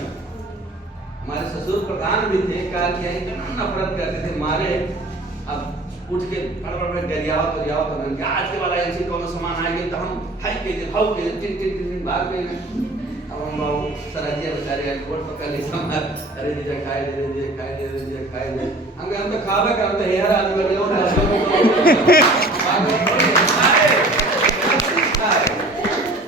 हमारे ससुर प्रधान भी थे, कार की इतना नफरत करते थे, मारे। अब उठ के बड़बड़ गरियाओ तो आज के वाला ऐसी कोनो सामान आएंगे तो हम हाई के तीन भाग गए। अब हम सरजिया बेचारे कोट पकड़ ली सामान, अरे जी खाए दे, हम तो खावे का, हम तो हेयर आदमी बने और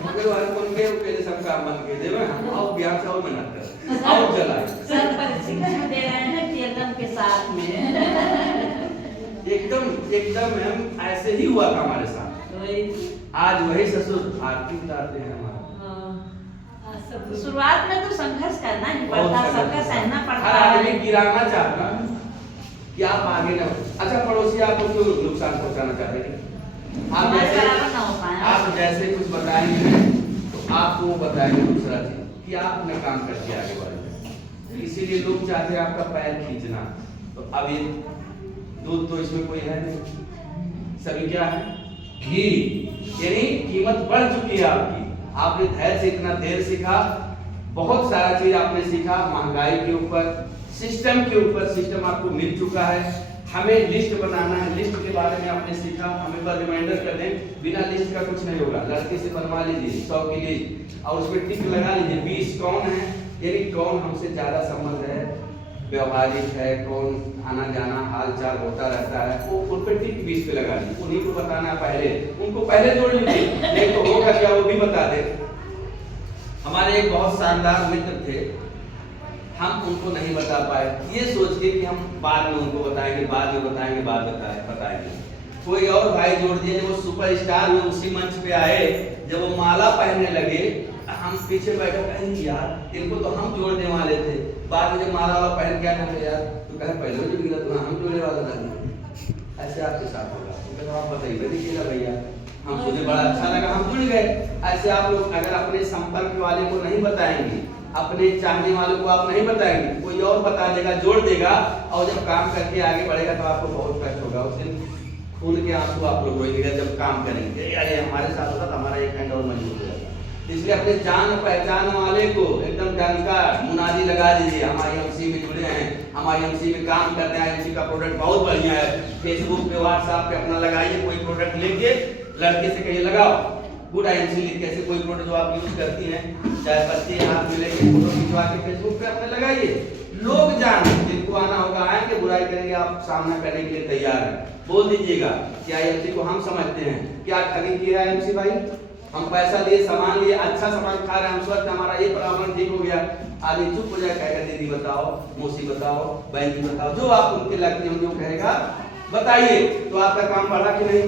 मगर वाले कौन के पहले सब काम बन के देवे, हम आओ ब्याह से और मेहनत कर आओ चलाए सर प्रशिक्षण दे रहे हैं कीर्तन के साथ में। एकदम हम ऐसे ही हुआ था हमारे साथ। आज वही ससुर आरती उतारते हैं हमारा। शुरुआत में तो संघर्ष करना ही पड़ता, सबका सहना पड़ता हर है। आदमी गिराना चाहता कि आप आगे ना, अच्छा पड़ोसी आपको क्यों नुकसान पहुंचाना चाहते हैं? आप जैसे कुछ बताएंगे तो आपको वो बताएंगे दूसरा चीज कि आप अपना काम करके आगे बढ़े, इसीलिए लोग चाहते हैं आपका पैर खींचना। तो अब ये दूध तो इसमें कोई है नहीं, सभी क्या है घी, यानी कीमत बढ़ चुकी है आपकी। आपने धैर्य से इतना देर सीखा, बहुत सारा चीज आपने सीखा, महंगाई के ऊपर, सिस्टम के ऊपर, सिस्टम आपको मिल चुका है। हमें लिस्ट बनाना है, लिस्ट के बारे में आपने सीखा, हमें पर रिमाइंडर कर दें, बिना लिस्ट का कुछ नहीं होगा। लड़के से बनवा लीजिए 100 की लिस्ट और उसमें टिक लगा लीजिए 20 कौन है, यानी कौन हमसे ज्यादा संबंध है, व्यवहारिक है, कौन आना जाना हाल चाल होता रहता है, वो उन पे टिक 20 पे लगा लीजिए। उन्हीं को बताना पहले, उनको पहले जोड़ लीजिए, नहीं तो होगा क्या वो भी बता दे। हमारे एक बहुत शानदार मित्र थे, हम उनको नहीं बता पाए, ये सोच के कि हम बाद में उनको बताएंगे, बताएंगे। कोई और भाई जोड़ दिए, जब वो सुपरस्टार हुए उसी मंच पे आए, जब वो माला पहनने लगे, हम पीछे बैठे कहें यार इनको तो हम जोड़ने वाले थे, बाद में जब माला वाला पहन के आया यार तो कहे पहले जुड़ गया, तो हम जोड़ने वाला था। ऐसे आपके साथ होगा, तो आप बताइए देखिएगा भैया, हम सुने बड़ा अच्छा लगा, हम जुड़ गए। ऐसे आप लोग अगर अपने संपर्क वाले को नहीं बताएंगे, अपने चाहने वालों को आप नहीं बताएंगे, कोई और बता देगा, जोड़ देगा, और जब काम करके आगे बढ़ेगा तो आपको बहुत कष्ट होगा। उस दिन खून के आंसू आप लोग रोएंगे जब काम करेंगे, अरे हमारे साथ होता तो हमारा एक हैंड और मजबूत हो जाता। इसलिए अपने जान पहचान वाले को एकदम जानकार मुनादी लगा दीजिए, हम IMC में जुड़े हैं, हम IMC में काम करते हैं, IMC का प्रोडक्ट बहुत बढ़िया है। फेसबुक पे व्हाट्सएप पे अपना लगाइए, कोई प्रोडक्ट लेके लड़के से कहिए लगाओ गुड IMC लिख के, ऐसे कोई प्रोडक्ट जो आप यूज करती हैं, चाहे बच्चे हाथ में लेके फोटो खिंचवा के फेसबुक पे अपने लगाइए, लोग जान जिनको आना होगा आएंगे, बुराई करेंगे आप सामना करने के लिए तैयार हैं। बोल दीजिएगा कि IMC को हम समझते हैं क्या ठगी किया है IMC भाई, हम पैसा लिए सामान लिए अच्छा सामान खा रहे हैं, हम स्वस्थ, हमारा ये प्रॉब्लम ठीक हो गया। आदमी चुप हो जाए, कहेगा दीदी बताओ, मौसी बताओ, बहन जी बताओ, जो आप उनके लगती होंगे वो कहेगा बताइए। तो आपका काम बढ़ा कि नहीं?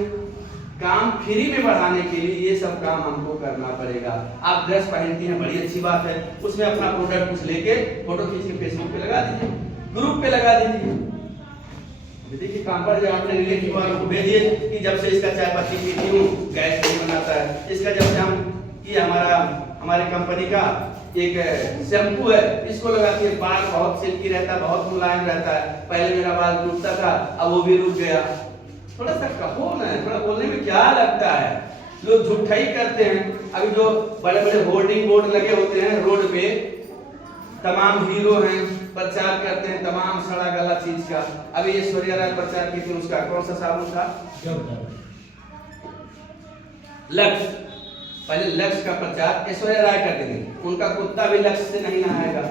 काम फ्री में बढ़ाने के लिए ये सब काम हमको करना पड़ेगा। आप ड्रेस पहनती हैं, बड़ी अच्छी बात है, उसमें अपना प्रोडक्ट कुछ लेके फोटो खींच के फेसबुक पे लगा दीजिए, ग्रुप पे लगा दीजिए। देखिए काम पर जो आपने रिलेटिव वालों को भेजिए कि जब से इसका चाय पत्ती पीती हूँ गैस नहीं बनाता है, इसका जब से हम ये हमारे कंपनी का एक शैम्पू है इसको लगाती है, बाल बहुत सिल्की रहता है, बहुत मुलायम रहता है। पहले मेरा बाल टूटता था, अब वो भी रुक गया। थोड़ा सा कहो ना, थोड़ा बोलने में क्या लगता है, लोग झूठाई करते हैं। अभी जो बड़े बड़े होर्डिंग बोर्ड लगे होते हैं रोड पे, तमाम हीरो हैं, प्रचार करते हैं तमाम सड़ा गला चीज का। अभी ऐश्वर्या राय प्रचार की थी, उसका कौन सा साबुन था? लक्स। पहले लक्स का प्रचार ऐश्वर्या राय करती थी, उनका कुत्ता भी लक्स से नहीं नहाएगा।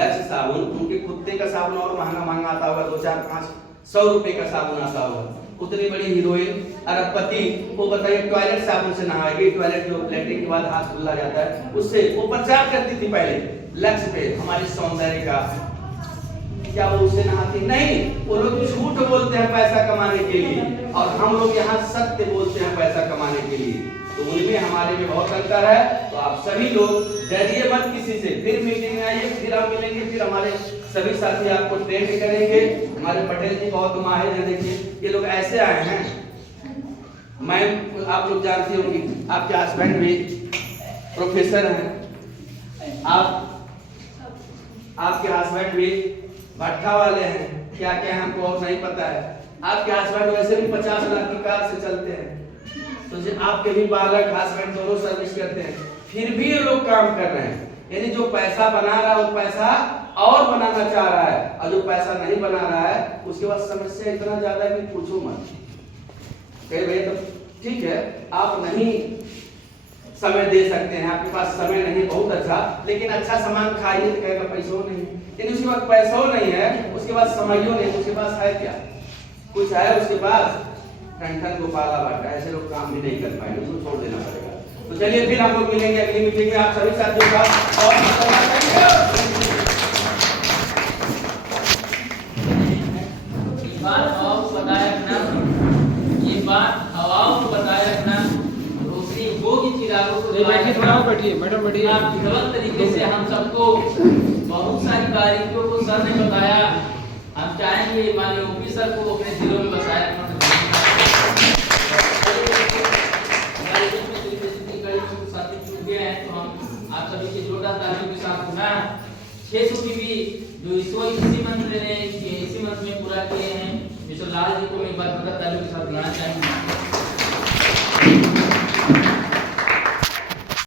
लक्स साबुन, उनके कुत्ते का साबुन और महंगा आता होगा, 2-4-500 रुपए का साबुन आता होगा। उतनी बड़ी हीरोइन अरबपति, वो बताइए टॉयलेट साबुन से नहाएगी, टॉयलेट जो लैट्रिन के बाद हाथ धुला जाता है उससे, वो प्रचार करती थी पहले लक्ष्य पे हमारे सौंदर्य का। क्या वो उससे नहाती? नहीं, वो लोग झूठ बोलते हैं पैसा कमाने के लिए, और हम लोग यहाँ सत्य बोलते हैं पैसा कमाने के लिए। तो उनमें हमारे में बहुत अंतर है। तो आप सभी लोग डरिए मत किसी से। फिर मीटिंग में आइए, फिर हम मिलेंगे, फिर हमारे सभी साथी आपको ट्रेन करेंगे। हमारे पटेल जी बहुत माहिर हैं, देखिए ये लोग ऐसे आए हैं। मैं आप लोग जानती होंगी, आपके हस्बैंड भी प्रोफेसर हैं, आपके हस्बैंड भी भट्ठा वाले हैं, क्या क्या हमको और नहीं पता है। आपके हस्बैंड वैसे भी 50 लाख की कार से चलते हैं, तो जो आपके भी बालक हस्बैंड दोनों सर्विस करते हैं, फिर भी ये लोग काम कर रहे हैं। यानी जो पैसा बना रहा है वो पैसा और बनाना चाह रहा है, और जो पैसा नहीं बना रहा है उसके बाद समस्या इतना ज्यादा है कि पूछो मत। कहे भैया तो ठीक है आप नहीं समय दे सकते हैं, आपके पास समय नहीं, बहुत अच्छा, लेकिन अच्छा सामान खाइए तो कहेगा पैसों नहीं। लेकिन उसके बाद पैसों नहीं है, उसके बाद समयों नहीं, उसके पास है क्या? कुछ है उसके पास? ठन गोपाला बाटा, ऐसे लोग काम भी नहीं कर पाएंगे, उसको छोड़ देना पड़ेगा। तो चलिए फिर हम लोग मिलेंगे अगली मीटिंग में, आप सभी साथियों का हवाओं को बताए रखना, ये बात हवाओं को बताए रखना, रोशनी होगी चिरागों को बैठिए मैडम बैठिए। आप गलत तरीके से हम सबको बहुत सारी बारीकियों को सर ने बताया। हम चाहेंगे माननीय ओपी सर को अपने दिलों में बसाए रखना। तो हम आप सभी के जोरदार तालियों के साथ पुनः 600 भी जो इसी मंथ में पूरा किए हैं, मिस्टर लाल जी को मैं एक बार तालियों के साथ बुलाना चाहेंगे।